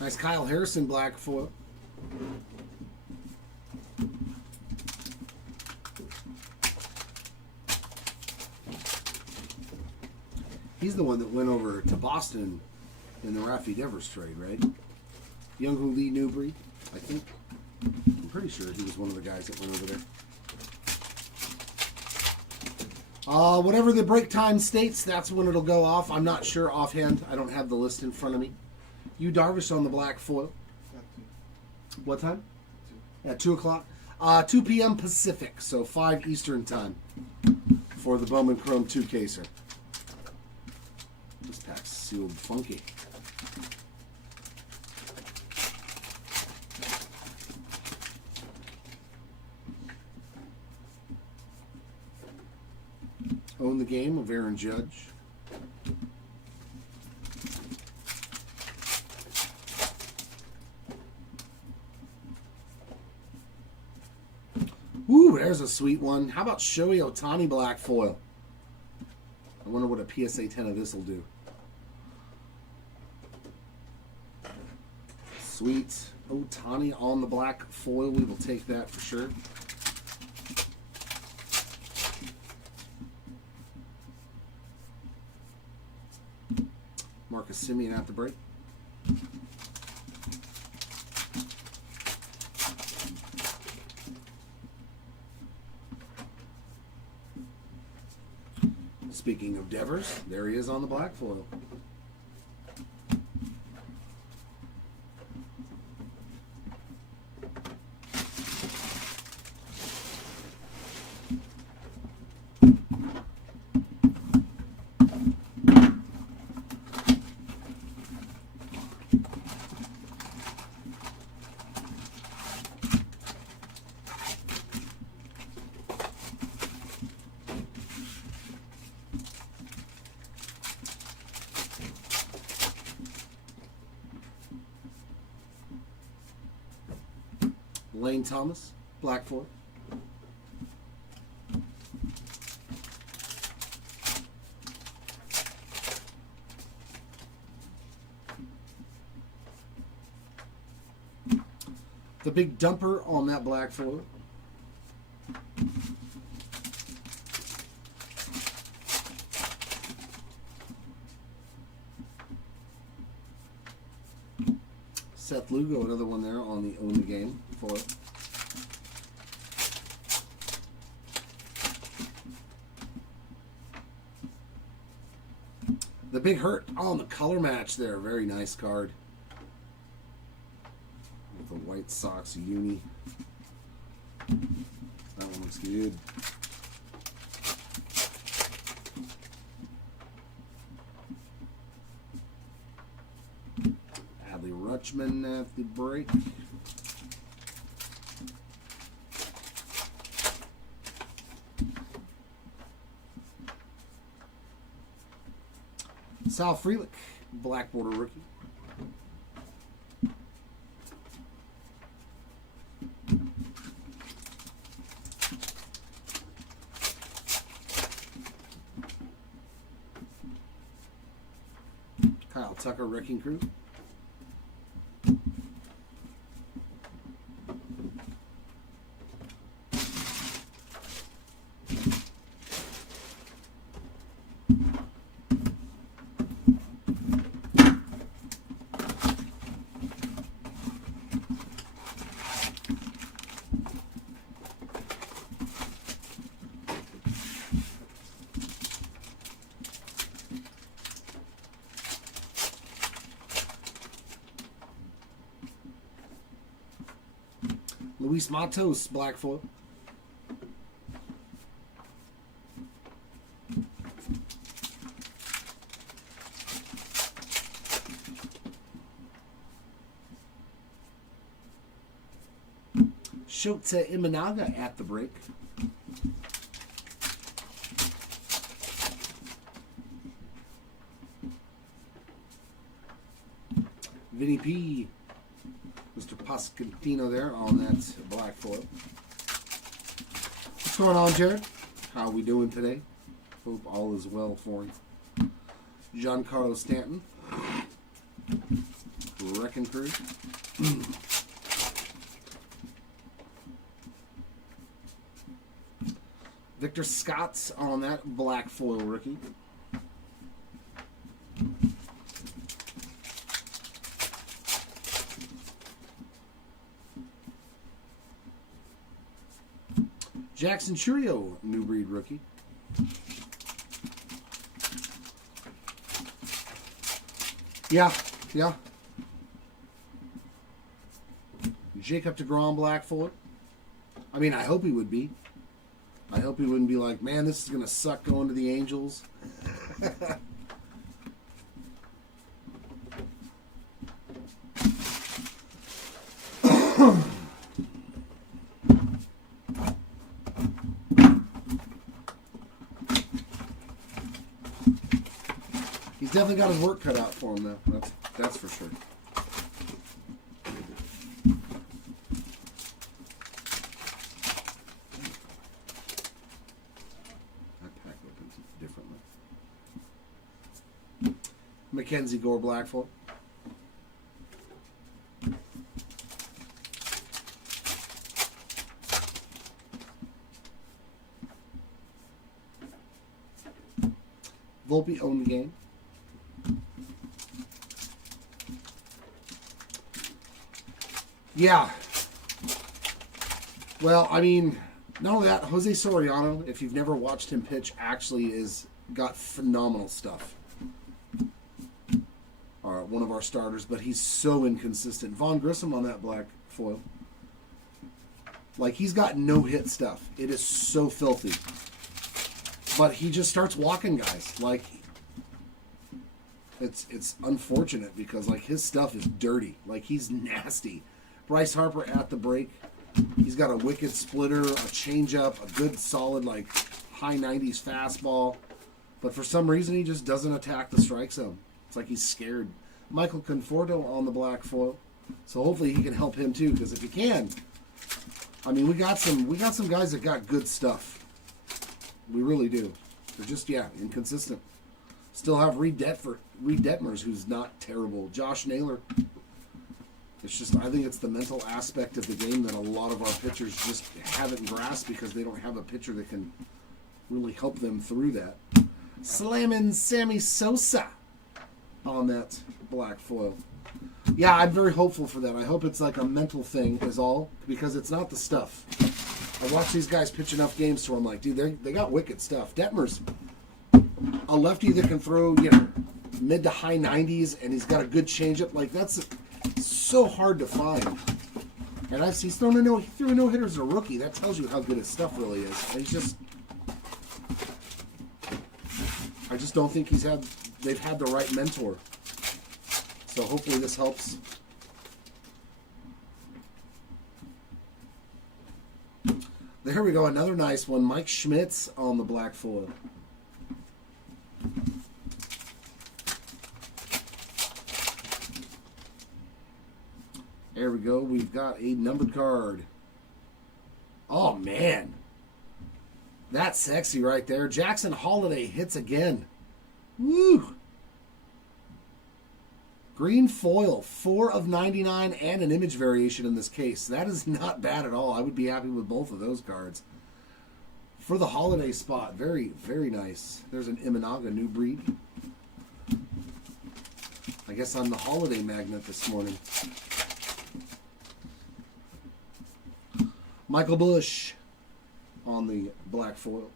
Nice Kyle Harrison black foil. He's the one that went over to Boston in the Rafi Devers trade, right? Younghoe Lee Newbury, I think. I'm pretty sure he was one of the guys that went over there. Whatever the break time states, that's when it'll go off. I'm not sure offhand. I don't have the list in front of me. You Darvish on the black foil. What time? 2. At 2 o'clock. 2 p.m. Pacific, so 5 Eastern time for the Bowman Chrome 2 caser. This pack's sealed funky. Own the Game of Aaron Judge. Ooh, there's a sweet one. How about Shohei Ohtani black foil? I wonder what a PSA 10 of this will do. Sweet. Ohtani on the black foil. We will take that for sure. Marcus Semien at the break. Speaking of Devers, there he is on the black foil. Lane Thomas, black foil. The big dumper on that black foil. Seth Lugo, another one there on the Own the Game foil. The Big Hurt on the color match there. Very nice card. With the White Sox uni. That one looks good. Adley Rutschman at the break. Sal Frelick, black border rookie. Kyle Tucker, Wrecking Crew. Luis Matos, black foil. Shota Imanaga at the break. Vinny P. Mr. Pascantino there on that black foil. What's going on, Jared? How are we doing today? Hope all is well for you. Giancarlo Stanton. Wrecking Crew. Victor Scott's on that black foil rookie. Jackson Churio, new breed rookie. Yeah. Jacob deGrom black foil. I mean, I hope he would be. I hope he wouldn't be like, man, this is going to suck going to the Angels. He's definitely got his work cut out for him, though. That's for sure. Mackenzie Gore Blackfoot. Volpe owned the game. Yeah. Well, I mean, not only that, Jose Soriano, if you've never watched him pitch, actually is got phenomenal stuff. One of our starters, but he's so inconsistent. Vaughn Grissom on that black foil. Like, he's got no hit stuff. It is so filthy. But he just starts walking guys. Like, it's unfortunate because, like, his stuff is dirty. Like, he's nasty. Bryce Harper at the break. He's got a wicked splitter, a changeup, a good solid, like, high 90s fastball. But for some reason, he just doesn't attack the strike zone. It's like he's scared. Michael Conforto on the black foil, so hopefully he can help him too. Because if he can, I mean, we got some guys that got good stuff. We really do. They're just inconsistent. Still have Reed Detmers, who's not terrible. Josh Naylor. It's just, I think it's the mental aspect of the game that a lot of our pitchers just haven't grasped because they don't have a pitcher that can really help them through that. Slamming Sammy Sosa on that black foil. Yeah, I'm very hopeful for that. I hope it's like a mental thing is all, because it's not the stuff. I watch these guys pitch enough games to where I'm like, dude, they got wicked stuff. Detmer's a lefty that can throw, mid to high 90s, and he's got a good changeup. Like, that's so hard to find. And he threw a no-hitter as a rookie. That tells you how good his stuff really is. And I just don't think they've had the right mentor. So hopefully this helps. There we go, another nice one. Mike Schmitz on the black foil. There we go. We've got a numbered card. Oh, man. That's sexy right there. Jackson Holiday hits again. Woo! Green foil, 4 of 99, and an image variation in this case. That is not bad at all. I would be happy with both of those cards. For the holiday spot, very, very nice. There's an Imanaga new breed. I guess I'm the holiday magnet this morning. Michael Bush on the black foil.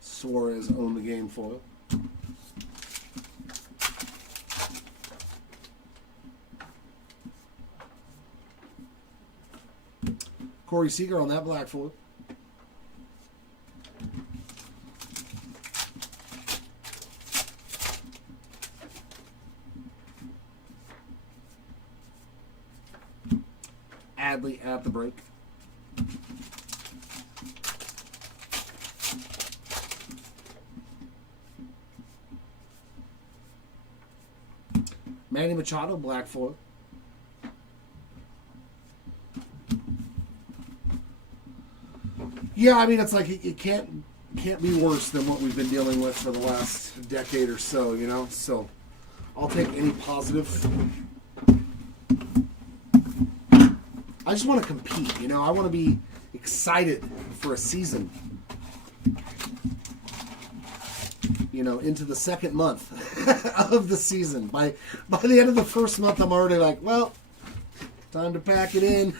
Suarez owned the game foil. Corey Seager on that black foil. Hadley at the break. Manny Machado, black foil. Yeah, I mean, it's like it can't be worse than what we've been dealing with for the last decade or so, you know? So I'll take any positive. I just want to compete, you know? I want to be excited for a season. You know, into the second month of the season. By the end of the first month, I'm already like, well, time to pack it in.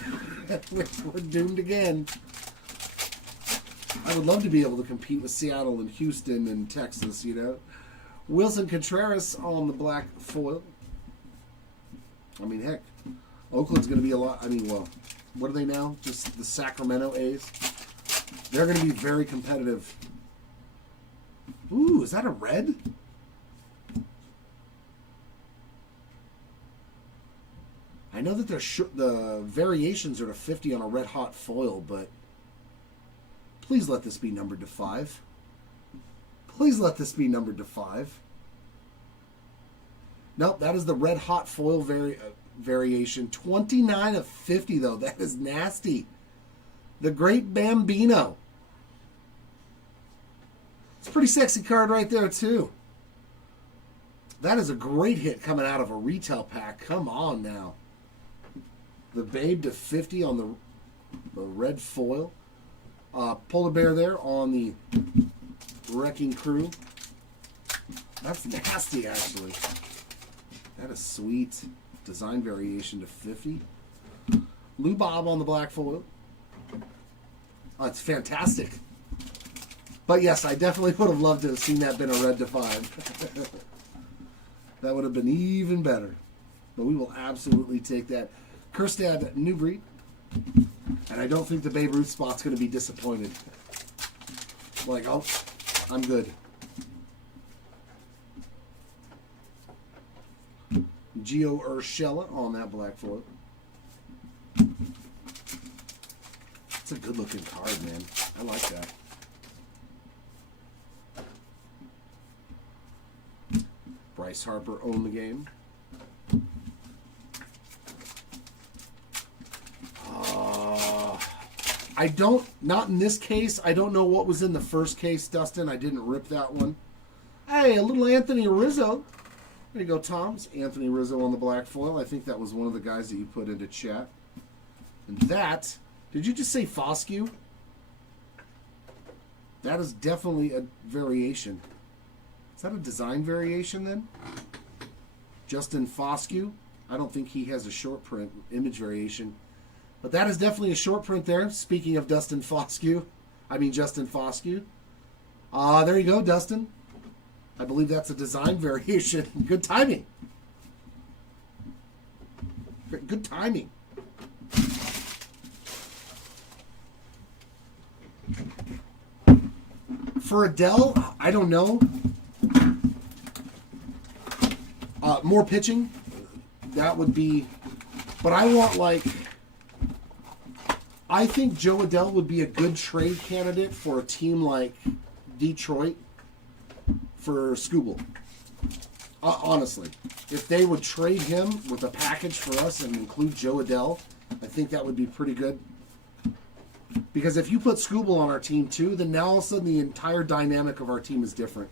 We're doomed again. I would love to be able to compete with Seattle and Houston and Texas, you know. Wilson Contreras on the black foil. I mean, heck, Oakland's going to be a lot. I mean, well, what are they now? Just the Sacramento A's. They're going to be very competitive. Ooh, is that a red? I know that the variations are to 50 on a red hot foil, but please let this be numbered to 5. Please let this be numbered to 5. Nope, that is the red hot foil variation. 29 of 50, though. That is nasty. The Great Bambino. It's a pretty sexy card right there, too. That is a great hit coming out of a retail pack. Come on now. The Babe to 50 on the red foil. Polar Bear there on the Wrecking Crew. That's nasty, actually. That is sweet. Design variation to 50. Lou Bob on the black foil. Oh, it's fantastic. But yes, I definitely would have loved to have seen that been a red to 5. That would have been even better. But we will absolutely take that. Kjerstad New Breed. And I don't think the Babe Ruth spot's going to be disappointed. Like, oh, I'm good. Gio Urshela on that black foil. It's a good looking card, man. I like that. Bryce Harper owned the game. I don't, not in this case. I don't know what was in the first case, Dustin. I didn't rip that one. Hey, a little Anthony Rizzo. There you go, Tom. It's Anthony Rizzo on the black foil. I think that was one of the guys that you put into chat. And that, did you just say Foscue? That is definitely a variation. Is that a design variation then? Justin Foscue. I don't think he has a short print image variation. But that is definitely a short print there. Speaking of Justin Foscue. There you go, Dustin. I believe that's a design variation. Good timing. Good timing. For Adele, I don't know. More pitching. That would be... But I want, like... I think Joe Adele would be a good trade candidate for a team like Detroit for Skubal. Honestly. If they would trade him with a package for us and include Joe Adele, I think that would be pretty good. Because if you put Skubal on our team too, then now all of a sudden the entire dynamic of our team is different.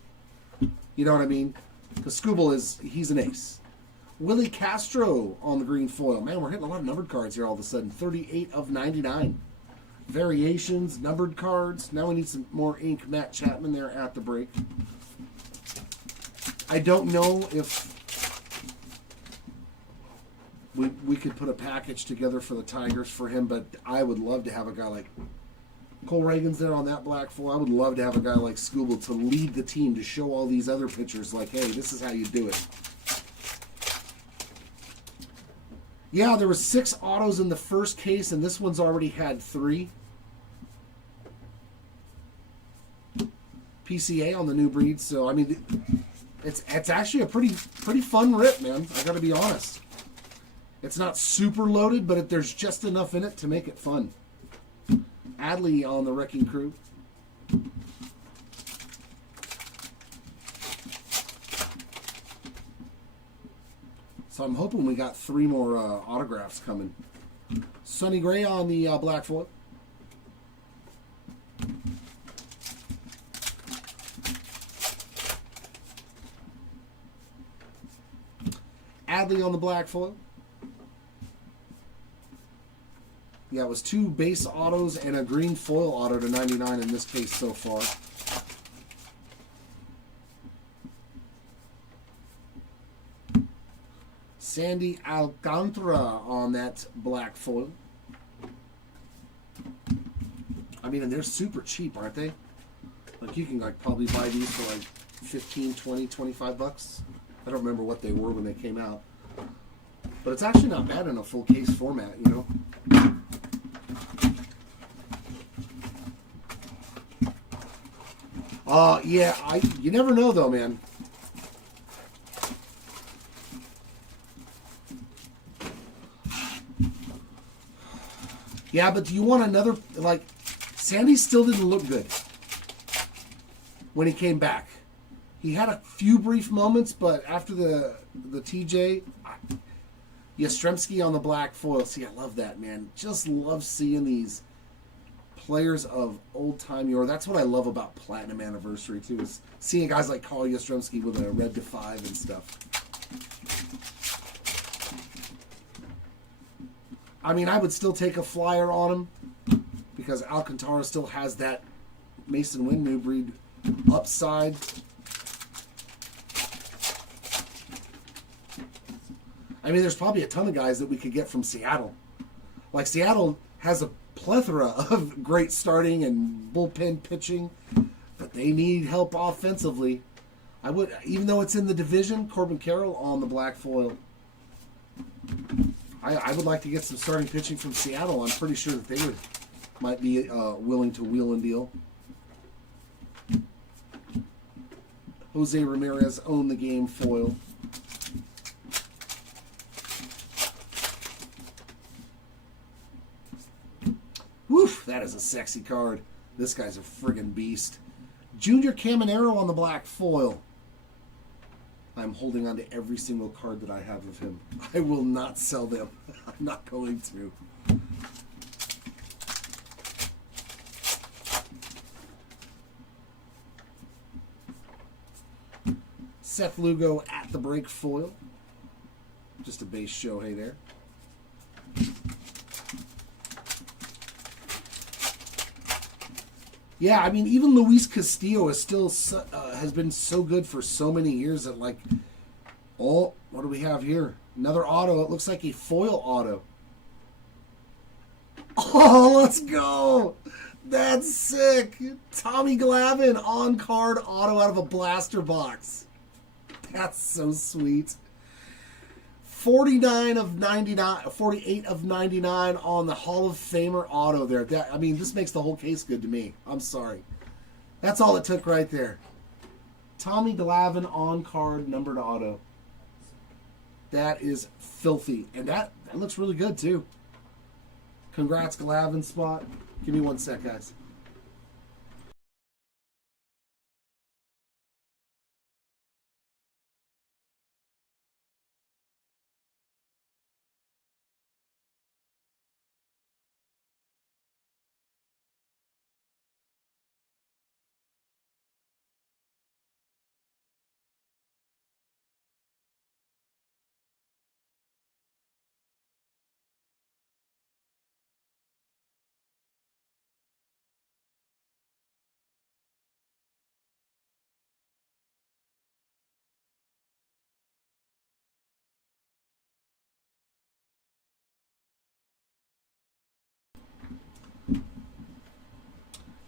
You know what I mean? Because Skubal he's an ace. Willie Castro on the green foil. Man, we're hitting a lot of numbered cards here all of a sudden. 38 of 99. Variations, numbered cards. Now we need some more ink. Matt Chapman there at the break. I don't know if we could put a package together for the Tigers for him, but I would love to have a guy like Cole Reagan's there on that black foil. I would love to have a guy like Skubal to lead the team, to show all these other pitchers, like, hey, this is how you do it. Yeah, there were 6 autos in the first case, and this one's already had 3. PCA on the new breed, so I mean, it's actually a pretty fun rip, man. I got to be honest. It's not super loaded, but there's just enough in it to make it fun. Adley on the Wrecking Crew. So I'm hoping we got 3 more autographs coming. Sonny Gray on the black foil. Adley on the black foil. Yeah, it was 2 base autos and a green foil auto to 99 in this case so far. Sandy Alcantara on that black foil. I mean, and they're super cheap, aren't they? Like, you can like probably buy these for like 15, 20, 25 bucks. I don't remember what they were when they came out. But it's actually not bad in a full case format, you know? Yeah, you never know though, man. Yeah, but do you want another, like, Sandy still didn't look good when he came back. He had a few brief moments, but after the TJ, Yastrzemski on the black foil. See, I love that, man. Just love seeing these players of old-time Euro. That's what I love about Platinum Anniversary, too, is seeing guys like Carl Yastrzemski with a red to 5 and stuff. I mean, I would still take a flyer on him because Alcantara still has that Mason Wynn new breed upside. I mean, there's probably a ton of guys that we could get from Seattle. Like, Seattle has a plethora of great starting and bullpen pitching, but they need help offensively. I would, even though it's in the division, Corbin Carroll on the black foil. I would like to get some starting pitching from Seattle. I'm pretty sure that they might be willing to wheel and deal. Jose Ramirez own the game foil. Woof, that is a sexy card. This guy's a friggin' beast. Junior Caminero on the black foil. I'm holding on to every single card that I have of him. I will not sell them. I'm not going to. Seth Lugo at the break foil. Just a base Shohei there. Yeah, I mean, even Luis Castillo is still has been so good for so many years that, like, oh, what do we have here? Another auto. It looks like a foil auto. Oh, let's go. That's sick. Tommy Glavine on-card auto out of a blaster box. That's so sweet. 49 of 99, 48 of 99 on the Hall of Famer auto there. I mean, this makes the whole case good to me. I'm sorry. That's all it took right there. Tommy Glavine on-card numbered auto. That is filthy. And that looks really good, too. Congrats, Glavine spot. Give me one sec, guys.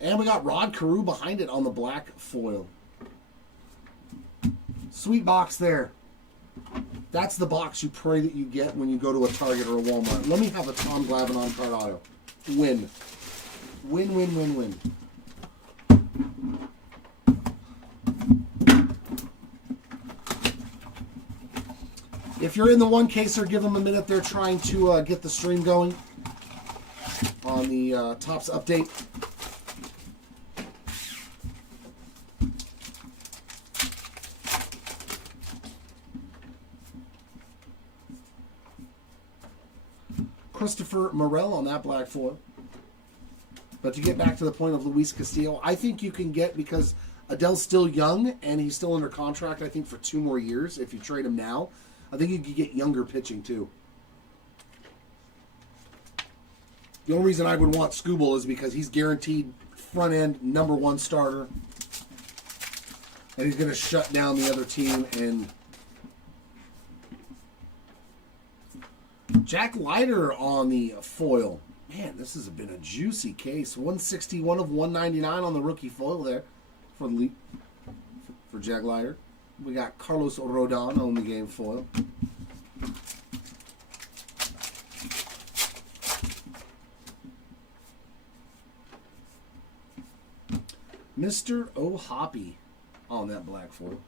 And we got Rod Carew behind it on the black foil. Sweet box there. That's the box you pray that you get when you go to a Target or a Walmart. Let me have a Tom Glavine on-card auto. Win. Win, win, win, win. If you're in the one caser, give them a minute. They're trying to get the stream going on the Topps update. Christopher Morel on that black foil. But to get back to the point of Luis Castillo, I think you can get, because Adele's still young and he's still under contract, I think, for 2 more years. If you trade him now, I think you could get younger pitching too. The only reason I would want Skubal is because he's guaranteed front end #1 starter. And he's going to shut down the other team. And Jack Leiter on the foil. Man, this has been a juicy case. 161 of 199 on the rookie foil there for Jack Leiter. We got Carlos Rodon on the game foil. Mr. O'Hoppy on that black foil.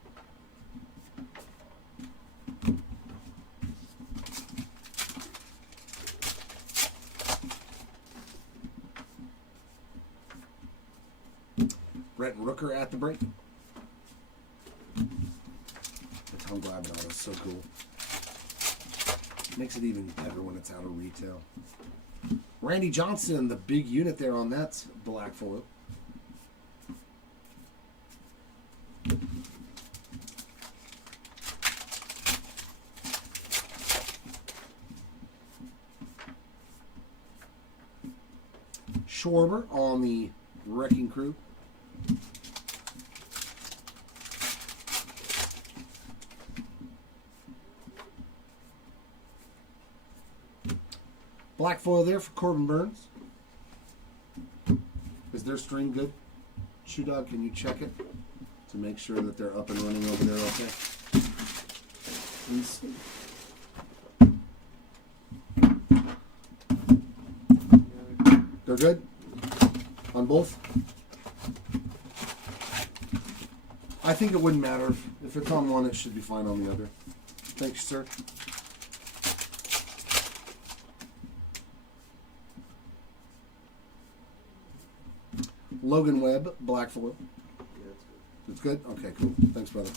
Brent Rooker at the break. The Tom Glavine auto is so cool. Makes it even better when it's out of retail. Randy Johnson, the big unit there on that black foil. Schwarber on the Wrecking Crew. Black foil there for Corbin Burns. Is their stream good? Shoe Dog, can you check it to make sure that they're up and running over there okay? Let's see. They're good? On both? I think it wouldn't matter. If it's on one, it should be fine on the other. Thanks, sir. Logan Webb, black foil. Yeah, It's good? Okay, cool. Thanks, brother.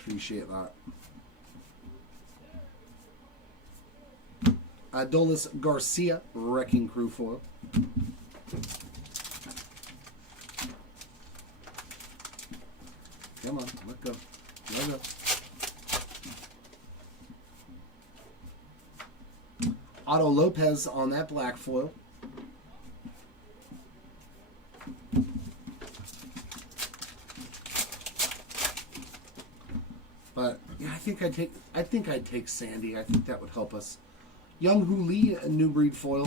Appreciate that. Adolis Garcia, Wrecking Crew foil. Come on, let go. Let go. Otto Lopez on that black foil. But yeah, I think I'd take Sandy. I think that would help us. Young Hoo Lee, a new breed foil.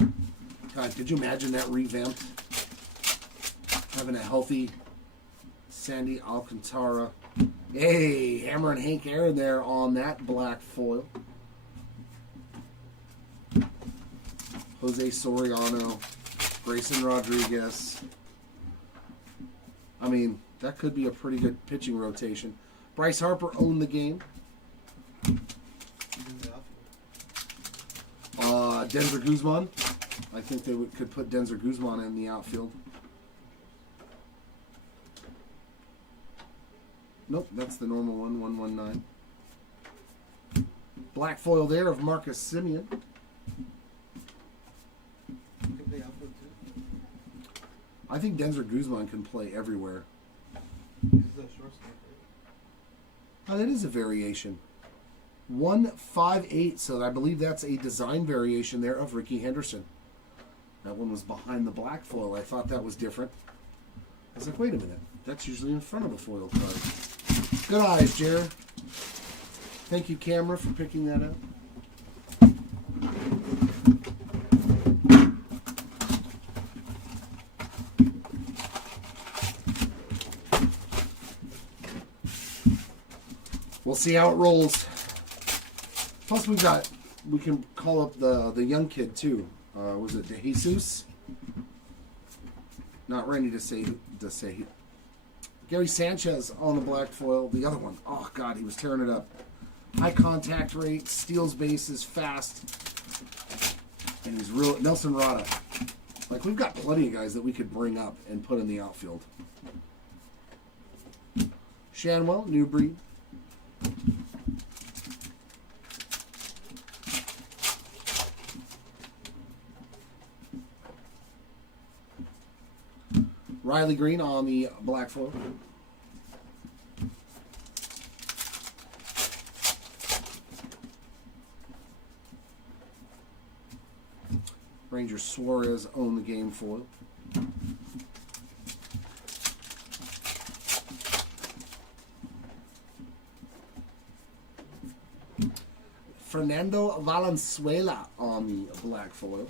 God, could you imagine that revamped? Having a healthy Sandy Alcantara. Hey, Hammer and Hank Aaron there on that black foil. Jose Soriano, Grayson Rodriguez. I mean, that could be a pretty good pitching rotation. Bryce Harper owned the game. Denzer Guzman. I think they could put Denzer Guzman in the outfield. Nope, that's the normal one, 119. Black foil there of Marcus Semien. I think Denzer Guzman can play everywhere. This is a shortstop, right? Oh, that is a variation. 158, so I believe that's a design variation there of Ricky Henderson. That one was behind the black foil. I thought that was different. I was like, wait a minute. That's usually in front of a foil card. Good eyes, Jared. Thank you, camera, for picking that up. We'll see how it rolls. Plus, we can call up the young kid too. Was it DeJesus? Not ready to say Gary Sanchez on the black foil. The other one, oh god, he was tearing it up. High contact rate, steals bases, fast, and he's real. Nelson Rada. Like, we've got plenty of guys that we could bring up and put in the outfield. Shanwell, new breed. Riley Green on the black foil. Ranger Suarez own the game foil. Fernando Valenzuela on the black foil.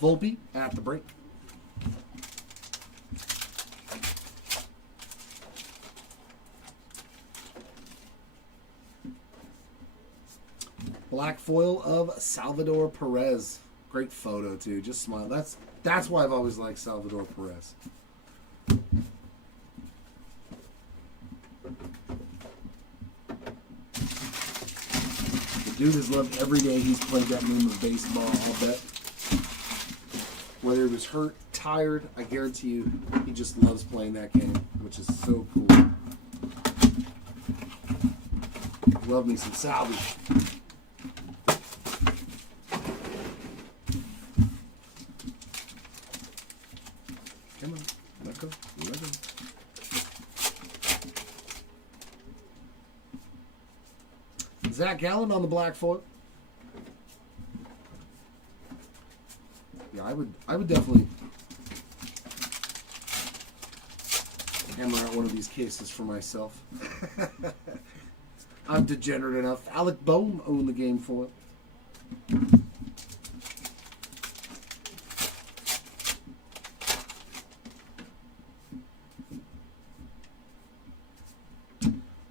Volpe at the break. Black foil of Salvador Perez. Great photo too. Just smile. That's why I've always liked Salvador Perez. The dude has loved every day he's played that game of baseball, I'll bet. Whether he was hurt, tired, I guarantee you he just loves playing that game, which is so cool. Love me some Salvi. Come on, let go, let go. Zach Gallen on the black foil. Yeah, I would definitely hammer out one of these cases for myself. I'm degenerate enough. Alec Bohm owned the game foil.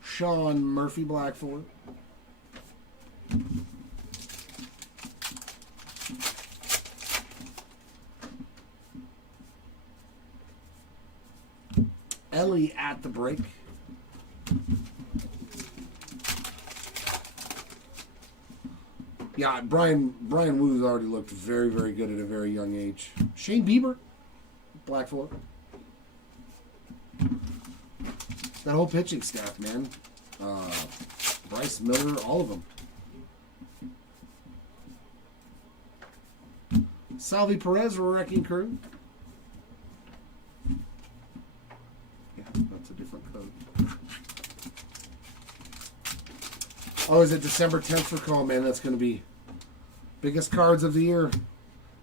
Sean Murphy black foil. Ellie at the break. Yeah, Brian Woo's already looked very, very good at a very young age. Shane Bieber, black foil. That whole pitching staff, man. Bryce Miller, all of them. Salvi Perez, Wrecking Crew. Yeah, that's a different code. Oh, is it December 10th for call? Man, that's going to be biggest cards of the year.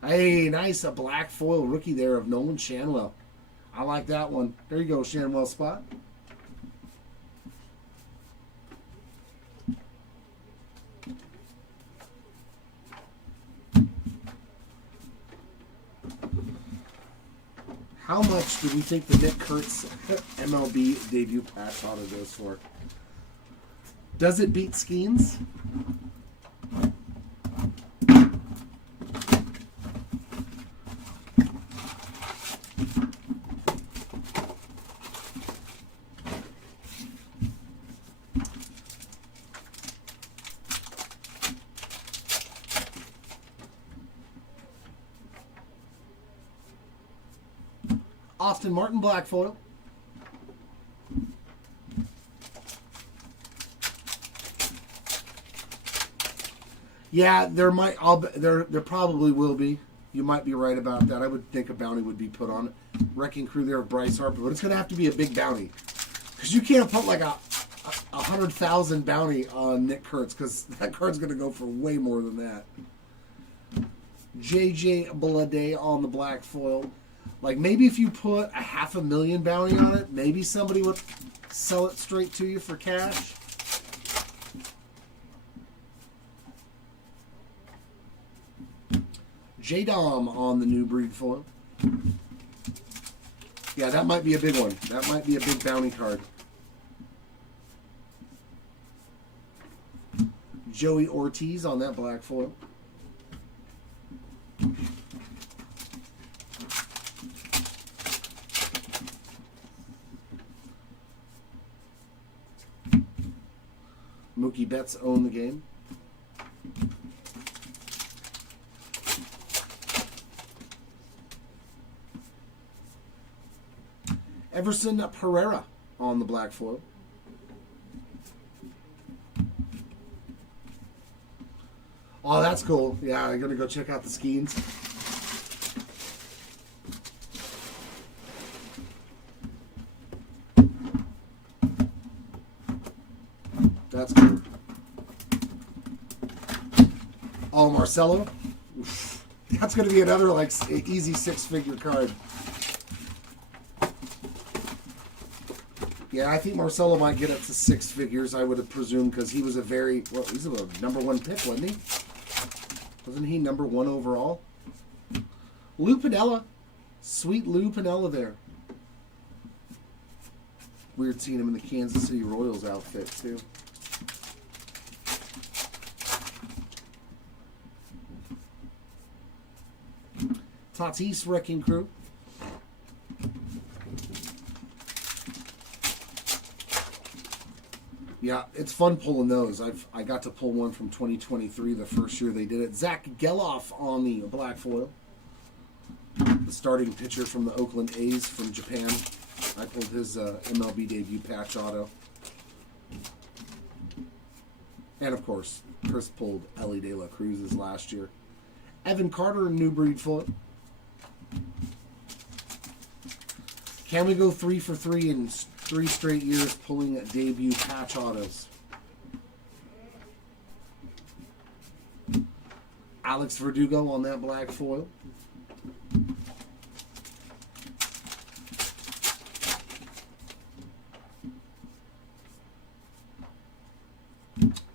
Hey, nice. A black foil rookie there of Nolan Shanwell. I like that one. There you go, Shanwell spot. How much do we think the Nick Kurtz MLB debut patch auto goes for? Does it beat Skeens? Austin Martin black foil. Yeah, there probably will be. You might be right about that. I would think a bounty would be put on it. Wrecking Crew there of Bryce Harper, but it's going to have to be a big bounty because you can't put like a 100,000 bounty on Nick Kurtz because that card's going to go for way more than that. JJ Bleday on the black foil. Like, maybe if you put a 500,000 bounty on it, maybe somebody would sell it straight to you for cash. J-Dom on the new breed foil. Yeah, that might be a big one. That might be a big bounty card. Joey Ortiz on that black foil. Mookie Betts own the game. Everson Pereira on the black foil. Oh, that's cool. Yeah, I'm going to go check out the Skeens. That's cool. Oh, Marcelo. Oof. That's going to be another like easy 6-figure card. Yeah, I think Marcelo might get up to 6 figures, I would have presumed, because he was he's a #1 pick, wasn't he? Wasn't he #1 overall? Lou Piniella. Sweet Lou Piniella there. Weird seeing him in the Kansas City Royals outfit, too. Tatis Wrecking Crew. Yeah, it's fun pulling those. I got to pull one from 2023, the first year they did it. Zach Geloff on the black foil. The starting pitcher from the Oakland A's from Japan. I pulled his MLB debut patch auto. And of course, Chris pulled Ellie De La Cruz's last year. Evan Carter, new breed foil. Can we go 3 for 3 in 3 straight years pulling debut patch autos? Alex Verdugo on that black foil.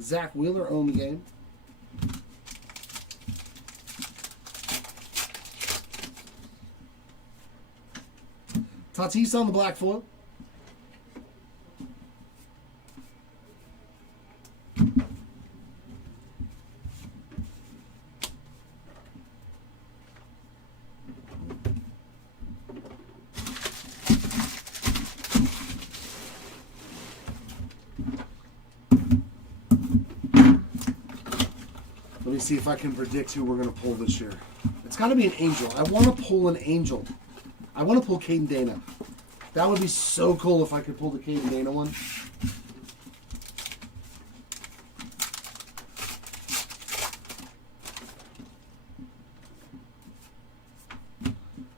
Zach Wheeler owned the game. Tatis on the black foil. Let me see if I can predict who we're going to pull this year. It's got to be an Angel. I want to pull an Angel. I want to pull Caden Dana. That would be so cool if I could pull the Caden Dana one.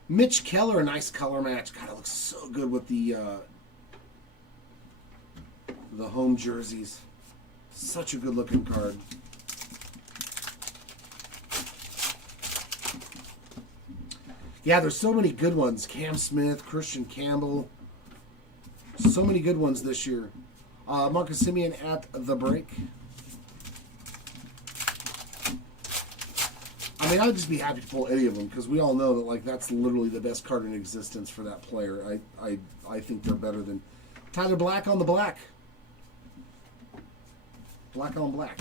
Mitch Keller, a nice color match. God, it looks so good with the home jerseys. Such a good looking card. Yeah, there's so many good ones. Cam Smith, Christian Campbell. So many good ones this year. Marcus Semien at the break. I mean, I'd just be happy to pull any of them because we all know that like that's literally the best card in existence for that player. I think they're better than Tyler Black on the black. Black on black.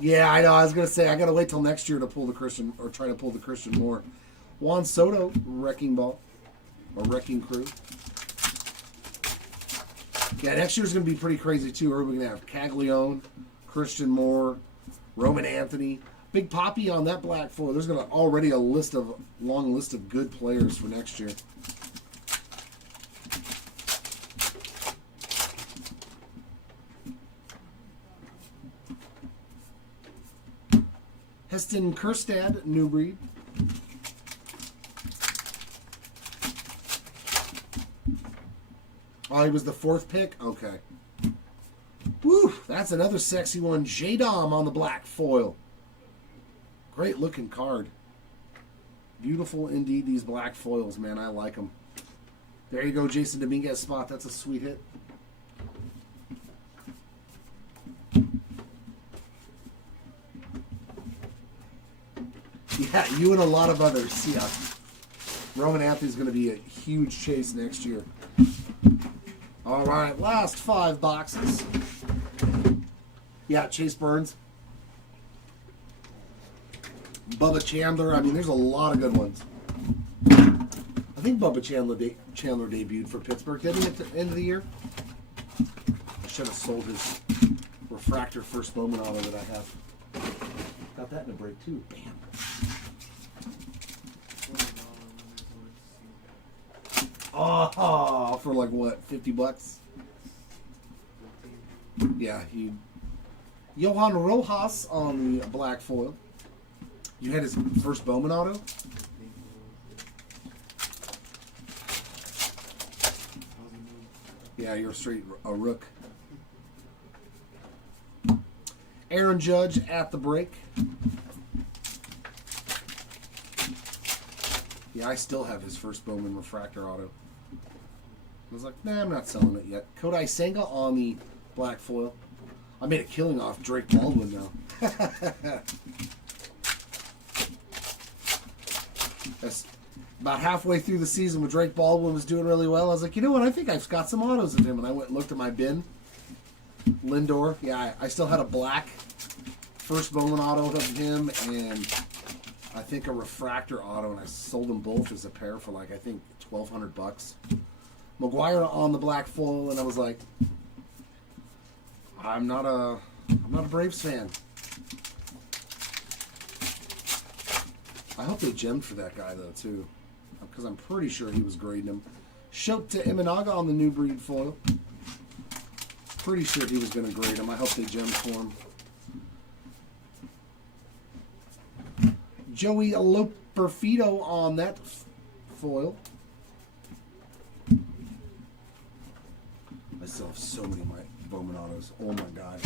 Yeah, I know. I was going to say, I got to wait till next year to pull the Christian, or try to pull the Christian Moore. Juan Soto, Wrecking Ball, or Wrecking Crew. Yeah, next year's going to be pretty crazy, too. We're going to have Caglione, Christian Moore, Roman Anthony. Big Poppy on that black foil. There's going to already a long list of good players for next year. Heston Kjerstad, new breed. Oh, he was the 4th pick? Okay. Woo, that's another sexy one. J-Dom on the black foil. Great looking card. Beautiful indeed, these black foils, man. I like them. There you go, Jason Dominguez spot. That's a sweet hit. Yeah, you and a lot of others. Yeah. Roman Anthony's going to be a huge chase next year. All right, last 5 boxes. Yeah, Chase Burns. Bubba Chandler. I mean, there's a lot of good ones. I think Bubba Chandler debuted for Pittsburgh, didn't he, at the end of the year? I should have sold his refractor first Bowman auto that I have. Got that in a break, too. Bam. Oh, for like what, 50 bucks? Yeah, Johan Rojas on the black foil. You had his first Bowman auto? Yeah, you're straight a rook. Aaron Judge at the break. Yeah, I still have his first Bowman refractor auto. I was like, nah, I'm not selling it yet. Kodai Senga on the black foil. I made a killing off Drake Baldwin though. That's about halfway through the season when Drake Baldwin was doing really well. I was like, you know what? I think I've got some autos of him. And I went and looked at my bin. Lindor. Yeah, I still had a black first Bowman auto of him and I think a refractor auto, and I sold them both as a pair for like, I think, $1,200. McGuire on the black foil, and I was like, I'm not a Braves fan. I hope they gemmed for that guy though too, because I'm pretty sure he was grading him. Shota Imanaga on the new breed foil. Pretty sure he was going to grade him. I hope they gemmed for him. Joey Loperfido on that foil. I still have so many of my Bowman autos. Oh my god.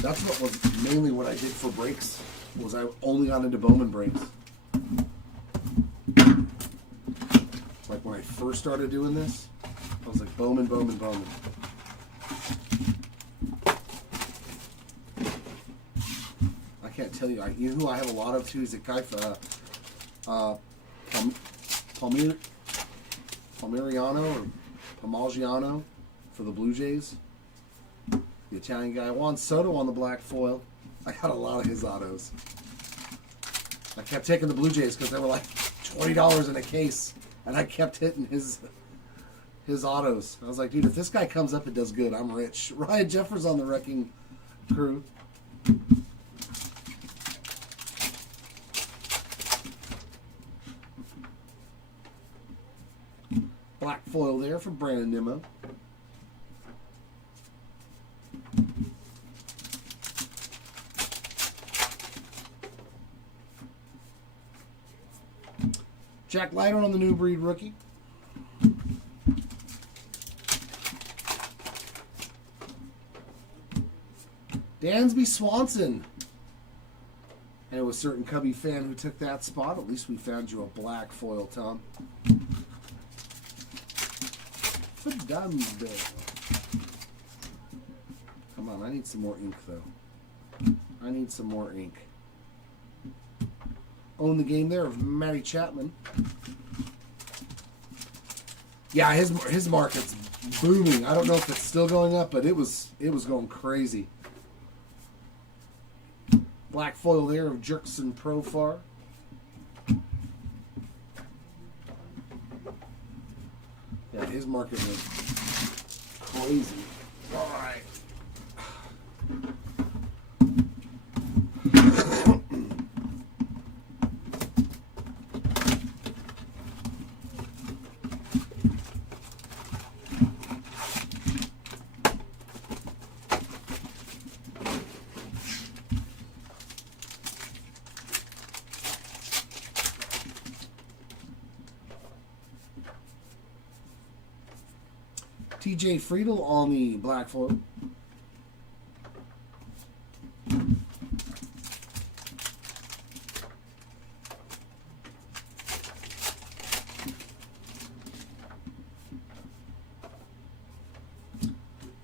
That's what was mainly what I did for breaks. Was I only got into Bowman breaks. Like when I first started doing this, I was like Bowman, Bowman, Bowman. I can't tell you. You know who I have a lot of too is a guy for Palmiriano or Palmagiano for the Blue Jays. The Italian guy. Juan Soto on the black foil. I got a lot of his autos. I kept taking the Blue Jays because they were like $20 in a case, and I kept hitting his autos. I was like, dude, if this guy comes up and does good, I'm rich. Ryan Jeffers on the wrecking crew. Black foil there for Brandon Nimmo. Jack Leiter on the new breed rookie. Dansby Swanson. And it was a certain Cubby fan who took that spot. At least we found you a black foil, Tom. For Dansby. Come on, I need some more ink, though. I need some more ink. Own the game there of Matty Chapman. Yeah, his market's booming. I don't know if it's still going up, but it was going crazy. Black foil there of Jerkson Profar. Yeah, his market was crazy. All right. TJ Friedel on the black foil.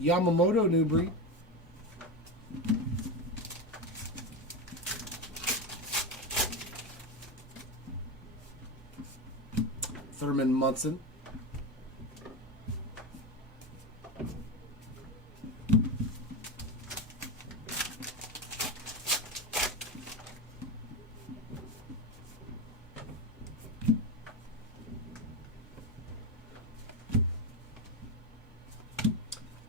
Yamamoto new breed. Thurman Munson.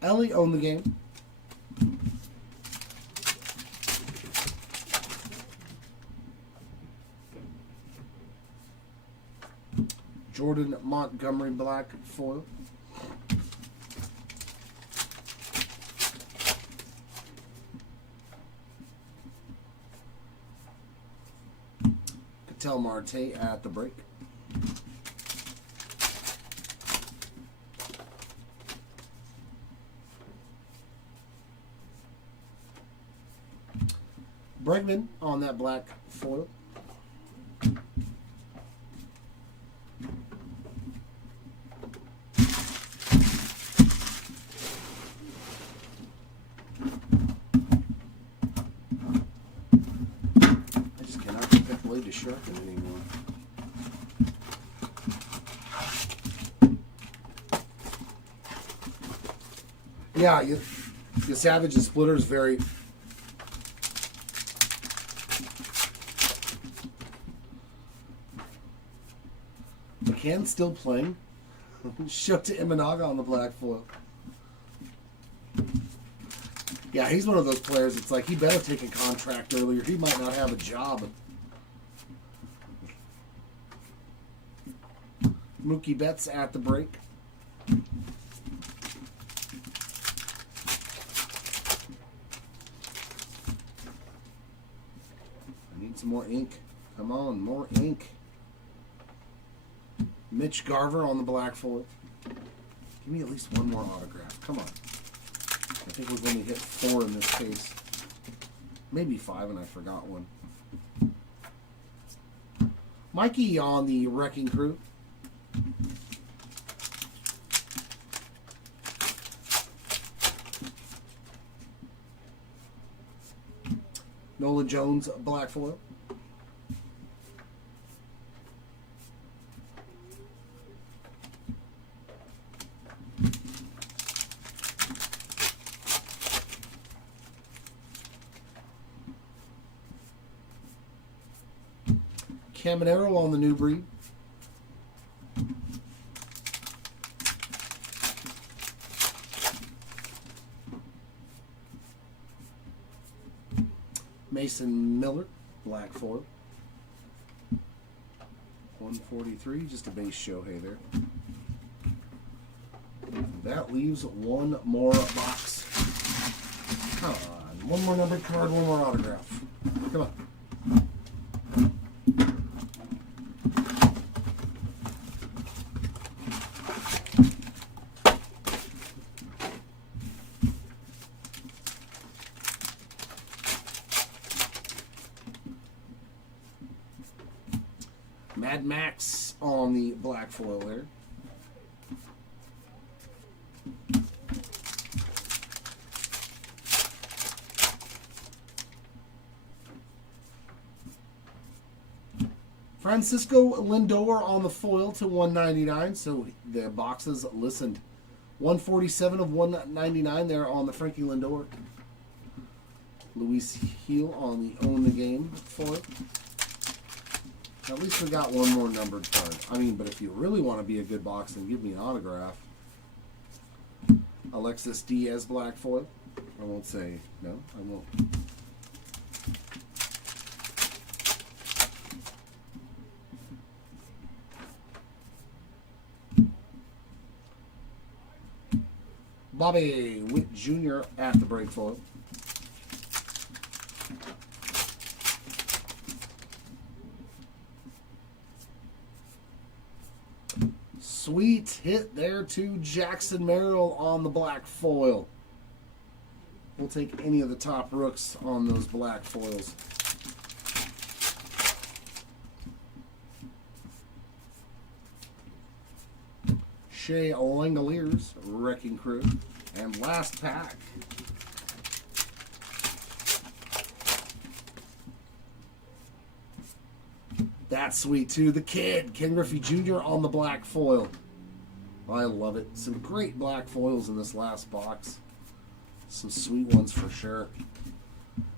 Ellie owned the game. Jordan Montgomery black foil. Cattell Marte at the break. Bregman on that black foil. I just cannot get that blade to sharpen anymore. Yeah, the Savage and Splitter is very... McCann's still playing. Shota Imanaga on the black foil. Yeah, he's one of those players. It's like he better take a contract earlier. He might not have a job. Mookie Betts at the break. I need some more ink. Come on, more ink. Mitch Garver on the black foil. Give me at least one more autograph. Come on. I think we're going to hit 4 in this case. Maybe 5, and I forgot one. Mikey on the Wrecking Crew. Nola Jones, black foil. Caminero on the new breed. Mason Miller, black foil. 143, just a base Shohei there. That leaves one more box. Come on, one more numbered card, one more autograph. Come on. Mad Max on the black foil there. Francisco Lindor on the foil to 199. So the boxes listened. 147 of 199 there on the Frankie Lindor. Luis Heel on the Own the Game foil. At least we got one more numbered card. I mean, but if you really want to be a good box, then give me an autograph. Alexis Diaz black foil. I won't say no. I won't. Bobby Witt Jr. at the break foil. Sweet hit there to Jackson Merrill on the black foil. We'll take any of the top rooks on those black foils. Shea Langoliers, Wrecking Crew. And last pack. That's sweet too. The Kid, Ken Griffey Jr. on the black foil. I love it. Some great black foils in this last box. Some sweet ones for sure.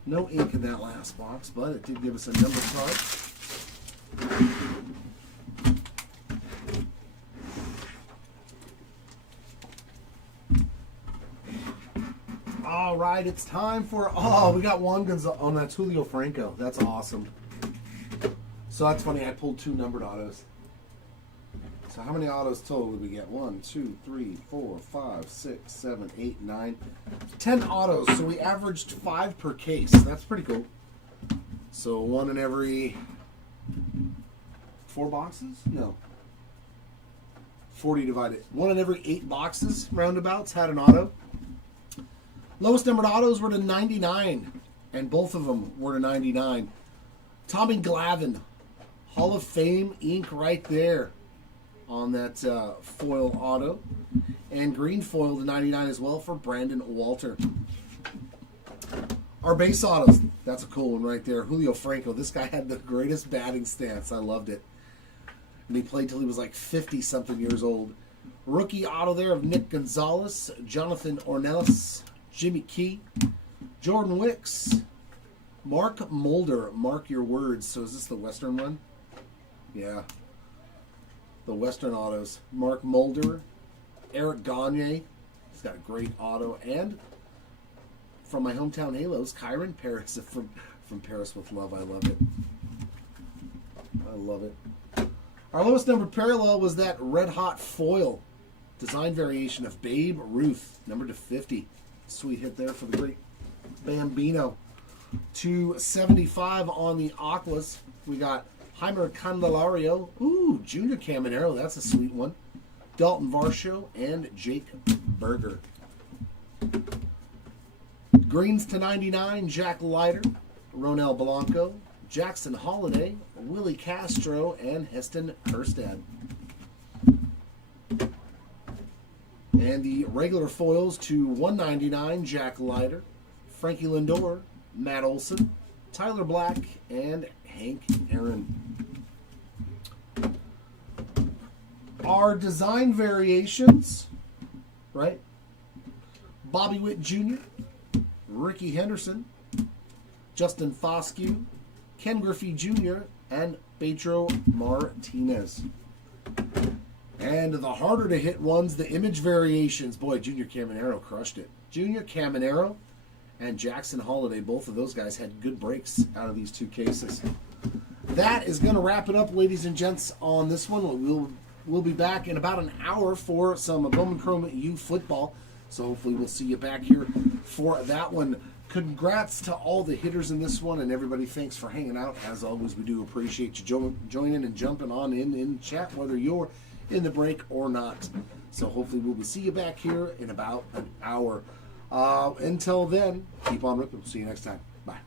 No ink in that last box, but it did give us a number card. All right, it's time for. Oh, we got Juan Gonzalez. Oh, that's Julio Franco. That's awesome. So that's funny. I pulled 2 numbered autos. So how many autos total did we get? 1, 2, 3, 4, 5, 6, 7, 8, 9, 10 autos. So we averaged 5 per case. That's pretty cool. So 1 in every 4 boxes? No. 40 divided. 1 in every 8 boxes, roundabouts, had an auto. Lowest numbered autos were to 99, and both of them were to 99. Tommy Glavine, Hall of Fame ink right there on that foil auto. And green foil to 99 as well for Brandon Walter. Our base autos, that's a cool one right there. Julio Franco, this guy had the greatest batting stance. I loved it. And he played till he was like 50-something years old. Rookie auto there of Nick Gonzalez, Jonathan Ornelas, Jimmy Key, Jordan Wicks, Mark Mulder. Mark your words. So is this the Western one? Yeah. The Western autos. Mark Mulder, Eric Gagne. He's got a great auto. And from my hometown Halos, Kyron Paris from Paris with Love. I love it. I love it. Our lowest numbered parallel was that red hot foil design variation of Babe Ruth, number to 50. Sweet hit there for the great Bambino. 275 on the Aquas. We got Heimer Candelario. Ooh, Junior Caminero. That's a sweet one. Dalton Varsho and Jake Berger. Greens to 99, Jack Leiter, Ronel Blanco, Jackson Holiday, Willie Castro, and Heston Kjerstad. And the regular foils to 199, Jack Leiter, Frankie Lindor, Matt Olson, Tyler Black, and Hank Aaron. Our design variations, right? Bobby Witt Jr., Ricky Henderson, Justin Foscue, Ken Griffey Jr., and Pedro Martinez. And the harder to hit ones, the image variations. Boy, Junior Caminero crushed it. Junior Caminero and Jackson Holiday, both of those guys had good breaks out of these 2 cases. That is going to wrap it up, ladies and gents, on this one. We'll be back in about an hour for some Bowman Chrome U football. So hopefully we'll see you back here for that one. Congrats to all the hitters in this one, and everybody, thanks for hanging out. As always, we do appreciate you joining and jumping on in chat, whether you're in the break or not. So hopefully we'll see you back here in about an hour. Until then, keep on ripping. See you next time. Bye.